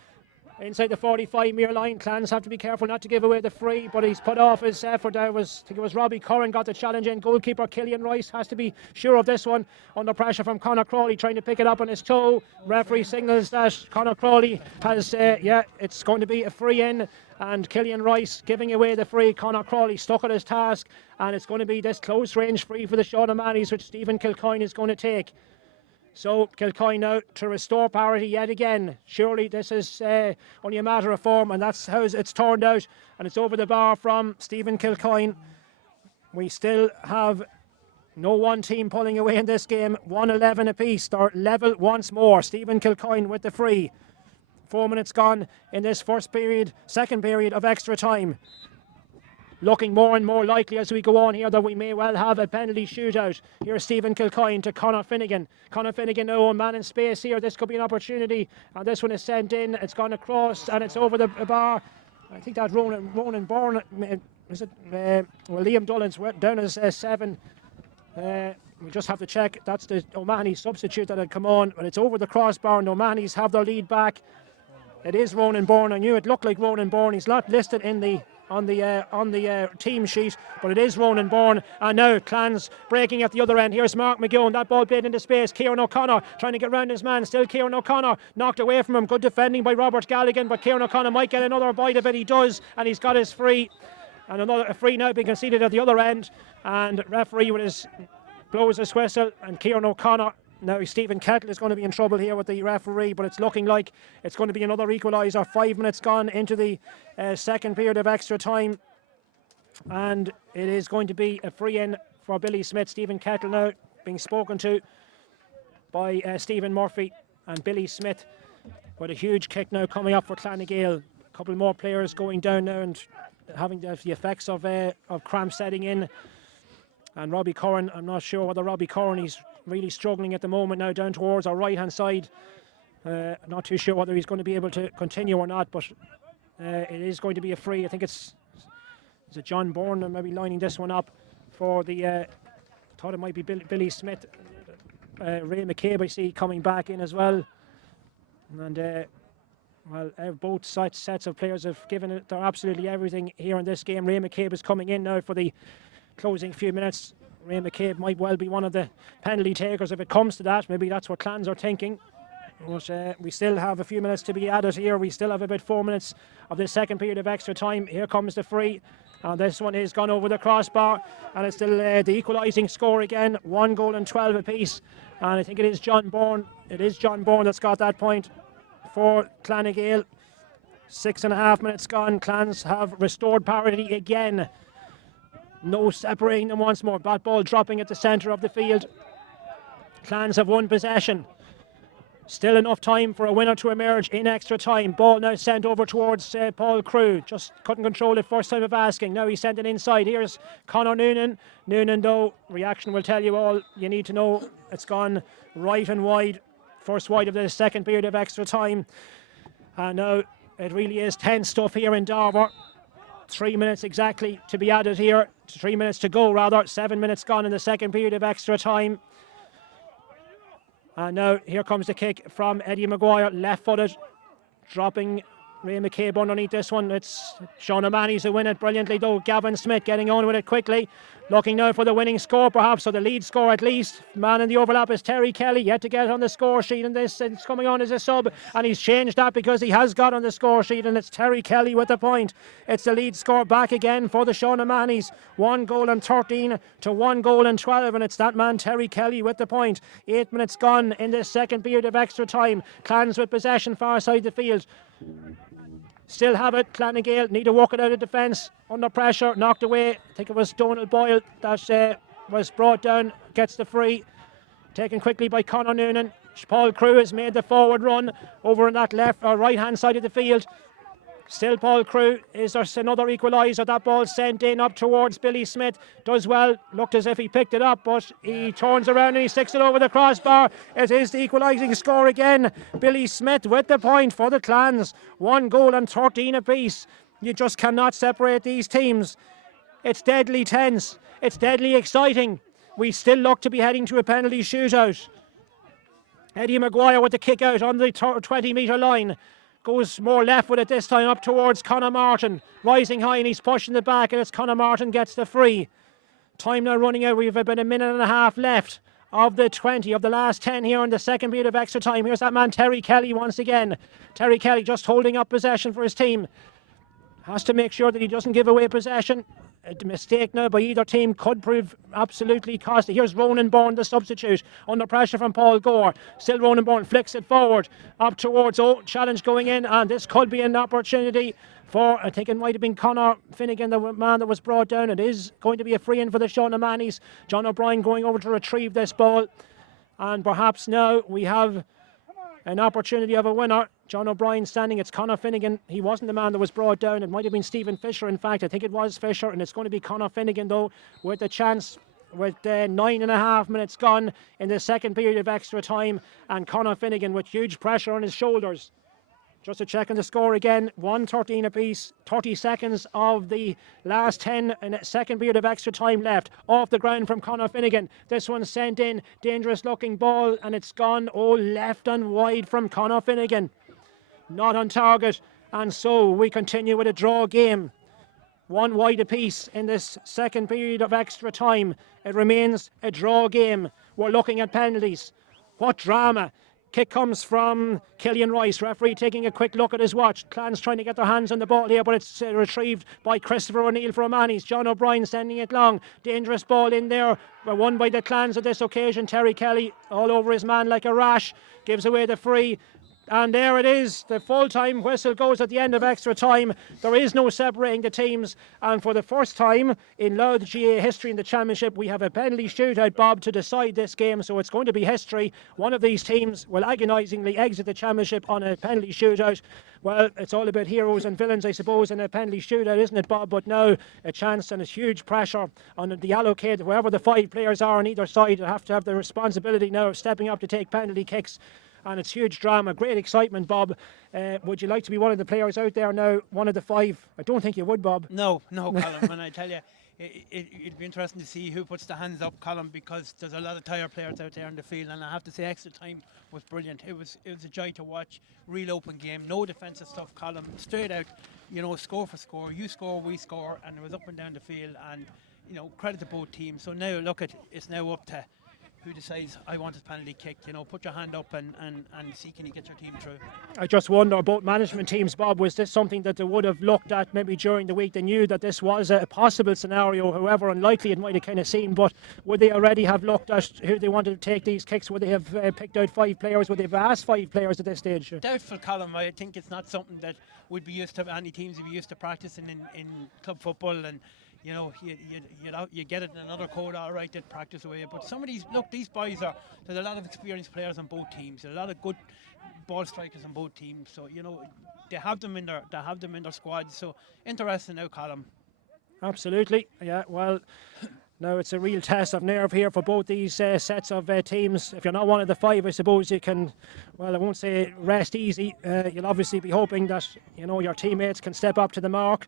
inside the 45-metre line. Clans have to be careful not to give away the free, but he's put off his effort there. I think it was Robbie Curran got the challenge in. Goalkeeper Killian Rice has to be sure of this one. Under pressure from Conor Crawley, trying to pick it up on his toe. Referee signals that Conor Crawley has, it's going to be a free in, and Killian Rice giving away the free. Conor Crawley stuck at his task, and it's going to be this close range free for the Shhot Mahonys, which Stephen Kilcoyne is going to take. So Kilcoyne now to restore parity yet again. Surely this is only a matter of form, and that's how it's turned out, and it's over the bar from Stephen Kilcoyne. We still have no one team pulling away in this game. 1-11 apiece. They're level once more. Stephen Kilcoyne with the free. 4 minutes gone in this second period of extra time. Looking more and more likely as we go on here that we may well have a penalty shootout. Here's Stephen Kilcoyne to Conor Finnegan. Conor Finnegan now a man in space here. This could be an opportunity. And this one is sent in. It's gone across and it's over the bar. I think that Ronan Bourne, is it? Liam Dullin's down as 7. We just have to check. That's the O'Mahony substitute that had come on. But it's over the crossbar and O'Mahony's have their lead back. It is Ronan Bourne. I knew it looked like Ronan Bourne. He's not listed in the on the team sheet, but it is Ronan Bourne. And now Clans breaking at the other end. Here's Mark McGowan. That ball played into space. Kieran O'Connor trying to get round his man. Still Kieran O'Connor knocked away from him. Good defending by Robert Galligan, but Kieran O'Connor might get another bite of it. He does, and he's got his free. And a free now being conceded at the other end. And referee with his blows his whistle, and Kieran O'Connor. Now Stephen Kettle is going to be in trouble here with the referee, but it's looking like it's going to be another equaliser. 5 minutes gone into the second period of extra time, and it is going to be a free in for Billy Smith. Stephen Kettle now being spoken to by Stephen Murphy, and Billy Smith with a huge kick now coming up for Clonagale. A couple more players going down now and having the effects of cramp setting in. And Robbie Curran, I'm not sure whether Robbie Curran, he's really struggling at the moment now down towards our right hand side. Not too sure whether he's going to be able to continue or not, but it is going to be a free. I think is it John Bourne maybe lining this one up for the I thought it might be Billy Smith. Ray McCabe I see coming back in as well, and both sets of players have given it their absolutely everything here in this game. Ray McCabe is coming in now for the closing few minutes. Ray McCabe might well be one of the penalty takers if it comes to that. Maybe that's what Clans are thinking. But we still have a few minutes to be added here. We still have about 4 minutes of the second period of extra time. Here comes the free. And this one is gone over the crossbar. And it's still the equalising score again. 1 goal and 12 apiece. And I think it is John Bourne. It is John Bourne that's got that point for Clonagale. 6.5 minutes gone. Clans have restored parity again. No separating them once more. Bat ball dropping at the centre of the field. Clans have won possession. Still enough time for a winner to emerge in extra time. Ball now sent over towards Paul Crew. Just couldn't control it first time of asking. Now he's sent it inside. Here's Conor Noonan. Noonan though, reaction will tell you all you need to know. It's gone right and wide. First wide of the second period of extra time. And now it really is tense stuff here in Darver. 3 minutes exactly to be added here. 3 minutes to go rather. 7 minutes gone in the second period of extra time. And now here comes the kick from Eddie Maguire, left footed, dropping Ray McCabe underneath this one. It's Sean O'Mahony's who win it brilliantly though. Gavin Smith getting on with it quickly. Looking now for the winning score perhaps, or the lead score at least. Man in the overlap is Terry Kelly, yet to get on the score sheet in this. It's coming on as a sub, and he's changed that because he has got on the score sheet, and it's Terry Kelly with the point. It's the lead score back again for the Sean O'Mahony's. 1 goal and 13 to 1 goal and 12, and it's that man Terry Kelly with the point. 8 minutes gone in this second period of extra time. Clans with possession far side the field. Still have it. Clonagale need to walk it out of defence. Under pressure, knocked away. I think it was Donald Boyle that was brought down. Gets the free. Taken quickly by Conor Noonan. Paul Crew has made the forward run over on that left or right hand side of the field. Still Paul Crew. Is there another equaliser? That ball sent in up towards Billy Smith. Does well. Looked as if he picked it up, but he turns around and he sticks it over the crossbar. It is the equalising score again. Billy Smith with the point for the Clans. 1 goal and 13 apiece. You just cannot separate these teams. It's deadly tense. It's deadly exciting. We still look to be heading to a penalty shootout. Eddie Maguire with the kick out on the 20 metre line. Goes more left with it this time up towards Conor Martin. Rising high and he's pushing the back, and it's Conor Martin gets the free. Time now running out. We've about a minute and a half left of the 20 of the last 10 here in the second period of extra time. Here's that man Terry Kelly once again. Terry Kelly just holding up possession for his team. Has to make sure that he doesn't give away possession. A mistake now by either team could prove absolutely costly. Here's Ronan Bourne, the substitute, under pressure from Paul Gore. Still Ronan Bourne flicks it forward up towards challenge going in, and this could be an opportunity for, I think it might have been Conor Finnegan, the man that was brought down. It is going to be a free in for the Sean O'Mahony's. John O'Brien going over to retrieve this ball, and perhaps now we have an opportunity of a winner. John O'Brien standing. It's Conor Finnegan. He wasn't the man that was brought down. It might have been Stephen Fisher, in fact. I think it was Fisher, and it's going to be Conor Finnegan though with the chance, with 9.5 minutes gone in the second period of extra time, and Conor Finnegan with huge pressure on his shoulders. Just a check on the score again, 1:13 apiece, 30 seconds of the last 10 and a second period of extra time left. Off the ground from Conor Finnegan. This one sent in, dangerous looking ball, and it's gone left and wide from Conor Finnegan. Not on target, and so we continue with a draw game. one wide apiece in this second period of extra time. It remains a draw game. We're looking at penalties. What drama. Kick comes from Killian Rice. Referee taking a quick look at his watch. Clans trying to get their hands on the ball here, but it's retrieved by Christopher O'Neill for Mahonys. John O'Brien sending it long. Dangerous ball in there. Won by the Clans on this occasion. Terry Kelly all over his man like a rash. Gives away the free. And there it is. The full-time whistle goes at the end of extra time. There is no separating the teams. And for the first time in Louth GA history in the championship, we have a penalty shootout, Bob, to decide this game. So it's going to be history. One of these teams will agonisingly exit the championship on a penalty shootout. Well, it's all about heroes and villains, I suppose, in a penalty shootout, isn't it, Bob? But now a chance and a huge pressure on the allocated, wherever the 5 players are on either side, they have to have the responsibility now of stepping up to take penalty kicks. And it's huge drama, great excitement, Bob. Would you like to be one of the players out there now, one of the 5? I don't think you would, Bob. No, Colin. And I tell you, it'd be interesting to see who puts the hands up, Colin, because there's a lot of tired players out there in the field. And I have to say, extra time was brilliant. It was a joy to watch. Real open game, no defensive stuff, Colin. Straight out, score for score. You score, we score, and it was up and down the field. And credit to both teams. So now it's now up to who decides I want his penalty kick. Put your hand up and see can you get your team through. I just wonder, both management teams, Bob, was this something that they would have looked at maybe during the week? They knew that this was a possible scenario, however unlikely it might have kind of seemed, but would they already have looked at who they wanted to take these kicks? Would they have picked out 5 players? Would they have asked 5 players at this stage? Doubtful, Colin. I think it's not something that would be used to, any teams would be used to practicing in club football, and you get it in another code, all right, that practice away. But some of these boys there's a lot of experienced players on both teams. There's a lot of good ball strikers on both teams. So they have them in their squads. So interesting now, Colin. Absolutely, yeah. Well, now it's a real test of nerve here for both these sets of teams. If you're not one of the 5, I suppose you can, well, I won't say rest easy. You'll obviously be hoping that your teammates can step up to the mark.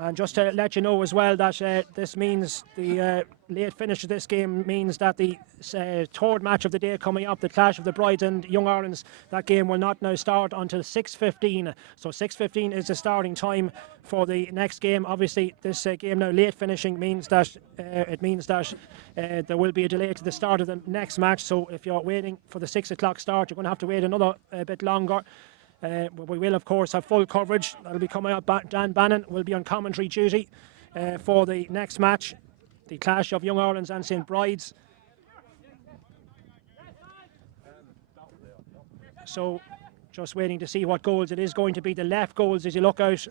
And just to let you know as well that this means the late finish of this game means that the 3rd match of the day coming up, the clash of the Brides and Young Irelands, that game will not now start until 6:15. So 6:15 is the starting time for the next game. Obviously, this game now late finishing means that there will be a delay to the start of the next match. So if you're waiting for the 6 o'clock start, you're going to have to wait another bit longer. We will, of course, have full coverage. That'll be coming up. Dan Bannon will be on commentary duty for the next match, the clash of Young Irelands and St. Brides. So, just waiting to see what goals it is going to be. The left goals, as you look out,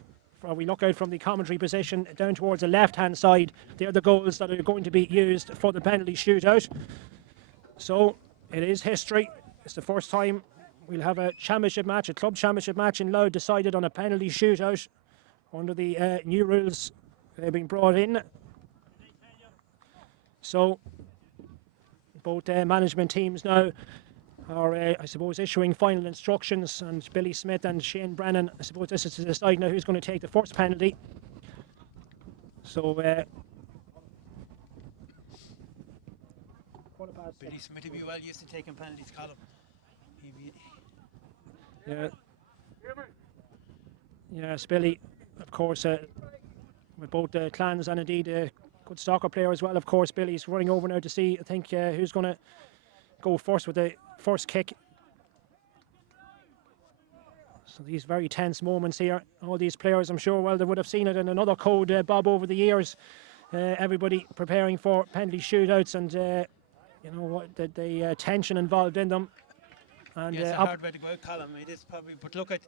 we look out from the commentary position down towards the left-hand side. They're the goals that are going to be used for the penalty shootout. So, it is history. It's the first time we'll have a championship match, a club championship match in Louth decided on a penalty shootout under the new rules being brought in. So both management teams now are, I suppose, issuing final instructions, and Billy Smith and Shane Brennan, I suppose this is to decide now who's going to take the first penalty. So Billy Smith would be well used to taking penalties, Colin. Yeah. Yes, Billy, of course, with both the Clans and indeed a good soccer player as well. Of course, Billy's running over now to see, I think, who's going to go first with the first kick. So these very tense moments here. All these players, I'm sure, well, they would have seen it in another code, Bob, over the years. Everybody preparing for penalty shootouts and, what the tension involved in them. And it's a hard way to go out, Colin. It is probably, but look at,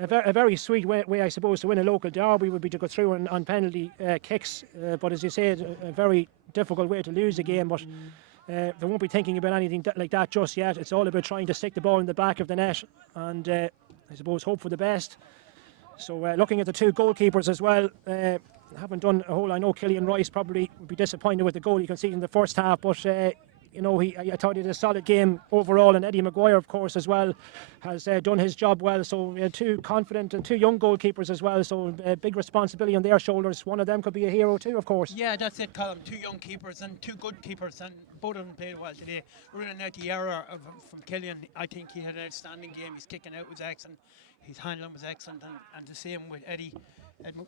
a very sweet way, I suppose, to win a local derby would be to go through on penalty kicks. But as you said, a very difficult way to lose a game. But they won't be thinking about anything like that just yet. It's all about trying to stick the ball in the back of the net and, I suppose, hope for the best. So looking at the 2 goalkeepers as well, haven't done a whole. I know Killian Rice probably would be disappointed with the goal you can see in the first half, but I thought he had a solid game overall, and Eddie Maguire, of course, as well, has done his job well. So we had 2 confident and 2 young goalkeepers as well, so big responsibility on their shoulders. One of them could be a hero too, of course. Yeah, that's it, Colin. 2 young keepers and 2 good keepers, and both of them played well today. Ruling out the error from Killian, I think he had an outstanding game. His kicking out was excellent. his handling was excellent, and the same with Eddie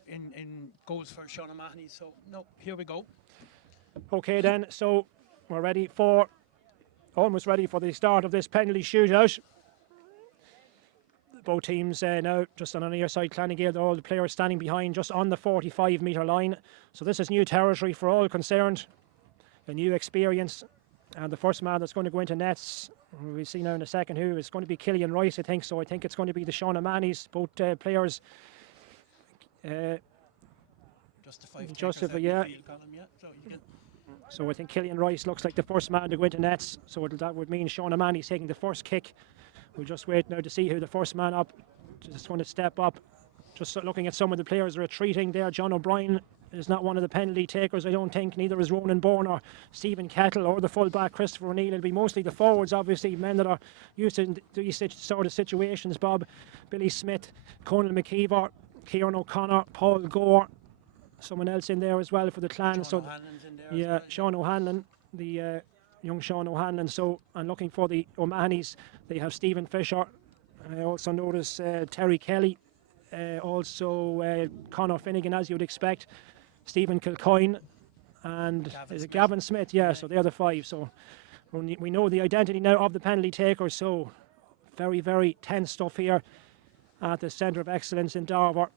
in goals for Sean Mahonys. So no, here we go. Okay then, so we're almost ready for the start of this penalty shootout. Both teams now just on the near side, Clanagale, all the players standing behind just on the 45-metre line. So this is new territory for all concerned, a new experience. And the first man that's going to go into nets, we'll see now in a second who, is going to be Killian Rice, I think. So I think it's going to be the Sean Mahonys, both players. Justify, yeah. So, so I think Killian Rice looks like the first man to go into nets. So that would mean Sean Mahonys taking the first kick. We'll just wait now to see who the first man up is going to step up. Just looking at some of the players retreating there. John O'Brien is not one of the penalty takers, I don't think. Neither is Ronan Bourne or Stephen Kettle or the full-back Christopher O'Neill. It'll be mostly the forwards, obviously, men that are used to these sort of situations. Bob, Billy Smith, Conal McKeever, Kieran O'Connor, Paul Gore, someone else in there as well for the Clan. Sean O'Hanlon's in there as yeah, well. Sean O'Hanlon, the young Sean O'Hanlon. So I'm looking for the O'Mahonys. They have Stephen Fisher. I also notice Terry Kelly. Also Conor Finnegan, as you would expect. Stephen Kilcoyne and Gavin Smith. Yeah, so they're the five. So we know the identity now of the penalty takers. So very, very tense stuff here at the Centre of Excellence in Darver.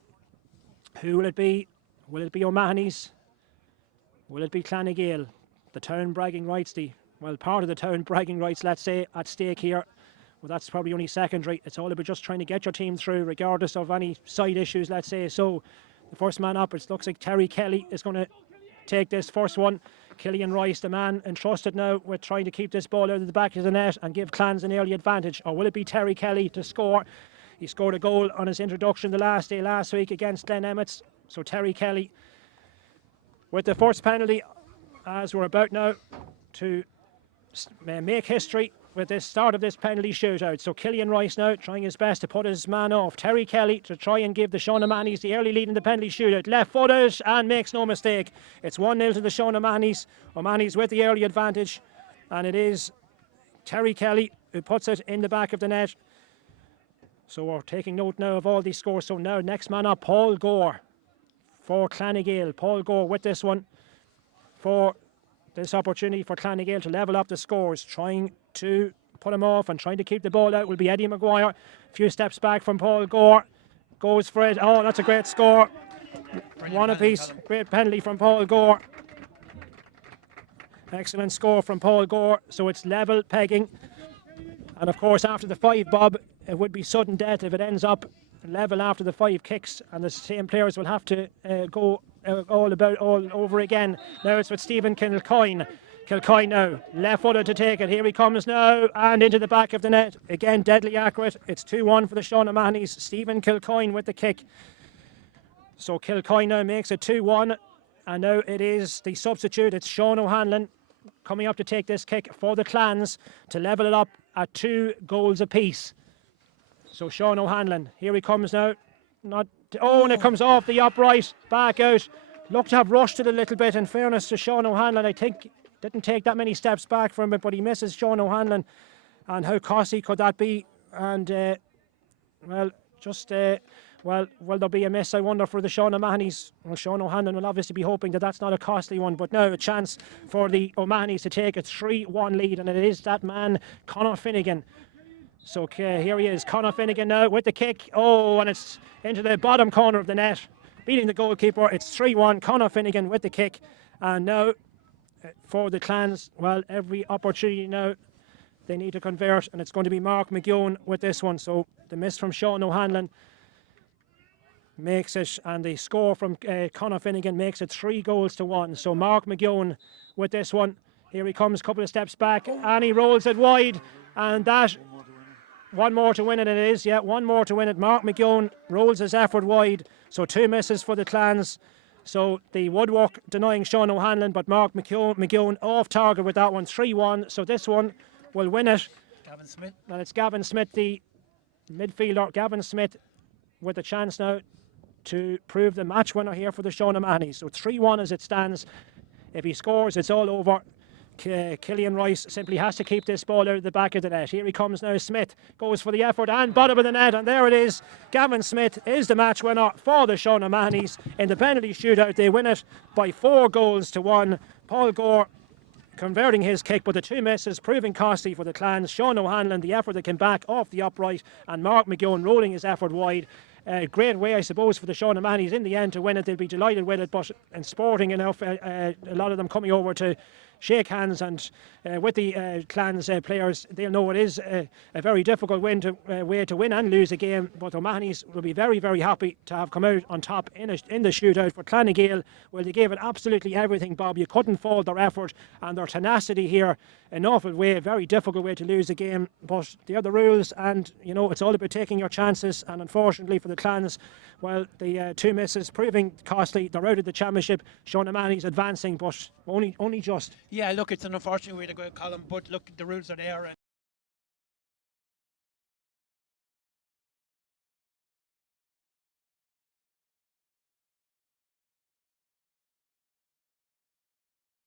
Who will it be? Will it be O'Mahony's? Will it be Clanagale? The town bragging rights, part of the town bragging rights, let's say, at stake here. Well, that's probably only secondary. It's all about just trying to get your team through, regardless of any side issues, let's say. So the first man up, it looks like Terry Kelly is going to take this first one. Killian Rice, the man entrusted now with trying to keep this ball out of the back of the net and give Clans an early advantage. Or will it be Terry Kelly to score? He scored a goal on his introduction the last day last week against Glen Emmets. So Terry Kelly with the first penalty, as we're about now to make history with this start of this penalty shootout. So Killian Rice now trying his best to put his man off. Terry Kelly to try and give the Sean O'Mahonys the early lead in the penalty shootout. Left footed and makes no mistake. It's 1-0 to the Sean O'Mahonys. O'Mahonys with the early advantage. And it is Terry Kelly who puts it in the back of the net. So we're taking note now of all these scores. So now next man up, Paul Gore for Clanagale. Paul Gore with this one for this opportunity for Clanagale to level up the scores, trying to put him off and trying to keep the ball out will be Eddie Maguire. A few steps back from Paul Gore. Goes for it. Oh, that's a great score. Brilliant One apiece. Great penalty from Paul Gore. Excellent score from Paul Gore. So it's level pegging. And of course, after the 5, Bob, it would be sudden death if it ends up level after the 5 kicks, and the same players will have to go all over again. Now it's with Stephen Kilcoyne. Kilcoyne now, left footed to take it. Here he comes now, and into the back of the net. Again, deadly accurate. It's 2-1 for the Sean O'Mahonys. Stephen Kilcoyne with the kick. So Kilcoyne now makes it 2-1, and now it is the substitute. It's Sean O'Hanlon coming up to take this kick for the Clans to level it up at 2 goals apiece. So Sean O'Hanlon, here he comes now. And it comes off the upright, back out. Looked to have rushed it a little bit, in fairness to Sean O'Hanlon. I think didn't take that many steps back from it, but he misses Sean O'Hanlon. And how costly could that be? And, will there be a miss, I wonder, for the Sean O'Mahonys? Well, Sean O'Hanlon will obviously be hoping that that's not a costly one, but now a chance for the O'Mahonys to take a 3-1 lead, and it is that man, Conor Finnegan. So here he is, Conor Finnegan now with the kick. Oh, and it's into the bottom corner of the net, beating the goalkeeper. It's 3-1, Conor Finnegan with the kick. And now for the Clans, well, every opportunity now they need to convert, and it's going to be Mark McGeown with this one. So the miss from Sean O'Hanlon makes it, and the score from Conor Finnegan makes it 3-1. So Mark McGeown with this one. Here he comes, a couple of steps back, and he rolls it wide, and that... One more to win it, one more to win it. Mark McGeown rolls his effort wide, so 2 misses for the Clans. So the woodwork denying Sean O'Hanlon, but Mark McGeown off target with that one, 3-1. So this one will win it. Gavin Smith. And it's Gavin Smith, the midfielder. Gavin Smith with a chance now to prove the match winner here for the Sean O'Mahonys. So 3-1 as it stands. If he scores, it's all over. Killian Rice simply has to keep this ball out of the back of the net. Here he comes now. Smith goes for the effort and bottom of the net, and there it is. Gavin Smith is the match winner for the Sean O'Mahonys in the penalty shootout. They win it by 4-1. Paul Gore converting his kick, but the 2 misses proving costly for the Clans. Sean O'Hanlon, the effort that came back off the upright, and Mark McGowan rolling his effort wide. Great way, I suppose, for the Sean O'Mahonys in the end to win it. They'll be delighted with it, but in sporting enough, a lot of them coming over to shake hands and with the Clans players, they'll know it is a very difficult way to win and lose a game, but O'Mahony's will be very, very happy to have come out on top in the shootout. For Clonagale, well, they gave it absolutely everything, Bob. You couldn't fault their effort and their tenacity here. An awful way, a very difficult way to lose a game, but they are the rules, and you know it's all about taking your chances. And unfortunately for the Clans, well, the 2 misses proving costly. They're out of the championship. Sean O'Mahony's advancing, but only just. Yeah, look, it's an unfortunate way to go, Colin, but look, the rules are there. And